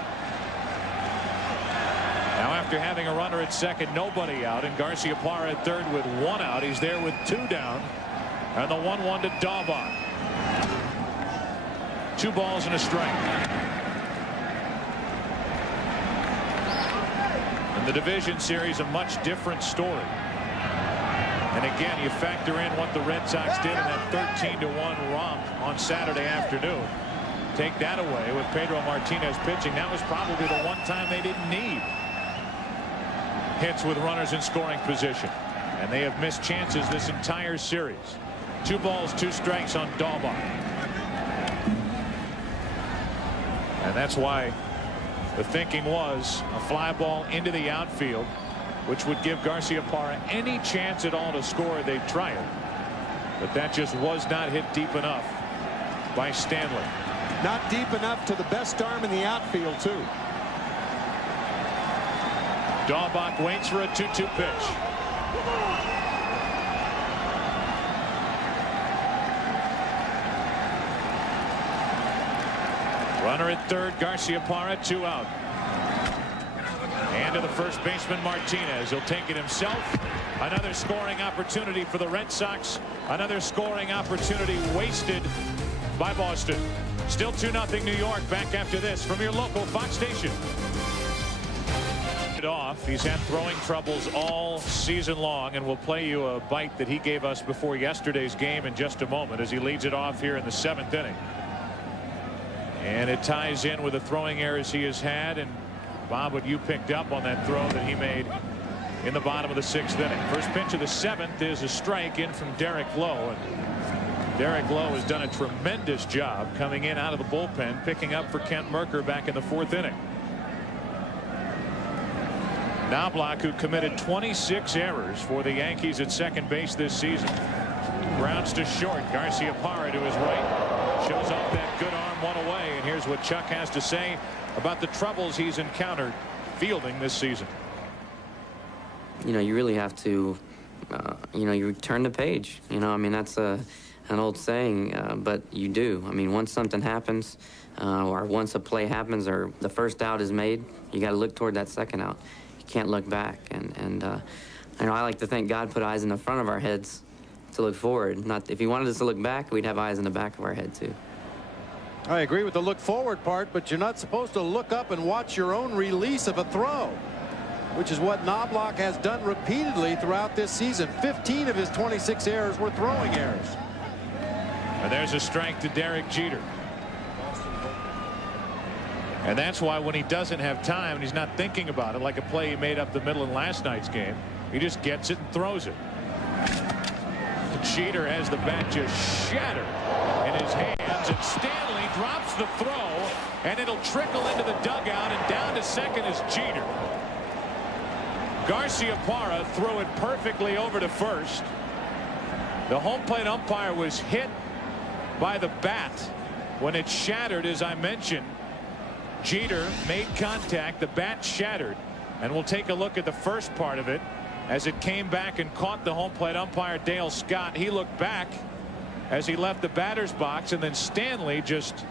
Now after having a runner at second, nobody out, and Garciaparra at third with 1 out. He's there with 2 down. And the 1-1 to Daubach. 2 balls and a strike. In the division series, a much different story. And again, you factor in what the Red Sox did in that 13-1 romp on Saturday afternoon. Take that away with Pedro Martinez pitching. That was probably the one time they didn't need hits with runners in scoring position. And they have missed chances this entire series. 2 balls, 2 strikes on Daubach. And that's why the thinking was a fly ball into the outfield, which would give Garciaparra any chance at all to score. They'd try it. But that just was not hit deep enough by Stanley. Not deep enough to the best arm in the outfield, too. Daubach waits for a 2-2 pitch. Runner at third, Garciaparra, 2 out. And to the first baseman, Martinez. He'll take it himself. Another scoring opportunity for the Red Sox. Another scoring opportunity wasted by Boston. Still 2-0 New York. Back after this from your local Fox station. Off. He's had throwing troubles all season long, and we'll play you a bite that he gave us before yesterday's game in just a moment as he leads it off here in the 7th inning. And it ties in with the throwing errors he has had. And Bob, what you picked up on that throw that he made in the bottom of the 6th inning. First pitch of the 7th is a strike in from Derek Lowe. And Derek Lowe has done a tremendous job coming in out of the bullpen, picking up for Kent Mercker back in the 4th inning. Knobloch, who committed 26 errors for the Yankees at second base this season. Grounds to short. Garciaparra to his right. Shows off that good arm, one away. And here's what Chuck has to say about the troubles he's encountered fielding this season. You know, you really have to, you know, you turn the page. You know, I mean, that's an old saying, but you do. I mean, once something happens, or once a play happens, or the first out is made, you got to look toward that second out. Can't look back, and you know, I like to think God put eyes in the front of our heads to look forward. Not if he wanted us to look back, we'd have eyes in the back of our head too. I agree with the look forward part, but you're not supposed to look up and watch your own release of a throw, which is what Knobloch has done repeatedly throughout this season. 15 of his 26 errors were throwing errors. And there's a strike to Derek Jeter. And that's why when he doesn't have time and he's not thinking about it, like a play he made up the middle in last night's game, he just gets it and throws it. Jeter has the bat just shattered in his hands, and Stanley drops the throw, and it'll trickle into the dugout, and down to second is Jeter. Garciaparra threw it perfectly over to first. The home plate umpire was hit by the bat when it shattered, as I mentioned. Jeter made contact, the bat shattered, and we'll take a look at the first part of it as it came back and caught the home plate umpire Dale Scott. He looked back as he left the batter's box, and then Stanley, just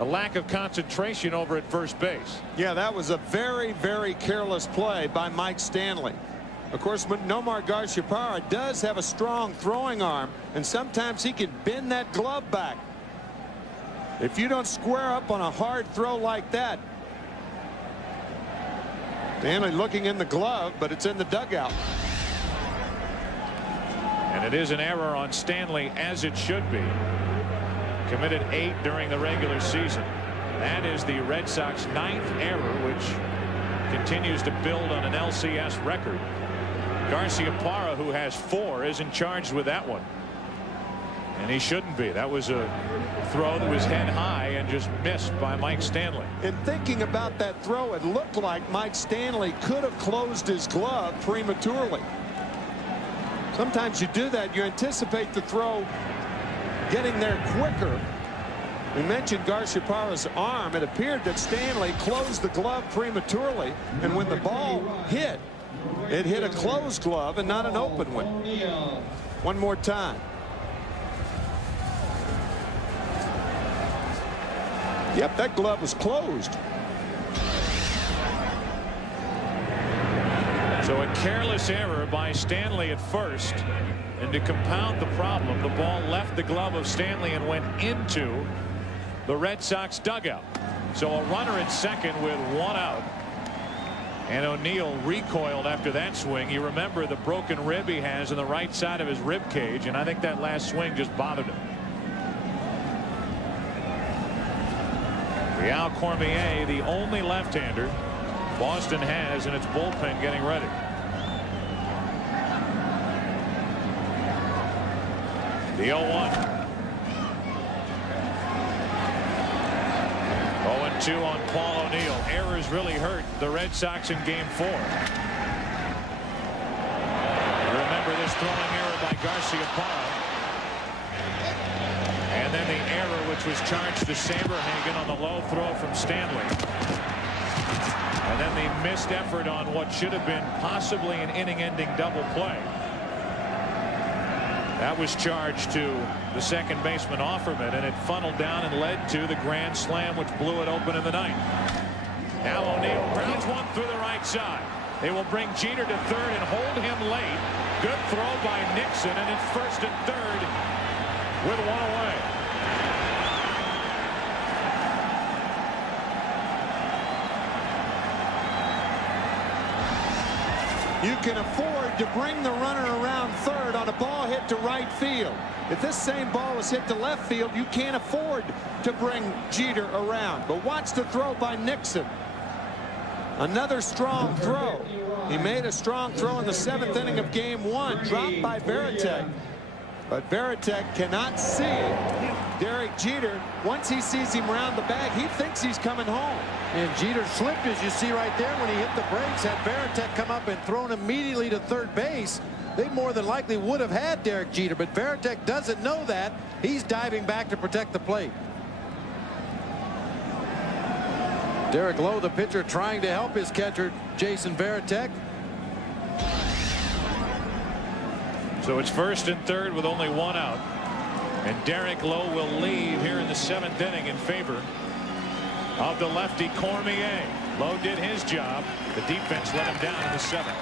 a lack of concentration over at first base. Yeah, that was a very, very careless play by Mike Stanley. Of course, Nomar Garciaparra does have a strong throwing arm, and sometimes he can bend that glove back. If you don't square up on a hard throw like that. Stanley looking in the glove, but it's in the dugout. And it is an error on Stanley, as it should be. Committed 8 during the regular season. That is the Red Sox 9th error, which continues to build on an LCS record. Garciaparra, who has 4, isn't charged with that one. And he shouldn't be. That was a throw that was head high and just missed by Mike Stanley. In thinking about that throw, it looked like Mike Stanley could have closed his glove prematurely. Sometimes you do that. You anticipate the throw getting there quicker. We mentioned Garciaparra's arm. It appeared that Stanley closed the glove prematurely, and when the ball hit, it hit a closed glove and not an open one. One more time. Yep, that glove was closed. So a careless error by Stanley at first, and to compound the problem, the ball left the glove of Stanley and went into the Red Sox dugout. So a runner at second with 1 out, and O'Neill recoiled after that swing. You remember the broken rib he has in the right side of his rib cage, and I think that last swing just bothered him. Al Cormier, the only left-hander Boston has in its bullpen, getting ready. The 0-1. 0-2 on Paul O'Neill. Errors really hurt the Red Sox in Game 4. You remember this throwing error by Garciaparra. And then the error which was charged to Saberhagen on the low throw from Stanley. And then the missed effort on what should have been possibly an inning-ending double play. That was charged to the second baseman Offerman, and it funneled down and led to the grand slam, which blew it open in the ninth. Now O'Neill grounds one through the right side. They will bring Jeter to third and hold him late. Good throw by Nixon, and it's first and third with one away. You can afford to bring the runner around third on a ball hit to right field. If this same ball was hit to left field, you can't afford to bring Jeter around. But watch the throw by Nixon. Another strong throw. He made a strong throw in the 7th inning of game 1, dropped by Varitek. But Varitek cannot see Derek Jeter. Once he sees him round the bag, he thinks he's coming home. And Jeter slipped, as you see right there, when he hit the brakes. Had Varitek come up and thrown immediately to third base, they more than likely would have had Derek Jeter. But Varitek doesn't know that. He's diving back to protect the plate. Derek Lowe, the pitcher, trying to help his catcher, Jason Varitek. So it's first and third with only one out. And Derek Lowe will leave here in the 7th inning in favor of the lefty Cormier. Lowe did his job. The defense let him down in the 7th.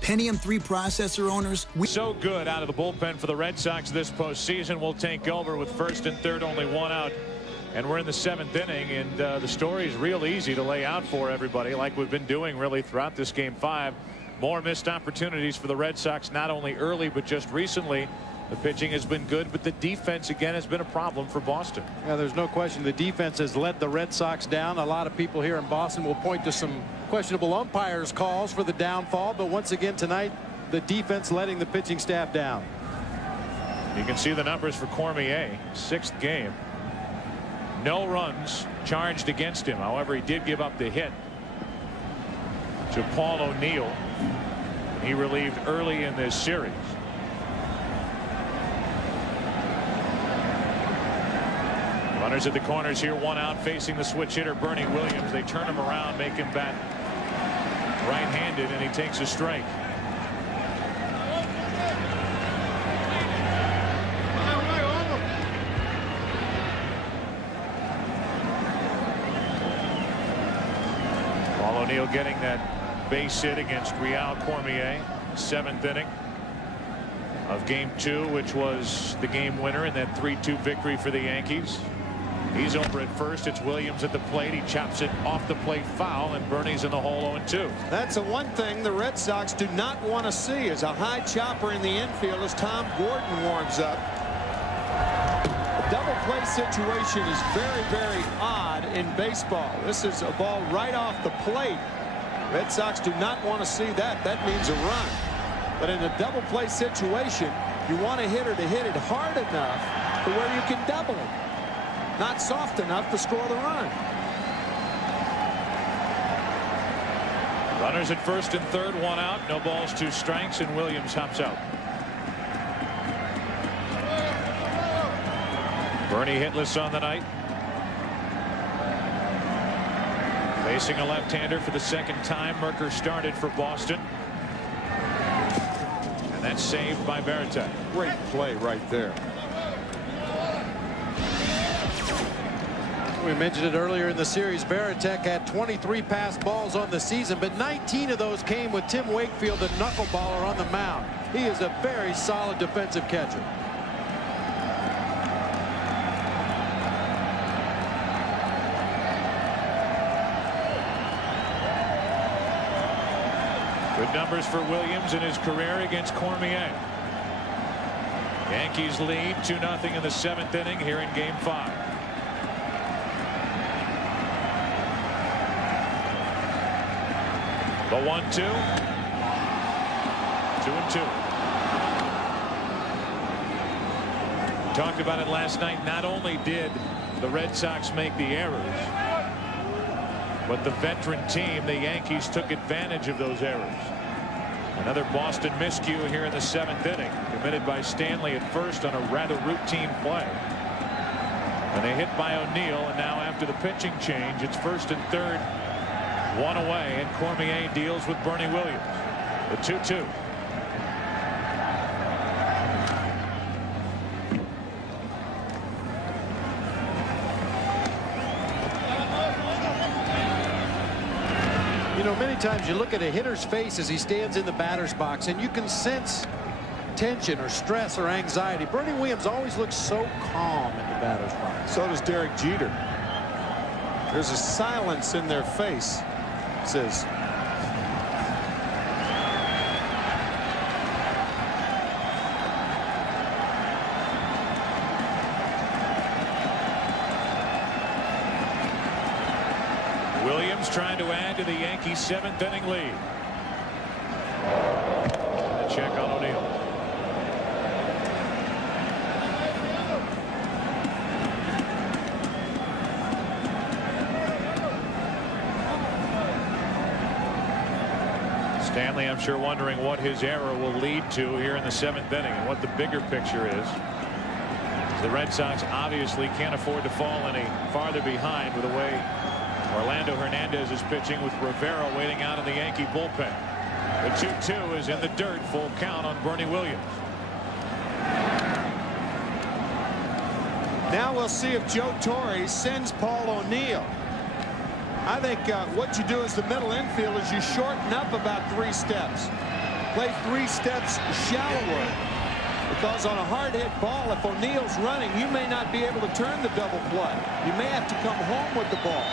Pentium 3 processor owners. So good out of the bullpen for the Red Sox this postseason. Will take over with first and third, only one out. And we're in the 7th inning, and the story is real easy to lay out for everybody, like we've been doing really throughout this game 5. More missed opportunities for the Red Sox, not only early but just recently. The pitching has been good, but the defense again has been a problem for Boston. Yeah, there's no question the defense has led the Red Sox down. A lot of people here in Boston will point to some questionable umpires calls for the downfall, but once again tonight the defense letting the pitching staff down. You can see the numbers for Cormier, 6th game. No runs charged against him. However, he did give up the hit to Paul O'Neill. He relieved early in this series. Runners at the corners here, one out, facing the switch hitter Bernie Williams. They turn him around, make him bat right-handed, and he takes a strike. Paul O'Neill getting that base hit against Real Cormier, 7th inning of game 2, which was the game winner in that 3-2 victory for the Yankees. He's over at first. It's Williams at the plate. He chops it off the plate foul, and Bernie's in the hole 0-2. That's the one thing the Red Sox do not want to see, is a high chopper in the infield as Tom Gordon warms up. The double play situation is very, very odd in baseball. This is a ball right off the plate. Red Sox do not want to see that. That means a run. But in a double play situation, you want a hitter to hit it hard enough to where you can double it. Not soft enough to score the run. Runners at first and third, one out, no balls, 2 strikes, and Williams hops out. Bernie hitless on the night. Facing a left-hander for the 2nd time. Merker started for Boston. And that's saved by Varitek. Great play right there. We mentioned it earlier in the series. Varitek had 23 passed balls on the season, but 19 of those came with Tim Wakefield, the knuckleballer, on the mound. He is a very solid defensive catcher. Good numbers for Williams in his career against Cormier. Yankees lead 2-0 in the 7th inning here in game 5. The 1-2. 2-2. Talked about it last night. Not only did the Red Sox make the errors, but the veteran team, the Yankees, took advantage of those errors. Another Boston miscue here in the 7th inning, committed by Stanley at first on a rather routine play. And they hit by O'Neill, and now after the pitching change, it's first and third, one away, and Cormier deals with Bernie Williams. The 2-2. You know, many times you look at a hitter's face as he stands in the batter's box, and you can sense tension or stress or anxiety. Bernie Williams always looks so calm in the batter's box. So does Derek Jeter. There's a silence in their face. It says, Williams trying to add to the Yankees' 7th inning lead. A check on O'Neill. Stanley, I'm sure, wondering what his error will lead to here in the 7th inning and what the bigger picture is. The Red Sox obviously can't afford to fall any farther behind with the way Orlando Hernandez is pitching, with Rivera waiting out in the Yankee bullpen. The 2-2 is in the dirt. Full count on Bernie Williams. now we'll see if Joe Torre sends Paul O'Neill. I think what you do as the middle infield is you shorten up about 3 steps. Play 3 steps shallower. Because on a hard hit ball, if O'Neill's running, you may not be able to turn the double play. You may have to come home with the ball.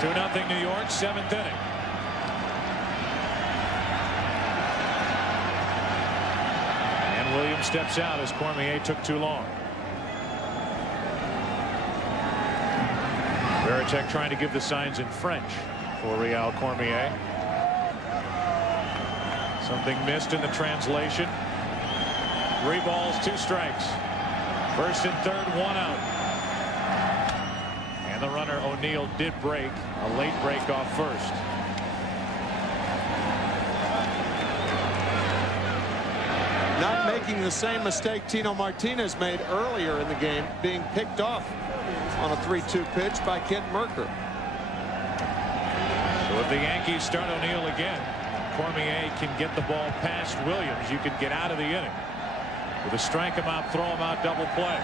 (2-0 New York, 7th inning. And Williams steps out as Cormier took too long. Veritek trying to give the signs in French for Real Cormier. Something missed in the translation. 3 balls, 2 strikes. 1st and 3rd, 1 out. And the runner O'Neill did break. A late break off first. Not making the same mistake Tino Martinez made earlier in the game, being picked off on a 3-2 pitch by Kent Mercker. So if the Yankees start O'Neill again, Cormier can get the ball past Williams. You can get out of the inning with a strike him out, throw him out, double play.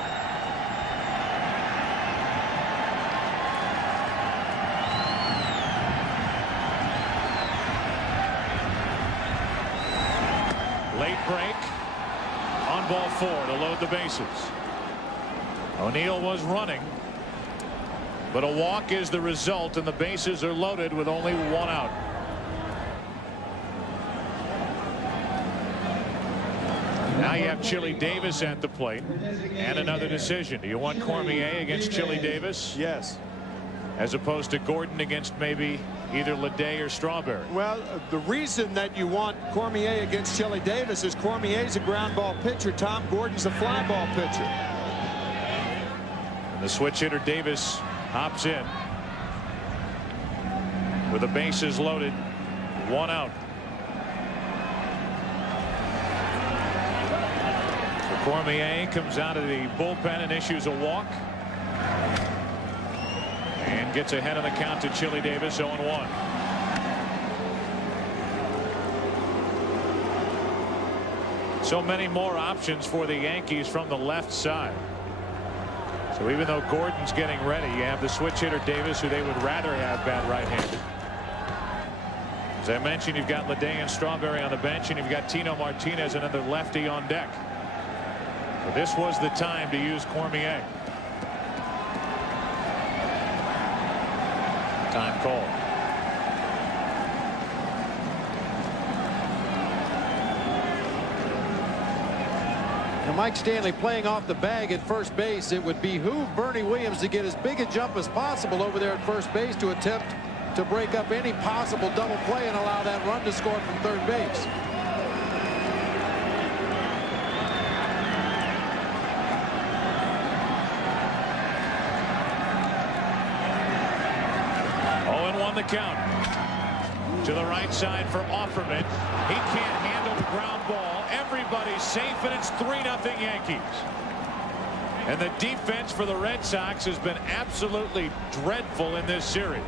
Late break on ball 4 to load the bases. O'Neill was running, but a walk is the result, and the bases are loaded with only 1 out. Now you have Chili Davis at the plate, and another decision. Do you want Cormier against Chili Davis? Yes. As opposed to Gordon against maybe either Leday or Strawberry? Well, the reason that you want Cormier against Chili Davis is Cormier's a ground ball pitcher. Tom Gordon's a fly ball pitcher. And the switch hitter Davis hops in with the bases loaded, 1 out. So Cormier comes out of the bullpen and issues a walk. And gets ahead of the count to Chili Davis, 0-1. So many more options for the Yankees from the left side. So even though Gordon's getting ready, you have the switch hitter Davis, who they would rather have bat right-handed. As I mentioned, you've got Leday and Strawberry on the bench, and you've got Tino Martinez, another lefty, on deck. So this was the time to use Cormier. Time call. Now Mike Stanley playing off the bag at first base. It would behoove Bernie Williams to get as big a jump as possible over there at first base to attempt to break up any possible double play and allow that run to score from third base. The count to the right side for Offerman. He can't handle the ground ball. Everybody's safe, and it's 3-0 Yankees. And the defense for the Red Sox has been absolutely dreadful in this series.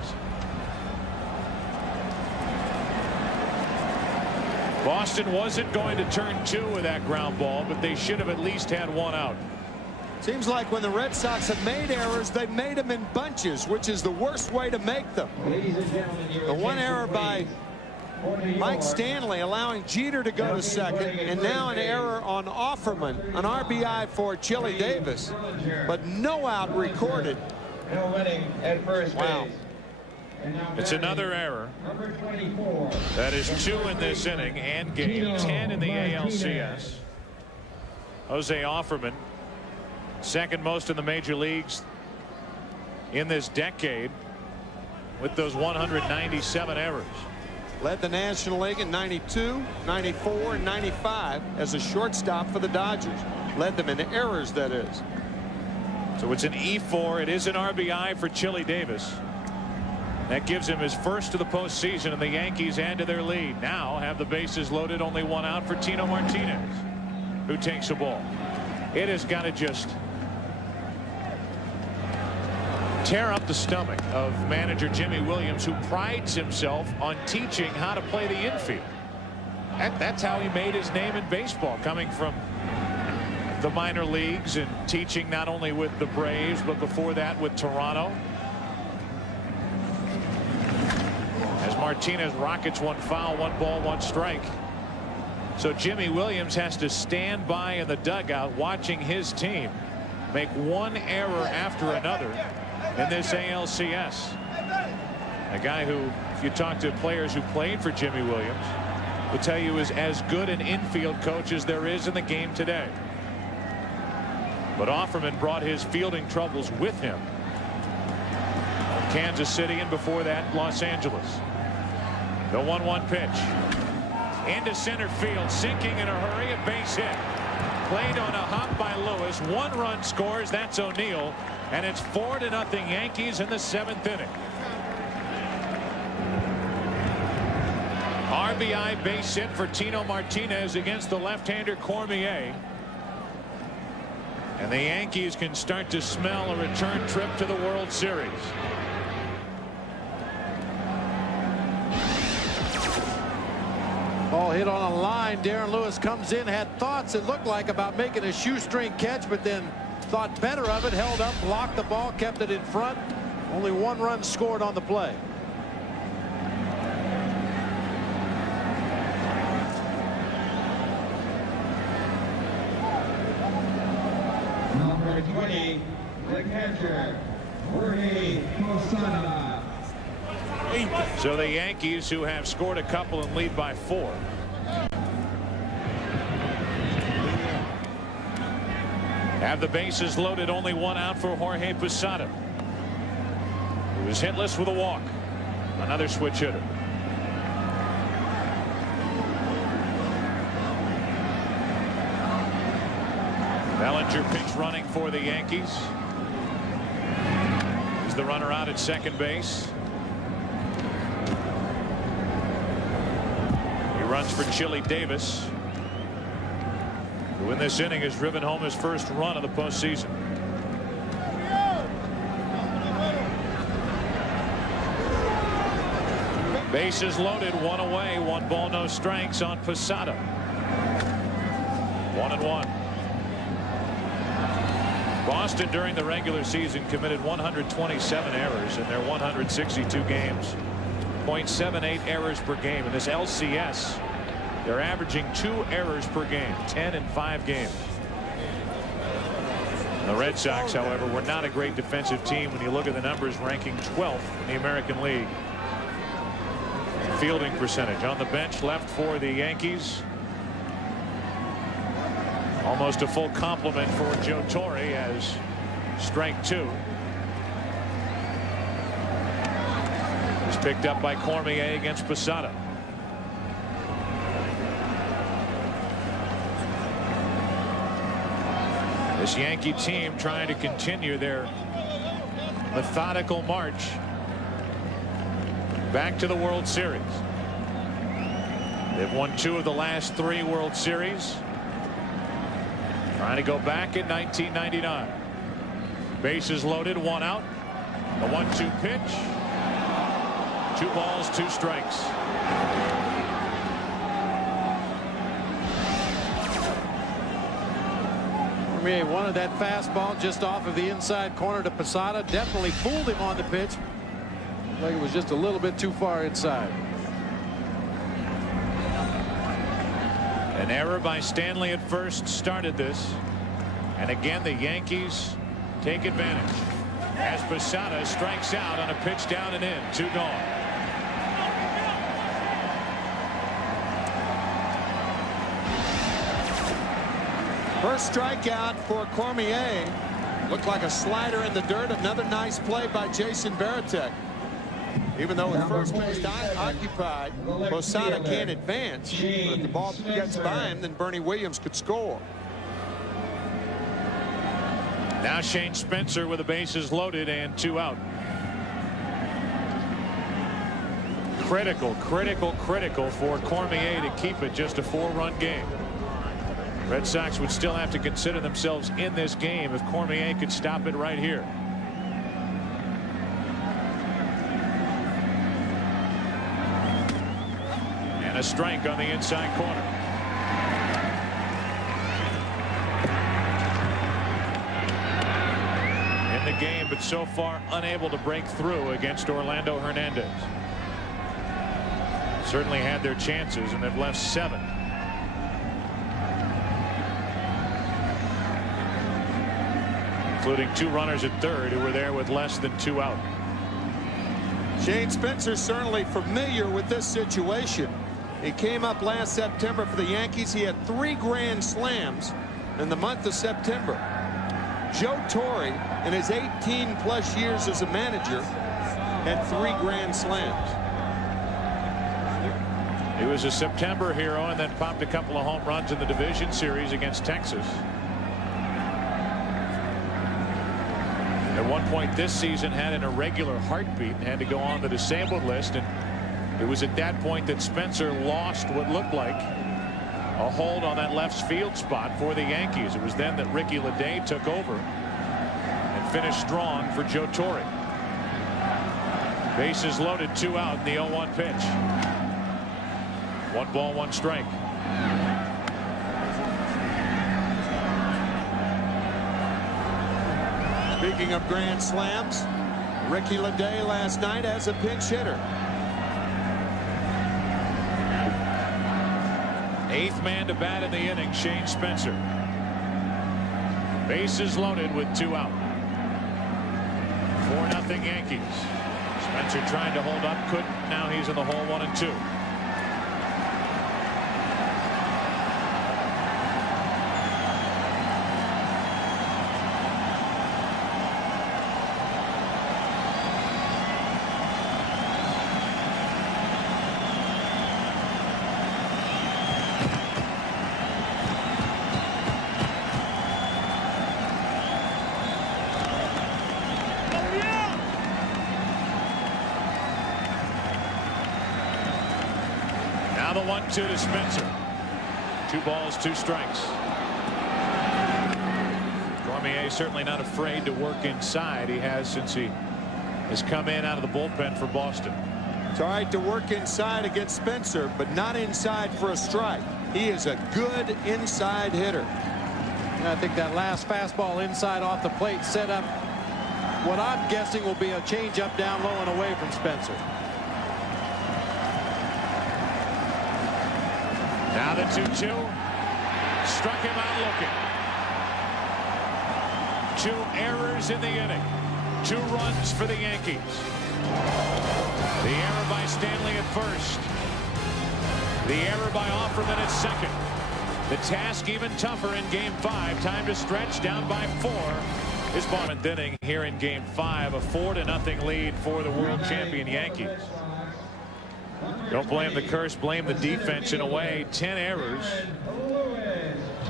Boston wasn't going to turn 2 with that ground ball, but they should have at least had 1 out. Seems like when the Red Sox have made errors, they've made them in bunches, which is the worst way to make them. The one error by Mike Stanley allowing Jeter to go to second, and now an error on Offerman, an RBI for Chili Davis, but no out recorded. Wow. It's another error. That is 2 in this inning and game, 10 in the ALCS. Jose Offerman, second most in the major leagues in this decade with those 197 errors. Led the National League in 92, 94, and 95 as a shortstop for the Dodgers. Led them in errors, that is. So it's an E4. It is an RBI for Chili Davis. That gives him his first of the postseason, and the Yankees add to their lead. Now have the bases loaded, only one out for Tino Martinez, who takes a ball. It has got to just tear up the stomach of manager Jimmy Williams, who prides himself on teaching how to play the infield. That's how he made his name in baseball, coming from the minor leagues and teaching not only with the Braves, but before that with Toronto. As Martinez rockets one foul, 1 ball, 1 strike. So Jimmy Williams has to stand by in the dugout watching his team make one error after another in this ALCS. A guy who, if you talk to players who played for Jimmy Williams, will tell you is as good an infield coach as there is in the game today. But Offerman brought his fielding troubles with him from Kansas City, and before that Los Angeles. The 1-1 pitch into center field, sinking in a hurry, a base hit. Played on a hop by Lewis. 1 run scores. That's O'Neill. And it's 4-0 Yankees in the 7th inning. RBI base hit for Tino Martinez against the left-hander Cormier. And the Yankees can start to smell a return trip to the World Series. Ball hit on a line. Darren Lewis comes in, had thoughts, it looked like, about making a shoestring catch, but then thought better of it, held up, blocked the ball, kept it in front. Only 1 run scored on the play. Number 20, the catcher, Jorge Posada. So the Yankees, who have scored a couple and lead by 4. Have the bases loaded, only 1 out for Jorge Posada, who is hitless with a walk. Another switch hitter. Bellinger pitch running for the Yankees. He's the runner out at second base. He runs for Chili Davis, who in this inning has driven home his first run of the postseason. Bases loaded, 1 away, 1 ball, no strikes on Posada. 1-1. Boston during the regular season committed 127 errors in their 162 games. 0.78 errors per game. In this LCS, they're averaging 2 errors per game, 10 in 5 games. The Red Sox, however, were not a great defensive team when you look at the numbers, ranking 12th in the American League. Fielding percentage. On the bench left for the Yankees, almost a full complement for Joe Torre as strike 2. It's picked up by Cormier against Posada. This Yankee team trying to continue their methodical march back to the World Series. They've won 2 of the last 3 World Series. Trying to go back in 1999. Bases loaded, 1 out. The 1-2 pitch. 2 balls, 2 strikes. Cormier wanted that fastball just off of the inside corner to Posada. Definitely fooled him on the pitch. Like it was just a little bit too far inside. An error by Stanley at first started this. And again, the Yankees take advantage as Posada strikes out on a pitch down and in. 2 gone. First strikeout for Cormier. Looked like a slider in the dirt. Another nice play by Jason Varitek. Even though with first base occupied, Posada can't advance. But if the ball gets by him, then Bernie Williams could score. Now Shane Spencer with the bases loaded and 2 out. Critical for Cormier to keep it just a 4-run game. Red Sox would still have to consider themselves in this game if Cormier could stop it right here. And a strike on the inside corner. In the game, but so far unable to break through against Orlando Hernandez. Certainly had their chances, and they've left 7. Including 2 runners at third who were there with less than 2 out. Shane Spencer certainly familiar with this situation. He came up last September for the Yankees. He had 3 grand slams in the month of September. Joe Torre, in his 18+ years as a manager, had 3 grand slams. He was a September hero and then popped a couple of home runs in the division series against Texas. At one point this season had an irregular heartbeat and had to go on the disabled list, and it was at that point that Spencer lost what looked like a hold on that left field spot for the Yankees. It was then that Ricky Leday took over and finished strong for Joe Torre. Bases loaded, 2 out in the 0-1 pitch. 1 ball, 1 strike. Speaking of grand slams, Ricky Leday last night as a pinch hitter. 8th man to bat in the inning, Shane Spencer. Bases loaded with 2 out. 4-0 Yankees. Spencer trying to hold up, couldn't. Now he's in the hole, 1-2. Now the 1-2 to Spencer. 2 balls, 2 strikes. Cormier certainly not afraid to work inside. He has since he has come in out of the bullpen for Boston. It's all right to work inside against Spencer, but not inside for a strike. He is a good inside hitter. And I think that last fastball inside off the plate set up what I'm guessing will be a changeup down low and away from Spencer. Now the 2-2. Struck him out looking. 2 errors in the inning. 2 runs for the Yankees. The error by Stanley at first. The error by Offerman at second. The task even tougher in Game 5. Time to stretch, down by 4. His bottom inning here in Game 5. A 4-0 lead for the world champion Yankees. Don't blame the curse, blame the defense in a way. 10 errors.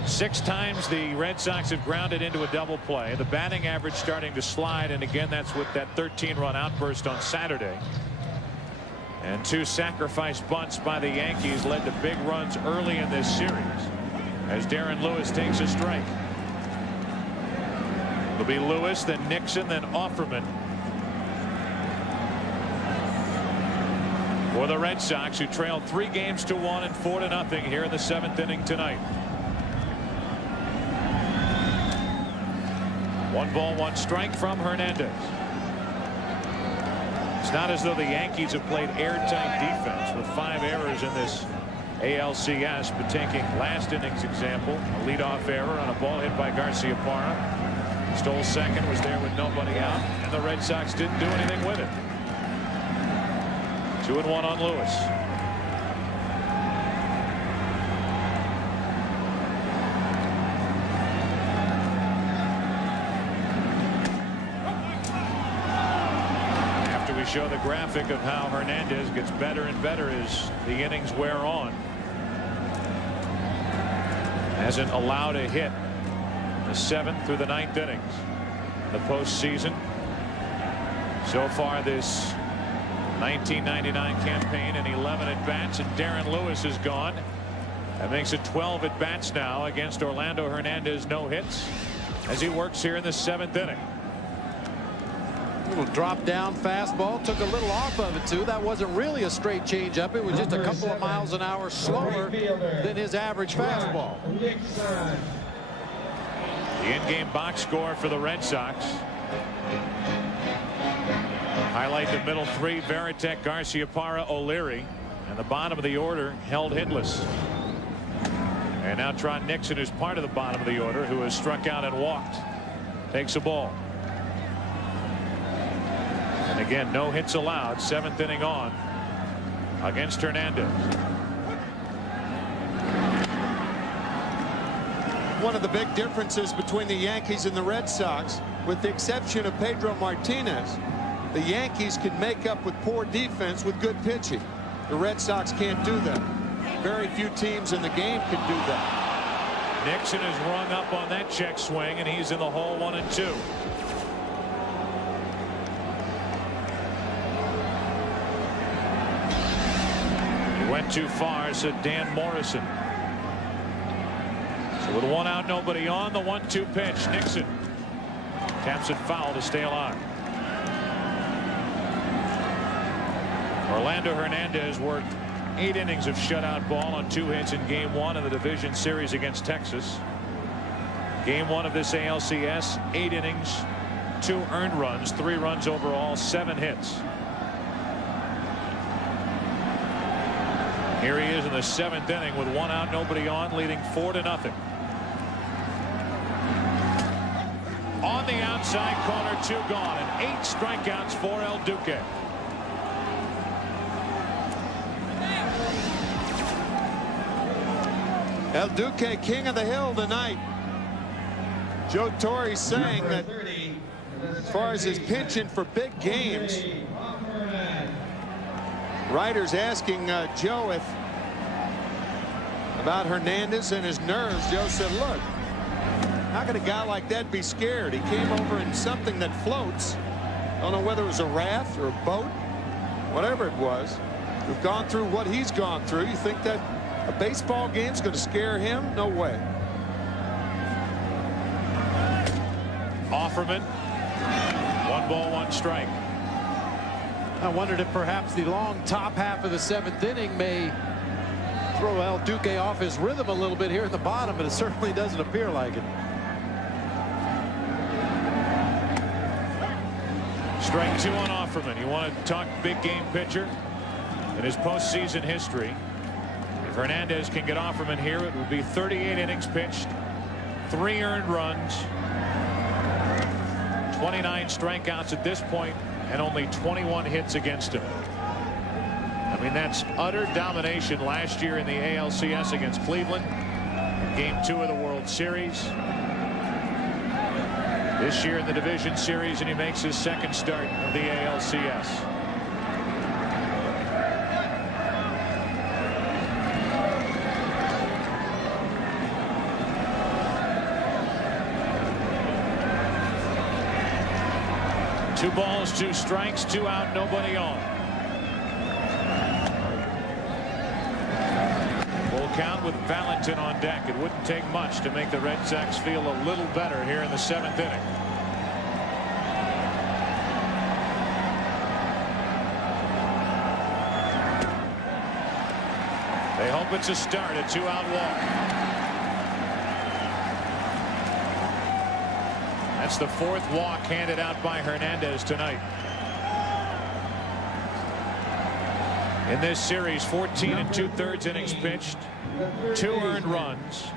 6 times the Red Sox have grounded into a double play. The batting average starting to slide, and again that's with that 13-run outburst on Saturday. And 2 sacrifice bunts by the Yankees led to big runs early in this series as Darren Lewis takes a strike. It'll be Lewis, then Nixon, then Offerman for the Red Sox, who trailed 3 games to 1 and 4-0 here in the 7th inning tonight. 1 ball, 1 strike from Hernandez. It's not as though the Yankees have played airtight defense with 5 errors in this ALCS, but taking last inning's example, a leadoff error on a ball hit by Garciaparra. Stole second, was there with nobody out, and the Red Sox didn't do anything with it. 2-1 on Lewis. Show the graphic of how Hernandez gets better and better as the innings wear on. Hasn't allowed a hit in the 7th through the 9th innings. The postseason so far this 1999 campaign in 11 at bats, and Darren Lewis is gone. That makes it 12 at bats now against Orlando Hernandez. No hits as he works here in the 7th inning. Little drop down fastball, took a little off of it too. That wasn't really a straight change up. It was just a couple of miles an hour slower than his average fastball. The in-game box score for the Red Sox. Highlight the middle 3: Varitek, Garciaparra, O'Leary, and the bottom of the order held hitless. And now Trot Nixon, who's part of the bottom of the order, who has struck out and walked, takes a ball. And again, no hits allowed. 7th inning on against Hernandez. One of the big differences between the Yankees and the Red Sox, with the exception of Pedro Martinez, the Yankees can make up with poor defense with good pitching. The Red Sox can't do that. Very few teams in the game can do that. Nixon is rung up on that check swing, and he's in the hole 1-2. Went too far, said Dan Morrison. So with 1 out, nobody on, the 1-2 pitch. Nixon taps it foul to stay alive. Orlando Hernandez worked 8 innings of shutout ball on 2 hits in Game 1 of the division series against Texas. Game 1 of this ALCS, 8 innings, 2 earned runs, 3 runs overall, 7 hits. Here he is in the 7th inning with 1 out, nobody on, leading 4-0. On the outside corner, 2 gone, and 8 strikeouts for El Duque. El Duque, king of the hill tonight. Joe Torre saying that as far as his pitching for big games, writers asking Joe about Hernandez and his nerves. Joe said, look, how could a guy like that be scared? He came over in something that floats. I don't know whether it was a raft or a boat, whatever it was. We've gone through what he's gone through. You think that a baseball game's going to scare him? No way. Offerman, 1 ball, 1 strike. I wondered if perhaps the long top half of the 7th inning may throw El Duque off his rhythm a little bit here in the bottom, but it certainly doesn't appear like it. Strike 2 on Offerman. You want to talk big game pitcher in his postseason history. If Hernandez can get Offerman here, it would be 38 innings pitched, 3 earned runs, 29 strikeouts at this point, and only 21 hits against him. I mean, that's utter domination last year in the ALCS against Cleveland. Game 2 of the World Series. This year in the division series, and he makes his 2nd start of the ALCS. Two balls, 2 strikes, 2 out, nobody on. Full count with Valentin on deck. It wouldn't take much to make the Red Sox feel a little better here in the 7th inning. They hope it's a start, a 2-out walk. That's the 4th walk handed out by Hernandez tonight. In this series, 14 2/3 innings pitched, 2 earned runs,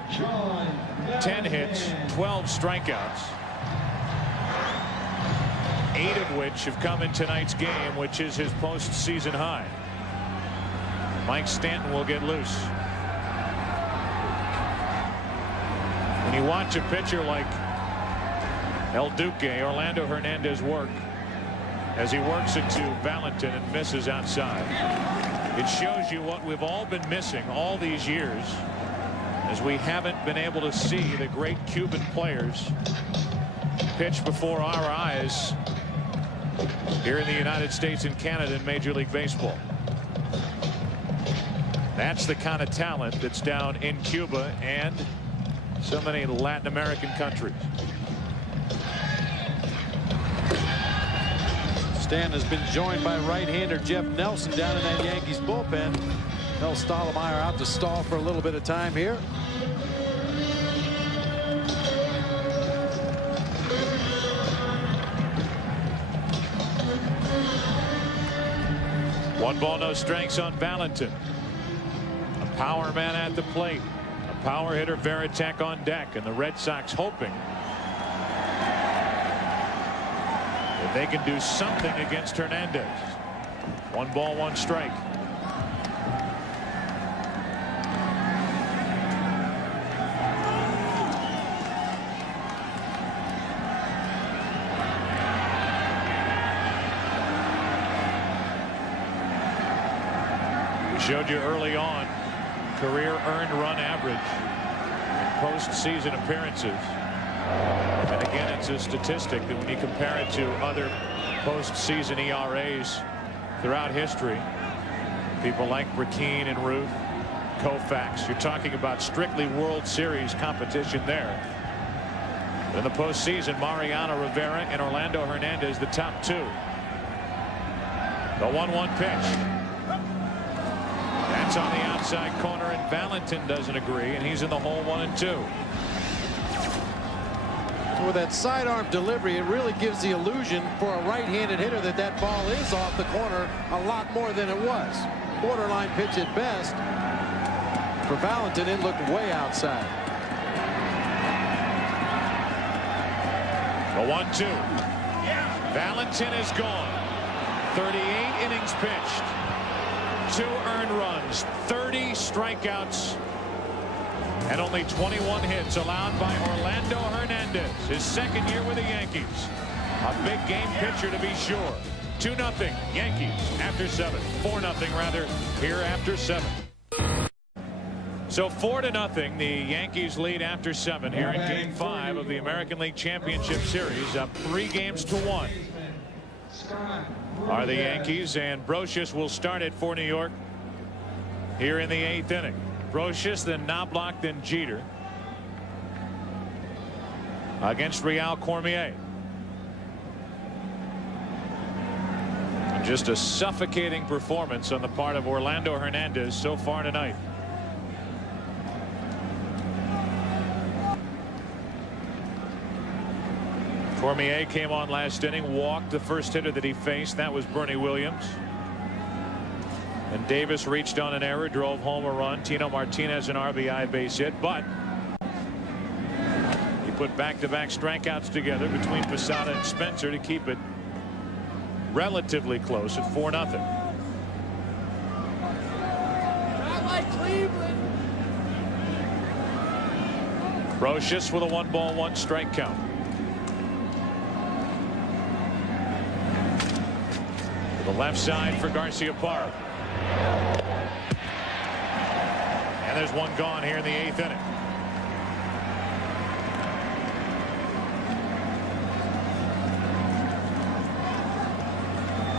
10 hits, 12 strikeouts, 8 of which have come in tonight's game, which is his postseason high. Mike Stanton will get loose. When you watch a pitcher like El Duque, Orlando Hernandez work, as he works it to Valentin and misses outside, it shows you what we've all been missing all these years, as we haven't been able to see the great Cuban players pitch before our eyes here in the United States and Canada in Major League Baseball. That's the kind of talent that's down in Cuba and so many Latin American countries. Stan has been joined by right-hander Jeff Nelson down in that Yankees bullpen. Mel Stottlemyre out to stall for a little bit of time here. One ball, no strikes on Valentin. A power man at the plate. A power hitter, Varitek on deck, and the Red Sox hoping that they can do something against Hernandez. 1 ball, 1 strike. We showed you early on career earned run average in postseason appearances. And again, it's a statistic that when you compare it to other postseason ERAs throughout history, people like Brackeen and Ruth, Koufax, you're talking about strictly World Series competition there. In the postseason, Mariano Rivera and Orlando Hernandez, the top 2. The 1-1 pitch. That's on the outside corner, and Valentin doesn't agree, and he's in the hole 1-2. With that sidearm delivery, it really gives the illusion for a right-handed hitter that that ball is off the corner a lot more than it was. Borderline pitch at best. For Valentin, it looked way outside. The 1-2. Valentin is gone. 38 innings pitched. 2 earned runs, 30 strikeouts, and only 21 hits allowed by Orlando Hernandez, his 2nd year with the Yankees. A big game pitcher to be sure. 2-0 Yankees after 7. 4-0 rather here after 7. So 4-0 the Yankees lead after 7 here in Game 5 of the American League Championship Series, up 3-1 are the Yankees, and Brocious will start it for New York here in the 8th inning. Brocious, then Knobloch, then Jeter against Real Cormier. Just a suffocating performance on the part of Orlando Hernandez so far tonight. Cormier came on last inning, walked the first hitter that he faced. That was Bernie Williams. And Davis reached on an error, drove home a run. Tino Martinez an RBI base hit, but he put back-to-back strikeouts together between Posada and Spencer to keep it relatively close at 4-0. Brocious with a 1-ball, 1-strike count. To the left side for Garcia Park. And there's one gone here in the 8th inning.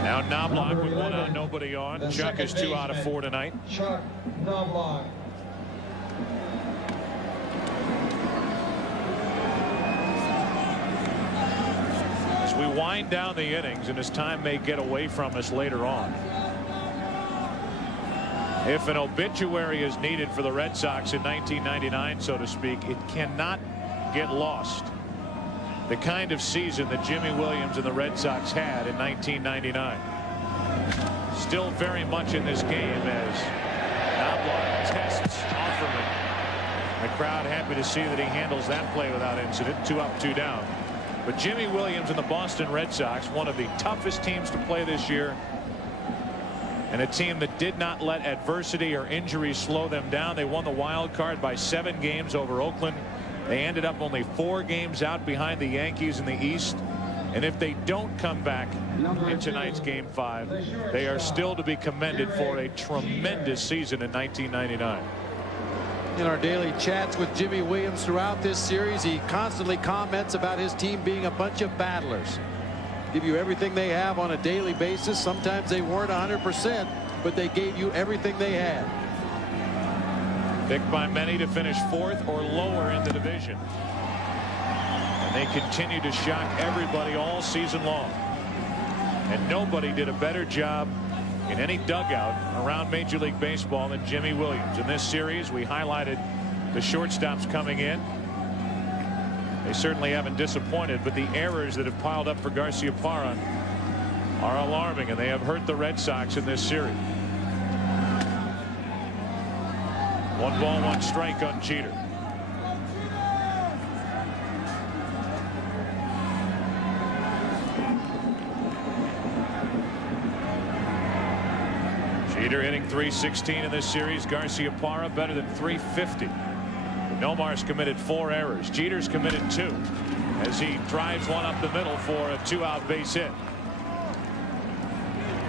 Now Knobloch with 1 out, nobody on. Chuck is 2 out of 4 tonight. Chuck Knobloch. As we wind down the innings, and as time may get away from us later on, if an obituary is needed for the Red Sox in 1999, so to speak, it cannot get lost the kind of season that Jimmy Williams and the Red Sox had in 1999. Still very much in this game as Knobloch tests Offerman. The crowd happy to see that he handles that play without incident. 2 up, 2 down. But Jimmy Williams and the Boston Red Sox, one of the toughest teams to play this year, and a team that did not let adversity or injuries slow them down. They won the wild card by 7 games over Oakland. They ended up only 4 games out behind the Yankees in the East. And if they don't come back in tonight's Game 5, they are still to be commended for a tremendous season in 1999. In our daily chats with Jimmy Williams throughout this series, he constantly comments about his team being a bunch of battlers. Give you everything they have on a daily basis. Sometimes they weren't 100%, but they gave you everything they had. Picked by many to finish 4th or lower in the division. And they continue to shock everybody all season long. And nobody did a better job in any dugout around Major League Baseball than Jimmy Williams. In this series, we highlighted the shortstops coming in. They certainly haven't disappointed, but the errors that have piled up for Garciaparra are alarming, and they have hurt the Red Sox in this series. 1 ball, 1 strike on Jeter. Jeter hitting .316 in this series. Garciaparra better than .350. Nomar's committed 4 errors. Jeter's committed 2 as he drives one up the middle for a 2-out base hit.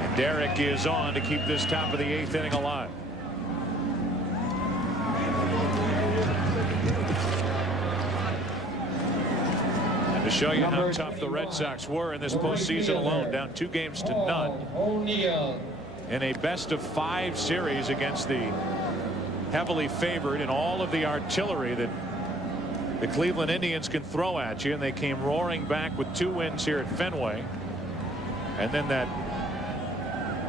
And Derek is on to keep this top of the 8th inning alive. And to show you how tough the Red Sox were in this postseason alone, down 2 games to none in a best-of-5 series against the heavily favored in all of the artillery that the Cleveland Indians can throw at you, and they came roaring back with 2 wins here at Fenway. And then that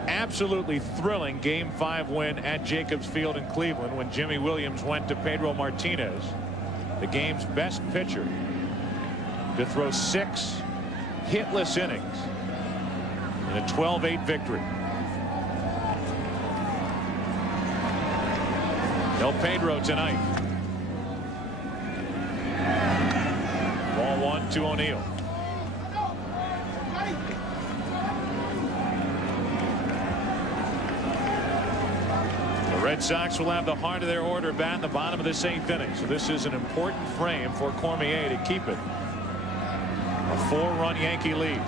absolutely thrilling Game 5 win at Jacobs Field in Cleveland when Jimmy Williams went to Pedro Martinez, the game's best pitcher, to throw 6 hitless innings in a 12-8 victory. No Pedro tonight. Ball 1 to O'Neill. The Red Sox will have the heart of their order bat in the bottom of this 8th inning. So this is an important frame for Cormier to keep it. A 4-run Yankee lead.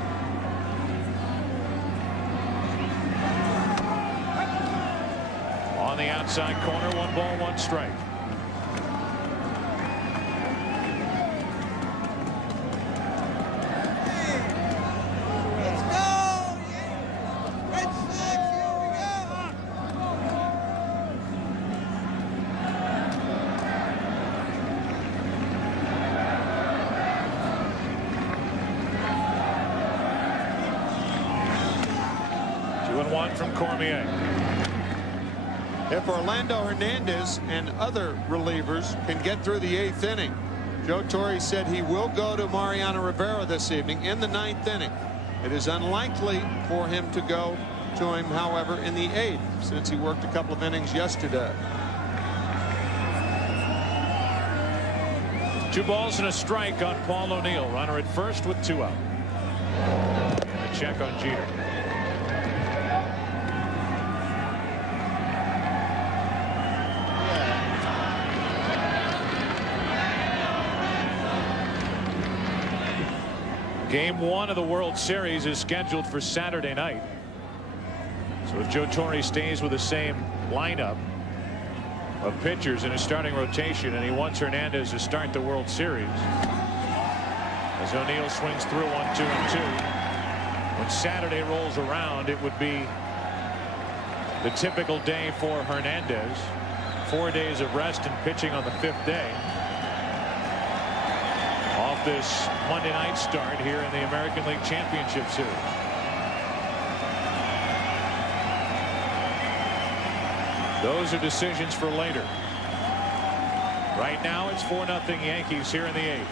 On the outside corner, 1 ball, 1 strike. Let's go! Red Sox, here we go! 2-1 from Cormier. If Orlando Hernandez and other relievers can get through the 8th inning, Joe Torre said he will go to Mariano Rivera this evening in the 9th inning. It is unlikely for him to go to him, however, in the 8th, since he worked a couple of innings yesterday. 2 balls and a strike on Paul O'Neill. Runner at first with 2 out. A check on Jeter. Game 1 of the World Series is scheduled for Saturday night. So if Joe Torre stays with the same lineup of pitchers in his starting rotation, and he wants Hernandez to start the World Series, as O'Neill swings through 1-2 and 2, when Saturday rolls around, it would be the typical day for Hernandez. 4 days of rest and pitching on the 5th day. Off this Monday night start here in the American League Championship Series. Those are decisions for later. Right now it's 4-0 Yankees here in the 8th.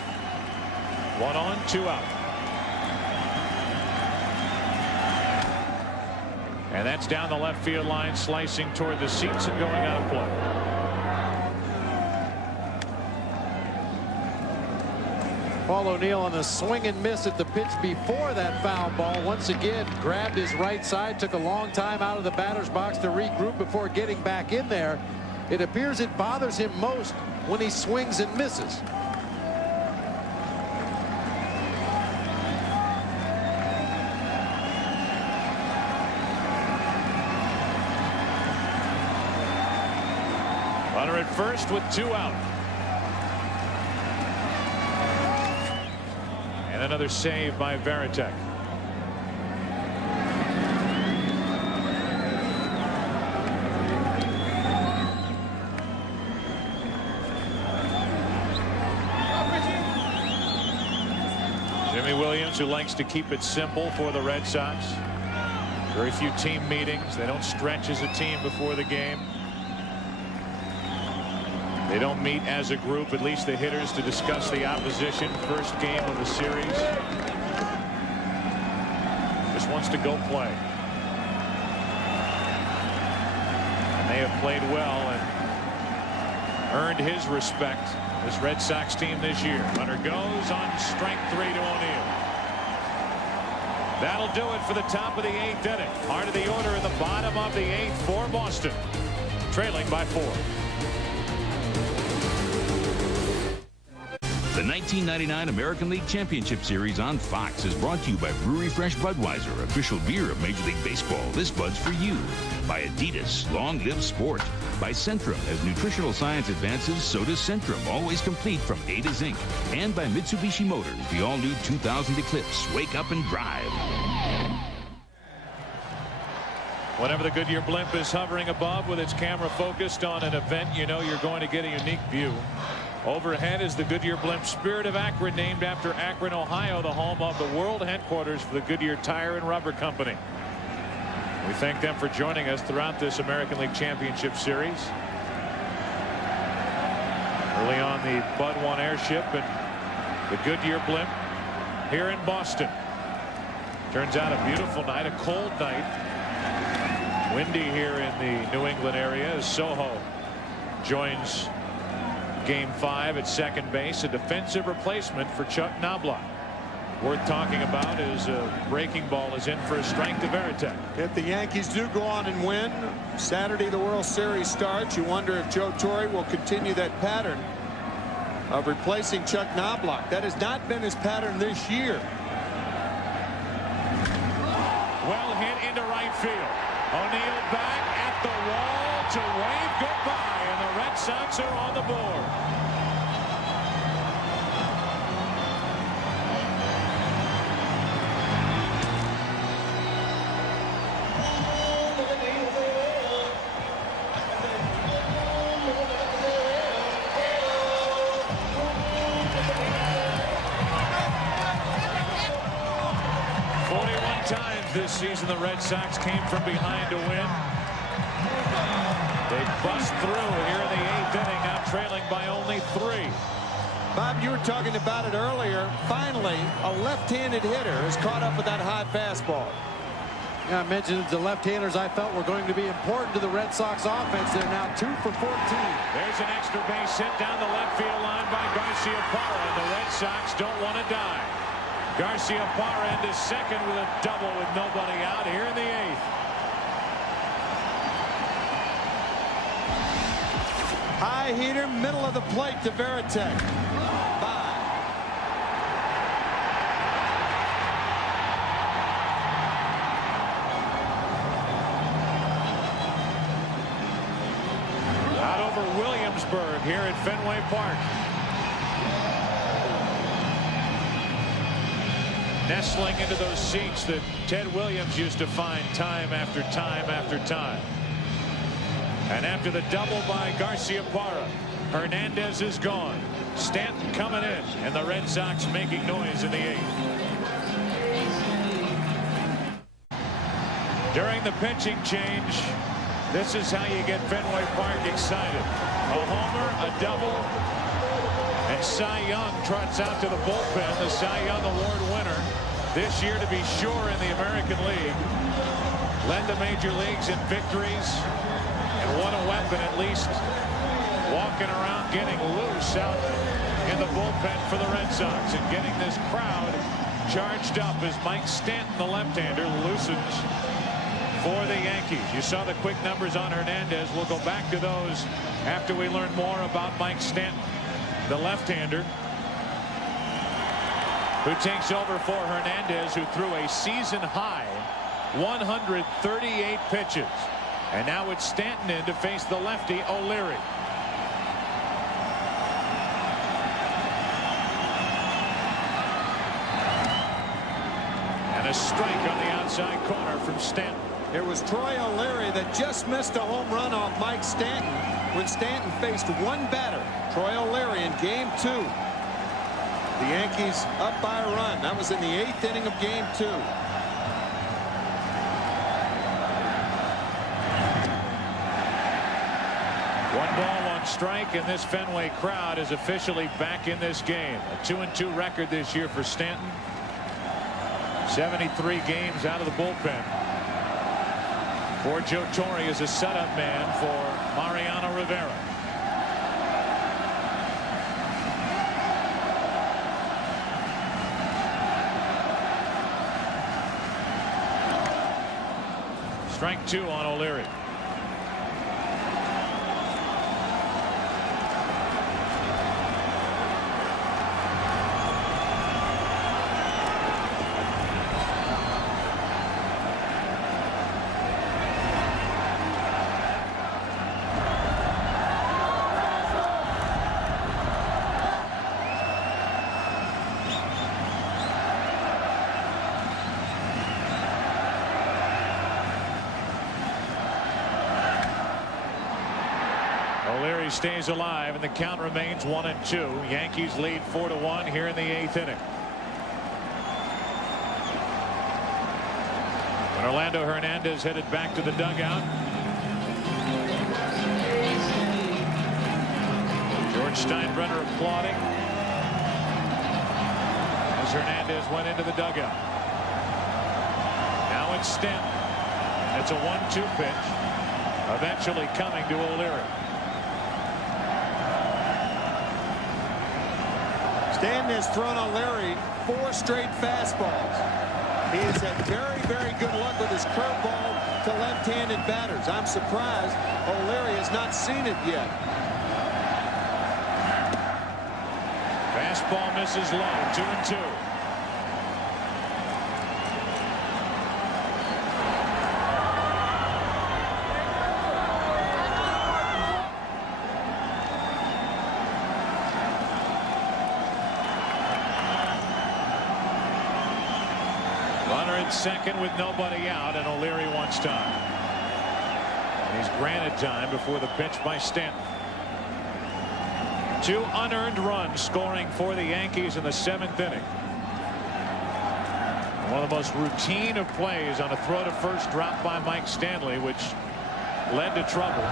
1 on, 2 out. And that's down the left field line, slicing toward the seats and going out of play. Paul O'Neill on a swing and miss at the pitch before that foul ball. Once again, grabbed his right side, took a long time out of the batter's box to regroup before getting back in there. It appears it bothers him most when he swings and misses. Runner at first with 2 out. And another save by Varitek. Jimmy Williams, who likes to keep it simple for the Red Sox. Very few team meetings. They don't stretch as a team before the game. They don't meet as a group, at least the hitters, to discuss the opposition. First game of the series. Just wants to go play. And they have played well and earned his respect, this Red Sox team this year. Runner goes on strike 3 to O'Neill. That'll do it for the top of the 8th inning. Heart of the order in the bottom of the 8th for Boston. Trailing by 4. The 1999 American League Championship Series on Fox is brought to you by Brewery Fresh Budweiser, official beer of Major League Baseball. This Bud's for you. By Adidas, long live sport. By Centrum, as nutritional science advances, so does Centrum, always complete from A to Zinc. And by Mitsubishi Motors, the all-new 2000 Eclipse. Wake up and drive. Whenever the Goodyear blimp is hovering above with its camera focused on an event, you know you're going to get a unique view. Overhead is the Goodyear blimp Spirit of Akron, named after Akron, Ohio, the home of the world headquarters for the Goodyear Tire and Rubber Company. We thank them for joining us throughout this American League Championship Series. Early on, the Bud 1 airship and the Goodyear blimp here in Boston. Turns out a beautiful night, a cold night. Windy here in the New England area as Soho joins Game 5 at second base, a defensive replacement for Chuck Knobloch. Worth talking about is a breaking ball is in for a strike to Varitek. If the Yankees do go on and win, Saturday the World Series starts. You wonder if Joe Torre will continue that pattern of replacing Chuck Knobloch. That has not been his pattern this year. Well hit into right field. O'Neill back at the wall to wave goodbye, and the Red Sox are on the board. This season the Red Sox came from behind to win. They bust through here in the 8th inning, now trailing by only 3. Bob, you were talking about it earlier. Finally, a left-handed hitter has caught up with that high fastball. Yeah, I mentioned the left-handers I felt were going to be important to the Red Sox offense. They're now 2 for 14. There's an extra base hit down the left field line by Garcia Parra, and the Red Sox don't want to die. Garcia Parra into second with a double with nobody out here in the 8th. High heater, middle of the plate to Varitek. Bye. Out over Williamsburg here at Fenway Park. Nestling into those seats that Ted Williams used to find time after time after time. And after the double by Garcia Parra, Hernandez is gone. Stanton coming in, and the Red Sox making noise in the 8th. During the pitching change, this is how you get Fenway Park excited. A homer, a double, And Cy Young trots out to the bullpen, the Cy Young Award winner this year to be sure in the American League. Led the major leagues in victories and won a weapon at least, walking around getting loose out in the bullpen for the Red Sox and getting this crowd charged up as Mike Stanton, the left-hander, loosens for the Yankees. You saw the quick numbers on Hernandez. We'll go back to those after we learn more about Mike Stanton, the left-hander, who takes over for Hernandez, who threw a season-high 138 pitches. And now it's Stanton in to face the lefty O'Leary. And a strike on the outside corner from Stanton. It was Troy O'Leary that just missed a home run off Mike Stanton when Stanton faced one batter, Troy O'Leary, in Game 2. The Yankees up by a run. That was in the 8th inning of Game 2. One ball, one strike, and this Fenway crowd is officially back in this game. A 2-2 record this year for Stanton. 73 games out of the bullpen. For Joe Torre as a setup man for Mariano Rivera. Strike 2 on O'Leary. O'Leary stays alive and the count remains 1-2. Yankees lead 4-1 here in the 8th inning. When Orlando Hernandez headed back to the dugout. George Steinbrenner applauding as Hernandez went into the dugout. Now it's Stanton. It's a 1-2 pitch, eventually coming to O'Leary. Stanton has thrown O'Leary 4 straight fastballs. He has had very, very good luck with his curveball to left-handed batters. I'm surprised O'Leary has not seen it yet. Fastball misses low, 2-2. Second with nobody out, and O'Leary wants time. And he's granted time before the pitch by Stanton. 2 unearned runs scoring for the Yankees in the 7th inning. One of the most routine of plays on a throw to first drop by Mike Stanley, which led to trouble.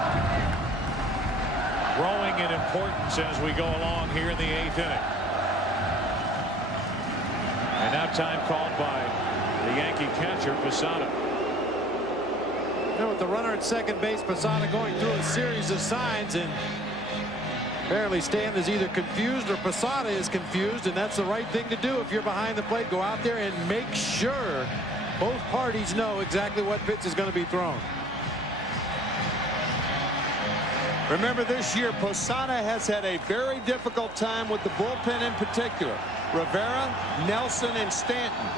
Growing in importance as we go along here in the 8th inning. And now time called by the Yankee catcher, Posada. Now with the runner at second base, Posada going through a series of signs, and apparently Stanton is either confused or Posada is confused, and that's the right thing to do if you're behind the plate. Go out there and make sure both parties know exactly what pitch is going to be thrown. Remember, this year Posada has had a very difficult time with the bullpen in particular. Rivera, Nelson, and Stanton.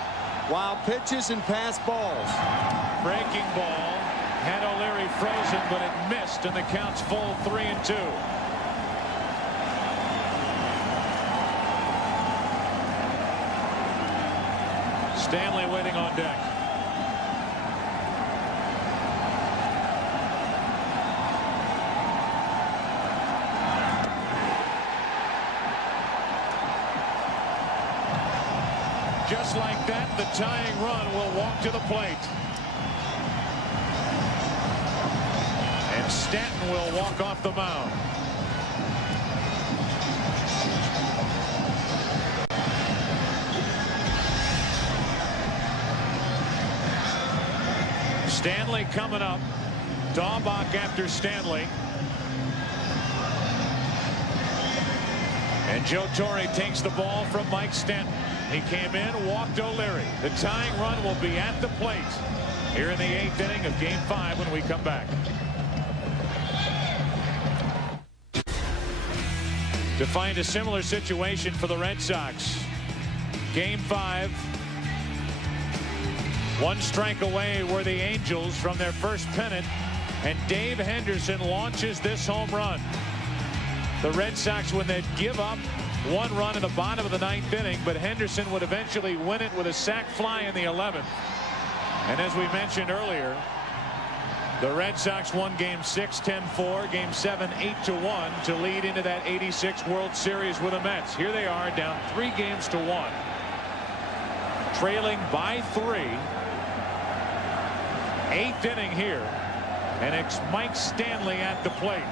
Wild pitches and pass balls. Breaking ball had O'Leary frozen, but it missed, and the count's full 3-2. Stanley waiting on deck. Just like that, the tying run will walk to the plate. And Stanton will walk off the mound. Stanley coming up. Daubach after Stanley. And Joe Torre takes the ball from Mike Stanton. He came in, walked O'Leary. The tying run will be at the plate here in the 8th inning of Game 5 when we come back. To find a similar situation for the Red Sox. Game 5. One strike away were the Angels from their first pennant, and Dave Henderson launches this home run. The Red Sox, when they'd give up one run in the bottom of the 9th inning, but Henderson would eventually win it with a sac fly in the 11th. And as we mentioned earlier, the Red Sox won Game 6 10-4, Game 7 8-1 to lead into that '86 World Series with the Mets. Here they are down 3-1, trailing by 3. 8th inning here, and it's Mike Stanley at the plate.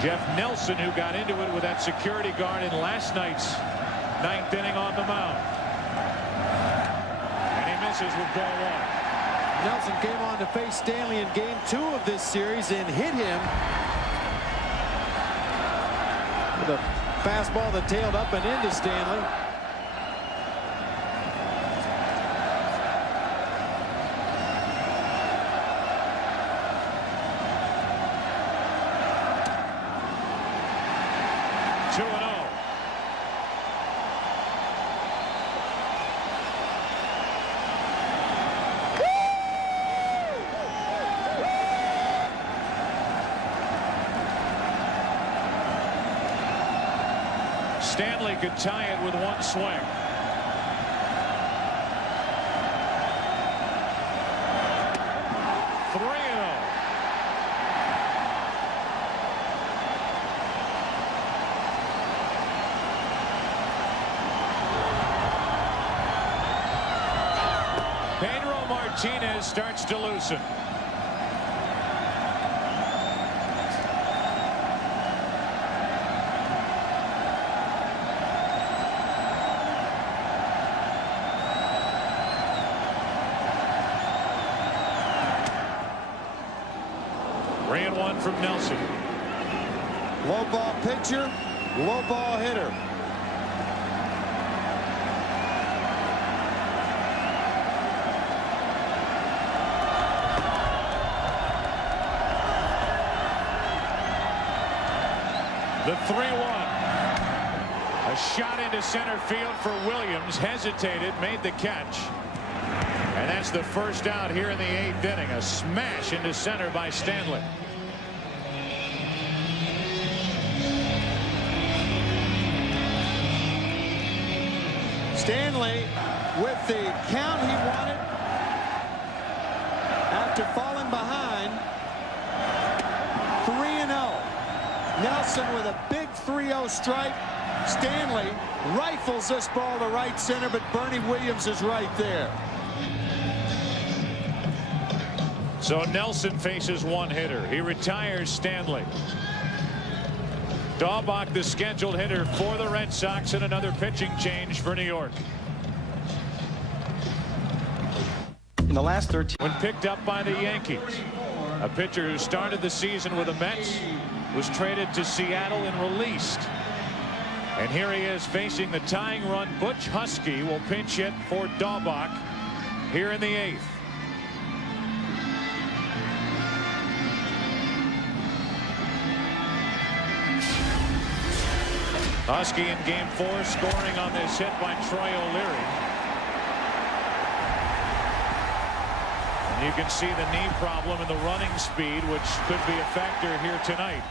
Jeff Nelson, who got into it with that security guard in last night's 9th inning, on the mound. And he misses with ball 1. Nelson came on to face Stanley in Game 2 of this series and hit him with a fastball that tailed up and into Stanley. Stanley could tie it with one swing. Pedro Martinez starts to loosen. From Nelson. Low ball pitcher, low ball hitter. The 3-1. A shot into center field for Williams. Hesitated, made the catch. And that's the first out here in the 8th inning. A smash into center by Stanley. Stanley with the count he wanted after falling behind. 3-0. Nelson with a big 3-0 strike. Stanley rifles this ball to right center, but Bernie Williams is right there. So Nelson faces one hitter. He retires Stanley. Daubach, the scheduled hitter for the Red Sox, and another pitching change for New York. In the last 13. When picked up by the Yankees, a pitcher who started the season with the Mets was traded to Seattle and released. And here he is facing the tying run. Butch Husky will pinch hit for Daubach here in the 8th. Husky in Game 4, scoring on this hit by Troy O'Leary. And you can see the knee problem and the running speed, which could be a factor here tonight.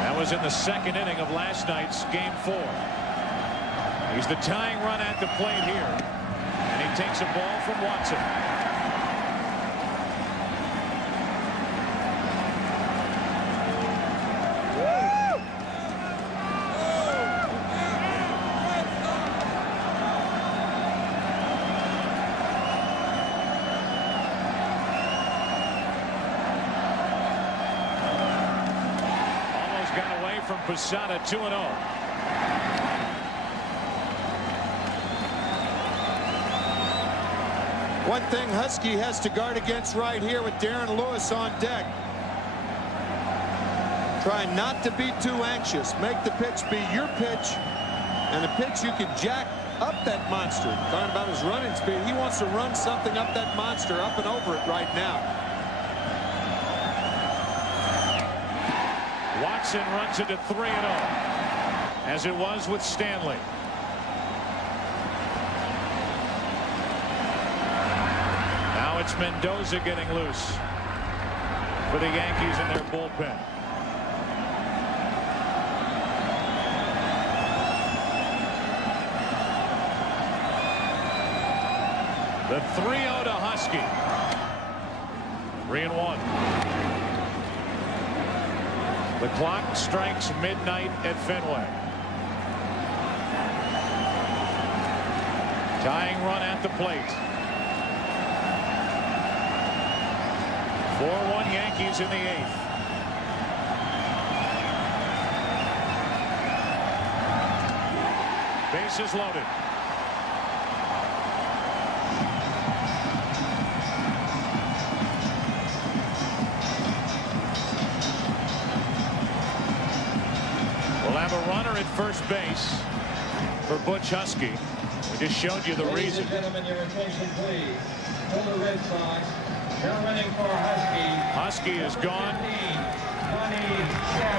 That was in the 2nd inning of last night's Game 4. He's the tying run at the plate here. And he takes a ball from Watson. Posada 2-0. One thing Husky has to guard against right here with Darren Lewis on deck. Try not to be too anxious. Make the pitch be your pitch, and a pitch you can jack up that monster. Talking about his running speed. He wants to run something up that monster, up and over it right now. Watson runs into 3-0, as it was with Stanley. Now it's Mendoza getting loose for the Yankees in their bullpen. The 3-0 to Husky. 3-1. The clock strikes midnight at Fenway. Tying run at the plate. 4-1 Yankees in the 8th. Bases loaded. Have a runner at first base for Butch Husky. We just showed you the reason. Ladies and gentlemen, your attention, please. For the Red Sox, they're running for Husky. Husky is gone.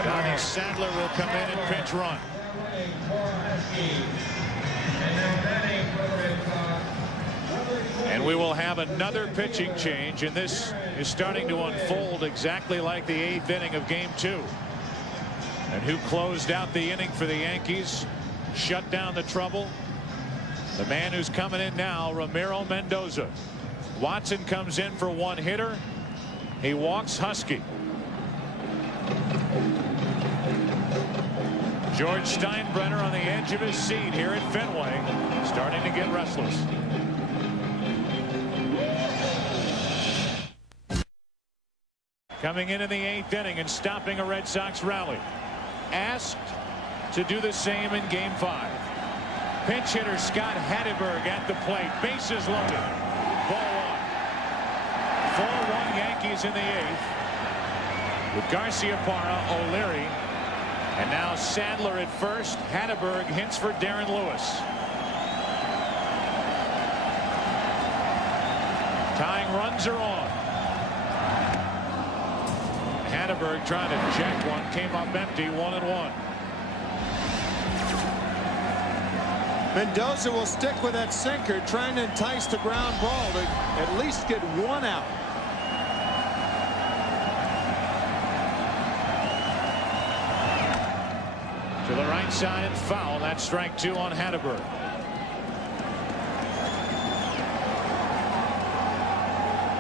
Donnie Sadler will come in and pinch run. They're running for Husky. And they're batting for the Red Sox. And we will have another pitching change, and this is starting to unfold exactly like the 8th inning of Game 2. And who closed out the inning for the Yankees, shut down the trouble? The man who's coming in now, Ramiro Mendoza. Watson comes in for one hitter. He walks Husky. George Steinbrenner on the edge of his seat here at Fenway, starting to get restless. Coming in the 8th inning and stopping a Red Sox rally. Asked to do the same in Game 5. Pinch hitter Scott Hatteberg at the plate. Bases loaded. Ball 1. 4-1 Yankees in the 8th. With Garciaparra, O'Leary, and now Sadler at first. Hatteberg hints for Darren Lewis. Tying runs are on. Hatteberg trying to check one, came up empty, 1-1. Mendoza will stick with that sinker, trying to entice the ground ball to at least get one out. To the right side and foul. That's strike 2 on Hatteberg.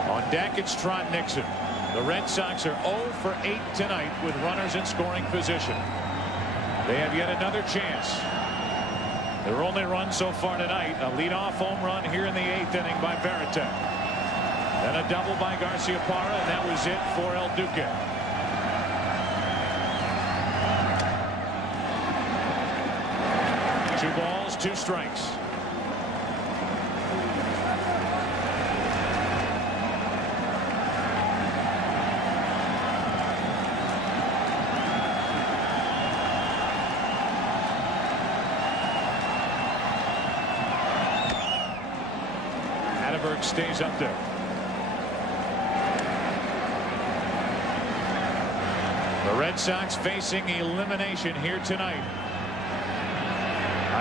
On deck, it's Trot Nixon. The Red Sox are 0 for 8 tonight with runners in scoring position. They have yet another chance. Their only run so far tonight, a leadoff home run here in the 8th inning by Varitek. Then a double by Garciaparra, and that was it for El Duque. Two balls, 2 strikes. Stays up there. The Red Sox facing elimination here tonight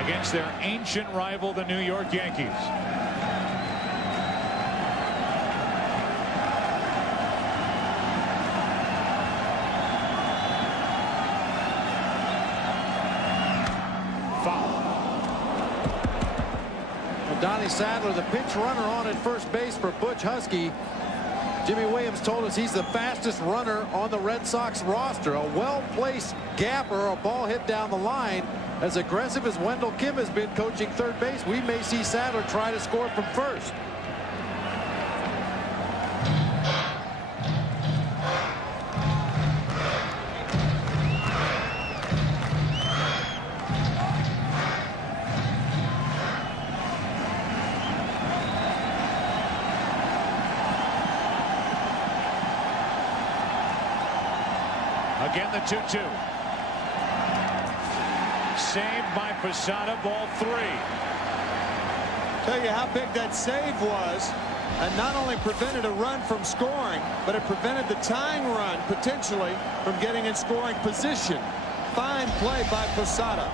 against their ancient rival, the New York Yankees. Donnie Sadler, the pinch runner on at first base for Butch Husky. Jimmy Williams told us he's the fastest runner on the Red Sox roster. A well-placed gapper, a ball hit down the line. As aggressive as Wendell Kim has been coaching third base, we may see Sadler try to score from first. Again, the 2-2. Saved by Posada, ball 3. Tell you how big that save was. And not only prevented a run from scoring, but it prevented the tying run potentially from getting in scoring position. Fine play by Posada.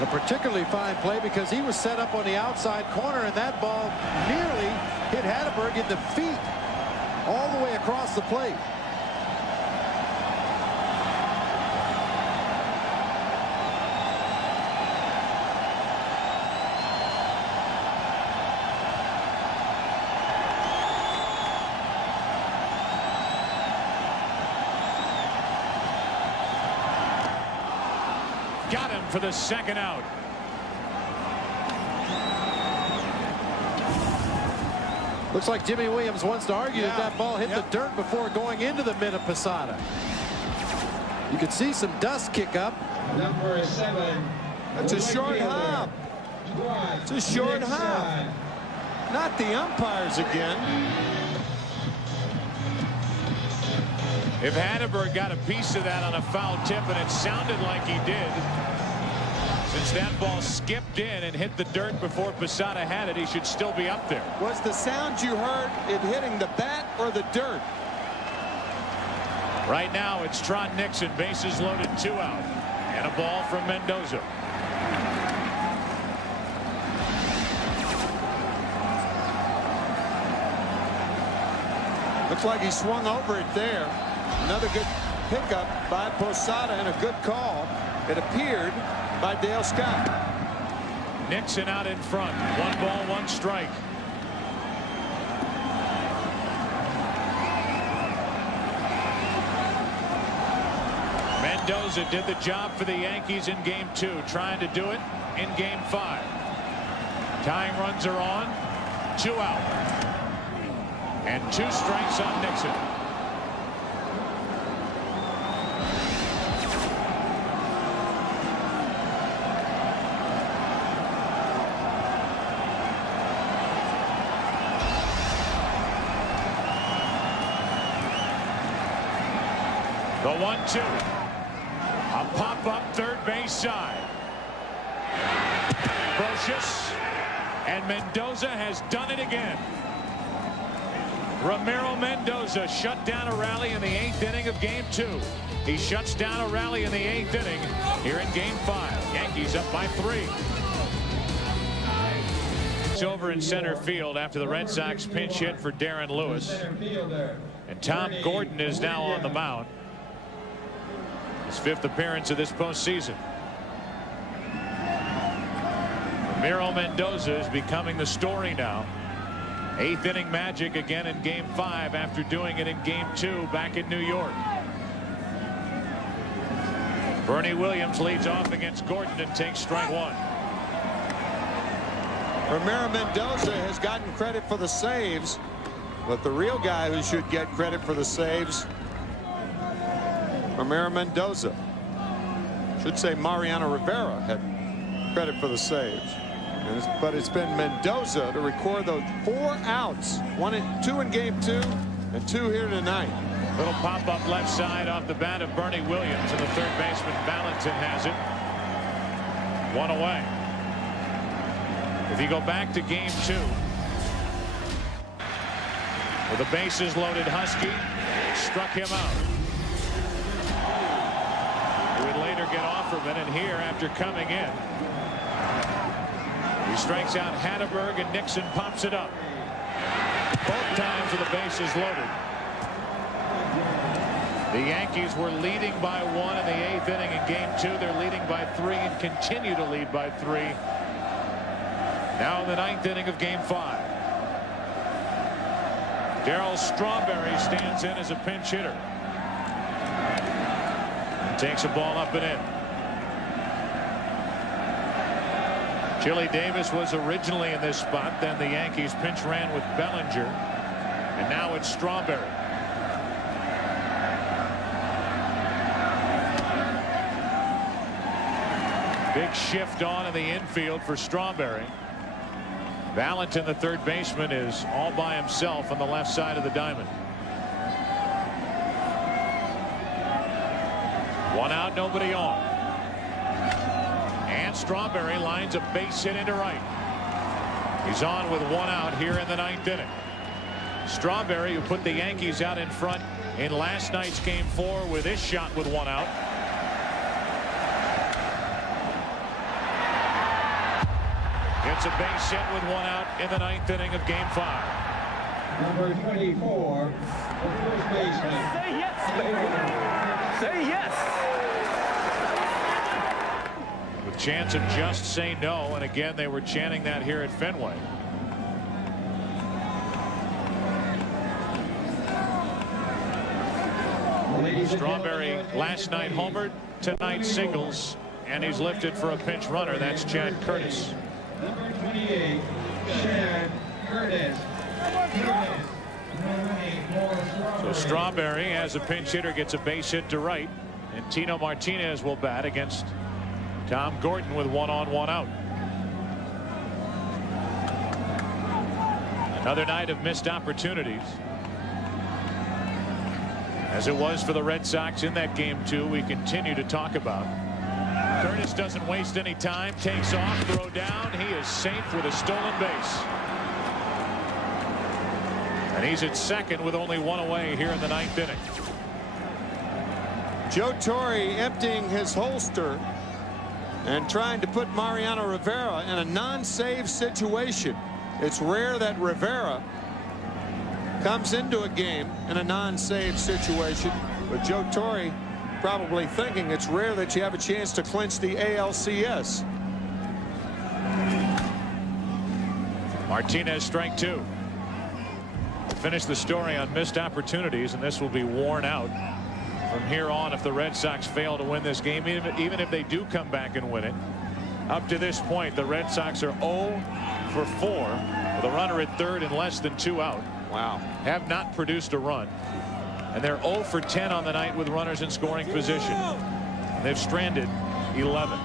A particularly fine play because he was set up on the outside corner, and that ball nearly hit Hatteberg in the feet all the way across the plate. Got him for the second out. Looks like Jimmy Williams wants to argue that that ball hit the dirt before going into the mid of Posada. You could see some dust kick up. Number 7. That's a short hop. It's a short hop. Not the umpires again. If Hatteberg got a piece of that on a foul tip, and it sounded like he did, since that ball skipped in and hit the dirt before Posada had it, he should still be up there. Was the sound you heard it hitting the bat or the dirt? Right now it's Tron Nixon, bases loaded, 2 out, and a ball from Mendoza. Looks like he swung over it there. Another good pickup by Posada and a good call. It appeared by Dale Scott. Nixon out in front. 1 ball, 1 strike. Mendoza did the job for the Yankees in game 2, trying to do it in game 5. Tying runs are on. 2 out. And 2 strikes on Nixon. The 1-2. A pop-up third base side. Brocious. And Mendoza has done it again. Ramiro Mendoza shut down a rally in the 8th inning of game 2. He shuts down a rally in the 8th inning here in game 5. Yankees up by 3. It's over in center field after the Red Sox pinch hit for Darren Lewis. And Tom Gordon is now on the mound. His 5th appearance of this postseason. Ramiro Mendoza is becoming the story now. 8th inning magic again in game 5 after doing it in game 2 back in New York. Bernie Williams leads off against Gordon and takes strike 1. Ramiro Mendoza has gotten credit for the saves, but the real guy who should get credit for the saves, Ramiro Mendoza. Should say Mariano Rivera had credit for the saves. But it's been Mendoza to record those 4 outs. 2 in game 2 and 2 here tonight. Little pop-up left side off the bat of Bernie Williams, and the third baseman Valentin has it. 1 away. If you go back to game 2, with the bases loaded, Husky struck him out. He would later get Offerman, and here after coming in, he strikes out Hatteberg, and Nixon pops it up. Both times with the bases loaded. The Yankees were leading by 1 in the 8th inning in game 2. They're leading by 3 and continue to lead by 3. Now in the 9th inning of game 5. Darryl Strawberry stands in as a pinch hitter. Takes a ball up and in. Chili Davis was originally in this spot. Then the Yankees pinch ran with Bellinger. And now it's Strawberry. Big shift on in the infield for Strawberry. Valentin, the third baseman, is all by himself on the left side of the diamond. One out, nobody on. And Strawberry lines a base hit into right. He's on with one out here in the 9th inning. Strawberry, who put the Yankees out in front in last night's Game 4 with his shot with one out. Gets a base hit with one out in the 9th inning of Game 5. Number 24, the first baseman. Say yes, baby. Say yes. With chance of just say no, and again they were chanting that here at Fenway. Strawberry last night homered, tonight singles, and he's lifted for a pinch runner. That's Chad Curtis. Number 28, Chad Curtis. So Strawberry, as a pinch hitter, gets a base hit to right, and Tino Martinez will bat against Tom Gordon with one on, one out. Another night of missed opportunities, as it was for the Red Sox in that Game 2 we continue to talk about. Curtis doesn't waste any time, takes off, throw down. He is safe with a stolen base. And he's at second with only one away here in the 9th inning. Joe Torre emptying his holster and trying to put Mariano Rivera in a non-save situation. It's rare that Rivera comes into a game in a non-save situation, but Joe Torre probably thinking it's rare that you have a chance to clinch the ALCS. Martinez, strike two. Finish the story on missed opportunities, and this will be worn out from here on if the Red Sox fail to win this game, even if they do come back and win it. Up to this point, the Red Sox are 0 for 4 with a runner at third and less than 2 out. Wow. Have not produced a run, and they're 0 for 10 on the night with runners in scoring position. They've stranded 11.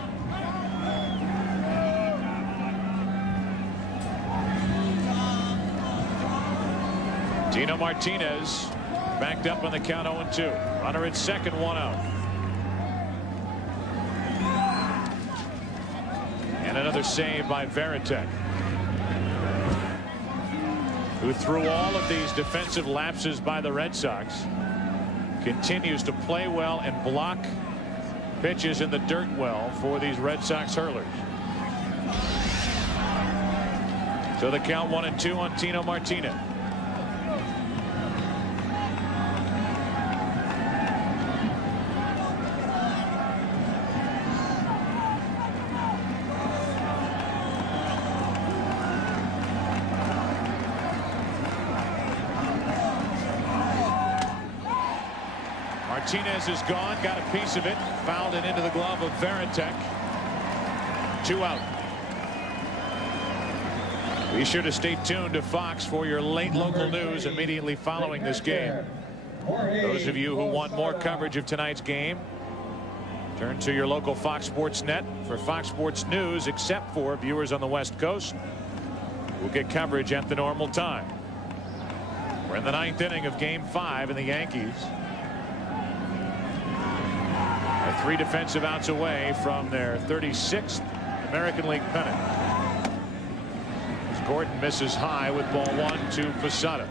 Tino Martinez backed up on the count 0-2. Runner at second, one out. And another save by Varitek, who through all of these defensive lapses by the Red Sox continues to play well and block pitches in the dirt well for these Red Sox hurlers. So the count 1-2 on Tino Martinez. Martinez is gone, got a piece of it, fouled it into the glove of Varitek. 2 out. Be sure to stay tuned to Fox for your late local news immediately following this game. Those of you who want more coverage of tonight's game, turn to your local Fox Sports Net for Fox Sports News, except for viewers on the West Coast. We'll get coverage at the normal time. We're in the 9th inning of Game 5, and the Yankees are 3 defensive outs away from their 36th American League pennant. As Gordon misses high with ball 1 to Posada.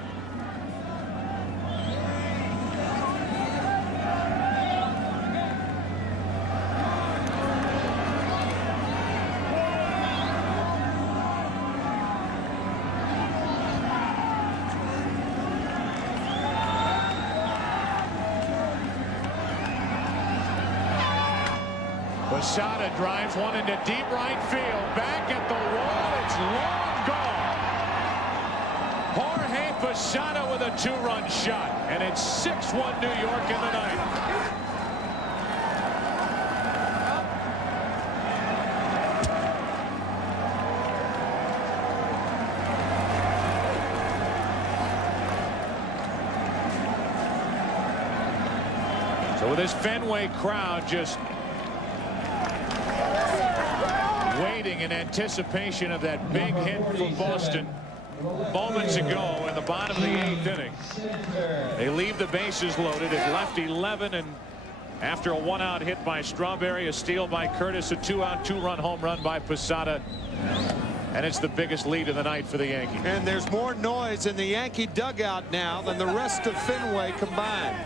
Posada drives one into deep right field. Back at the wall. It's long gone. Jorge Posada with a 2-run shot. And it's 6-1 New York in the 9th. So with this Fenway crowd just waiting in anticipation of that big hit from Boston moments ago in the bottom of the 8th inning. They leave the bases loaded. It left 11 and After a 1-out hit by Strawberry, a steal by Curtis, a 2-out, 2-run home run by Posada. And it's the biggest lead of the night for the Yankees. And there's more noise in the Yankee dugout now than the rest of Fenway combined.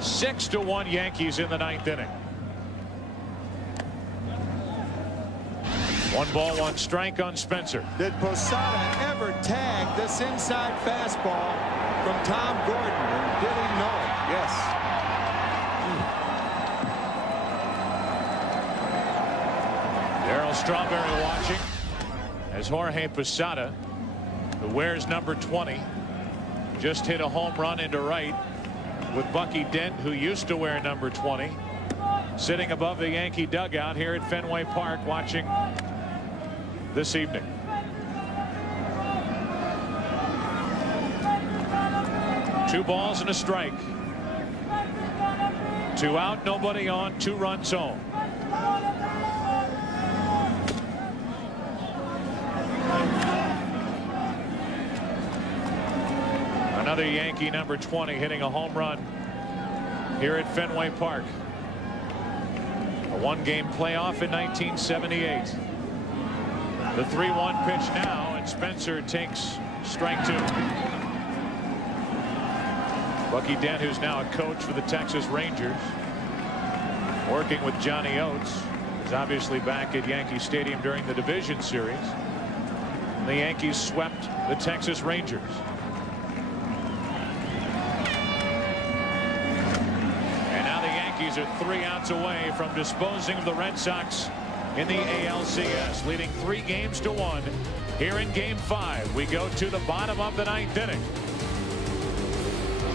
Six to 1 Yankees in the 9th inning. 1 ball, 1 strike on Spencer. Did Posada ever tag this inside fastball from Tom Gordon? And did he know it? Yes. Darryl Strawberry watching as Jorge Posada, who wears number 20, just hit a home run into right with Bucky Dent, who used to wear number 20, sitting above the Yankee dugout here at Fenway Park watching this evening. Two balls and a strike. 2 out, nobody on, 2 runs home. Another Yankee number 20 hitting a home run here at Fenway Park. A 1-game playoff in 1978. The 3-1 pitch now, and Spencer takes strike 2. Bucky Dent, who's now a coach for the Texas Rangers, working with Johnny Oates, is obviously back at Yankee Stadium during the division series. The Yankees swept the Texas Rangers. And now the Yankees are 3 outs away from disposing of the Red Sox in the ALCS, leading 3 games to 1. Here in Game 5, we go to the bottom of the 9th inning.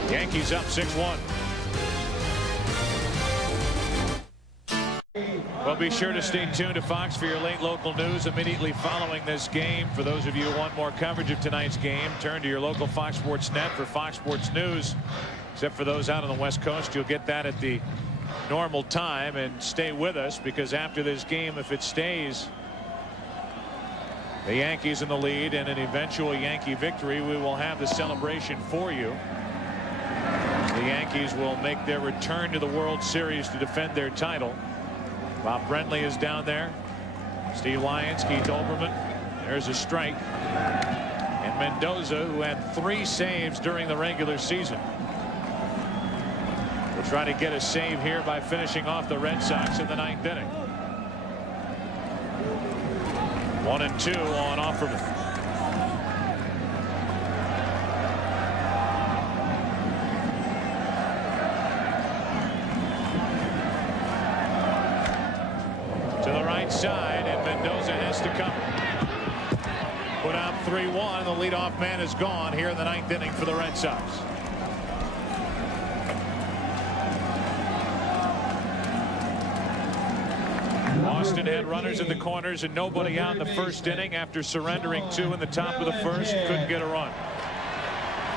Yankees up 6-1. Well, be sure to stay tuned to Fox for your late local news immediately following this game. For those of you who want more coverage of tonight's game, turn to your local Fox Sports Net for Fox Sports News. Except for those out on the West Coast, you'll get that at the normal time. And stay with us, because after this game, if it stays the Yankees in the lead and an eventual Yankee victory, we will have the celebration for you. The Yankees will make their return to the World Series to defend their title. Bob Brentley is down there. Steve Lyons, Keith Olbermann. There's a strike. And Mendoza, who had 3 saves during the regular season, will try to get a save here by finishing off the Red Sox in the 9th inning. 1-2 on Offerman. Side, and Mendoza has to come. Put out 3-1. The leadoff man is gone here in the 9th inning for the Red Sox. Boston had runners in the corners and nobody out in the first inning after surrendering 2 in the top of the first. Couldn't get a run.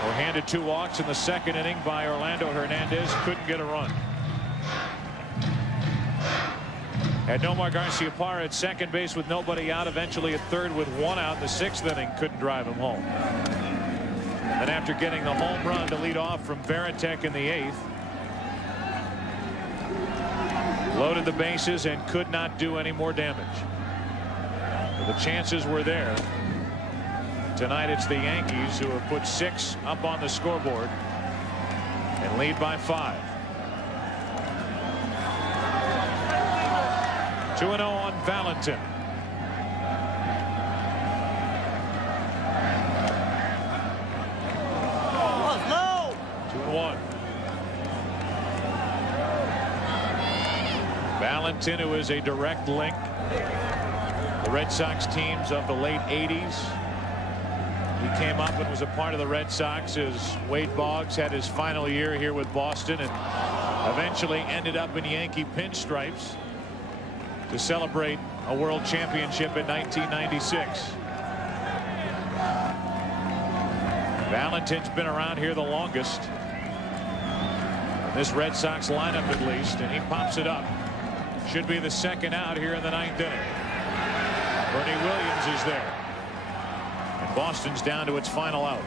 Were handed 2 walks in the second inning by Orlando Hernandez. Couldn't get a run. Had Nomar Garciaparra at second base with nobody out, eventually at third with 1 out in the 6th inning. Couldn't drive him home. And after getting the home run to lead off from Varitek in the 8th, loaded the bases and could not do any more damage. The chances were there. Tonight it's the Yankees who have put 6 up on the scoreboard and lead by 5. 2-0 on Valentin. Oh, no. 2-1. Valentin, who is a direct link. The Red Sox teams of the late 80s. He came up and was a part of the Red Sox as Wade Boggs had his final year here with Boston and eventually ended up in Yankee pinstripes to celebrate a world championship in 1996. Valentin's been around here the longest, this Red Sox lineup at least, and he pops it up. Should be the 2nd out here in the 9th inning. Bernie Williams is there, and Boston's down to its final out.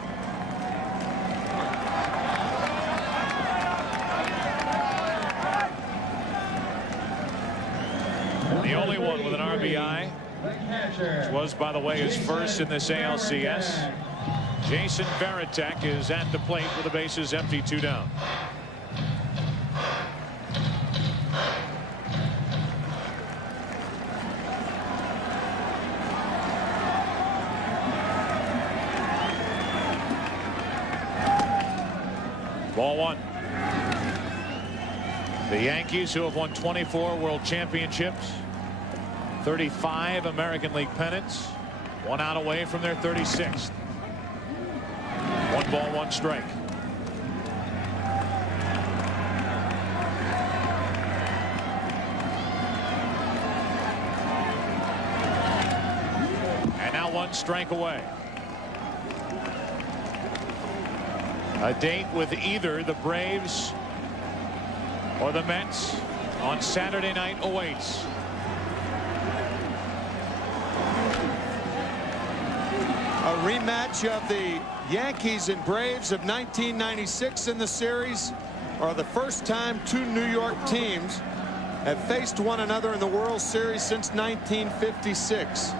only one with an RBI, which was, by the way, his first in this ALCS. Jason Varitek is at the plate with the bases empty, 2 down. Ball 1. The Yankees, who have won 24 World Championships, 35 American League pennants, 1 out away from their 36th. 1 ball, 1 strike. And now 1 strike away. A date with either the Braves or the Mets on Saturday night awaits. A rematch of the Yankees and Braves of 1996 in the series, or the first time 2 New York teams have faced one another in the World Series since 1956.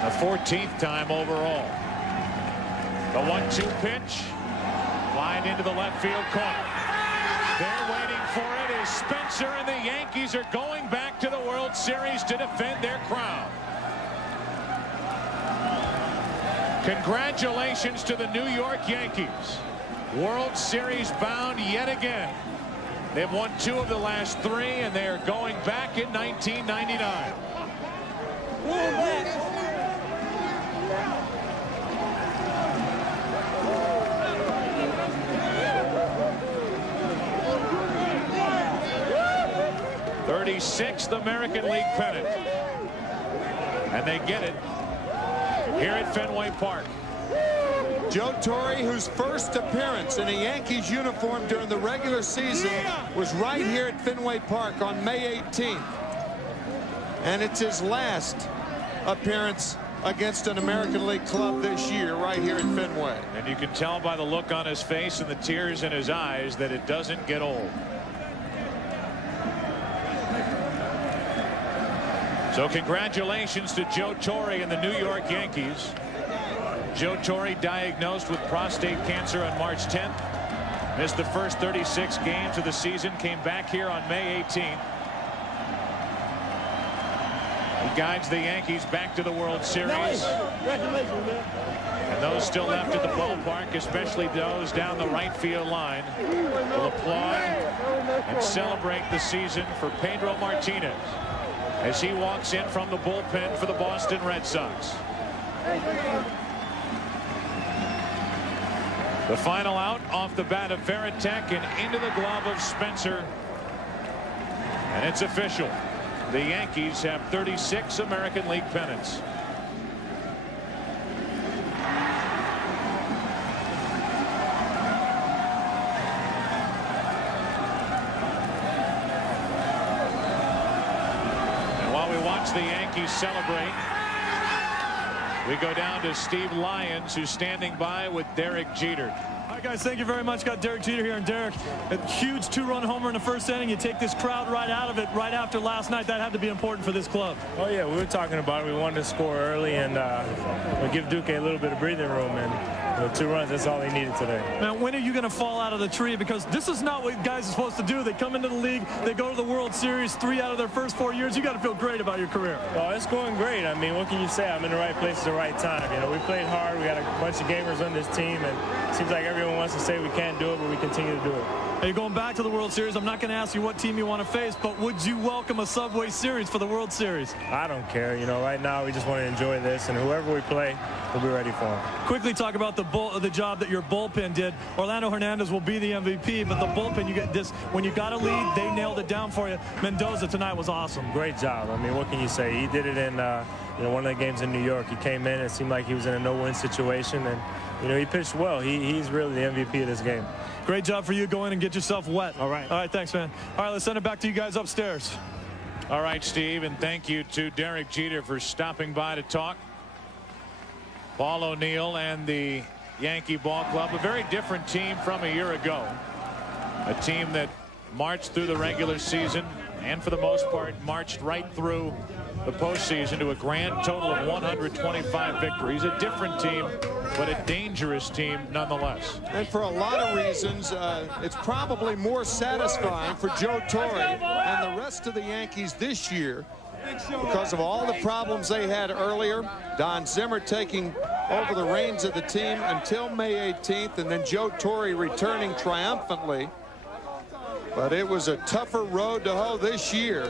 The 14th time overall. The 1-2 pitch. Line into the left field corner. They're waiting for it as Spencer and the Yankees are going back to the World Series to defend their crown. Congratulations to the New York Yankees. World Series bound yet again. They've won 2 of the last 3, and they are going back in 1999. 36th American League pennant. And they get it here at Fenway Park. Joe Torre, whose first appearance in a Yankees uniform during the regular season was right here at Fenway Park on May 18th. And it's his last appearance against an American League club this year right here at Fenway. And you can tell by the look on his face and the tears in his eyes that it doesn't get old. So congratulations to Joe Torre and the New York Yankees. Joe Torre diagnosed with prostate cancer on March 10th. Missed the first 36 games of the season. Came back here on May 18th. He guides the Yankees back to the World Series. And those still left at the ballpark, especially those down the right field line, will applaud and celebrate the season for Pedro Martinez as he walks in from the bullpen for the Boston Red Sox. The final out off the bat of Varitek and into the glove of Spencer. And it's official. The Yankees have 36 American League pennants. And while we watch the Yankees celebrate, we go down to Steve Lyons, who's standing by with Derek Jeter. All right, guys, thank you very much. Got Derek Jeter here. And Derek, a huge 2-run homer in the first inning. You take this crowd right out of it right after last night. That had to be important for this club. Oh, yeah, we were talking about it. We wanted to score early and we'll give Duque a little bit of breathing room. And 2 runs, that's all he needed today. Now, when are you going to fall out of the tree? Because this is not what guys are supposed to do. They come into the league, they go to the World Series 3 out of their first 4 years. You got to feel great about your career. Well, it's going great. I mean, what can you say? I'm in the right place at the right time. You know, we played hard. We got a bunch of gamers on this team, and it seems like everyone wants to say we can't do it, but we continue to do it. Hey, going back to the World Series, I'm not going to ask you what team you want to face, but would you welcome a Subway Series for the World Series? I don't care. You know, right now we just want to enjoy this, and whoever we play, we'll be ready for them. Quickly talk about the job that your bullpen did. Orlando Hernandez will be the MVP, but the bullpen, you get this when you got a lead, they nailed it down for you. Mendoza tonight was awesome. Great job. I mean, what can you say? He did it in you know, one of the games in New York. He came in, it seemed like he was in a no-win situation, and you know, he pitched well. He's really the MVP of this game. Great job for you. Go in and get yourself wet. All right, thanks, man. All right, let's send it back to you guys upstairs. All right, Steve, and thank you to Derek Jeter for stopping by to talk. Paul O'Neill and the Yankee Ball Club, a very different team from a year ago. A team that marched through the regular season, and for the most part marched right through the postseason to a grand total of 125 victories. A different team, but a dangerous team nonetheless. And for a lot of reasons, it's probably more satisfying for Joe Torre and the rest of the Yankees this year because of all the problems they had earlier. Don Zimmer taking over the reins of the team until May 18th, and then Joe Torre returning triumphantly. But it was a tougher road to hoe this year.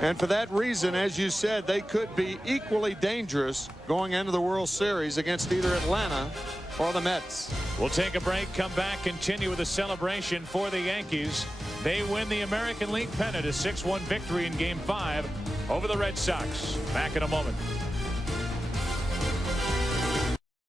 And for that reason, as you said, they could be equally dangerous going into the World Series against either Atlanta or the Mets. We'll take a break, come back, continue with a celebration for the Yankees. They win the American League pennant, a 6-1 victory in Game 5 over the Red Sox. Back in a moment.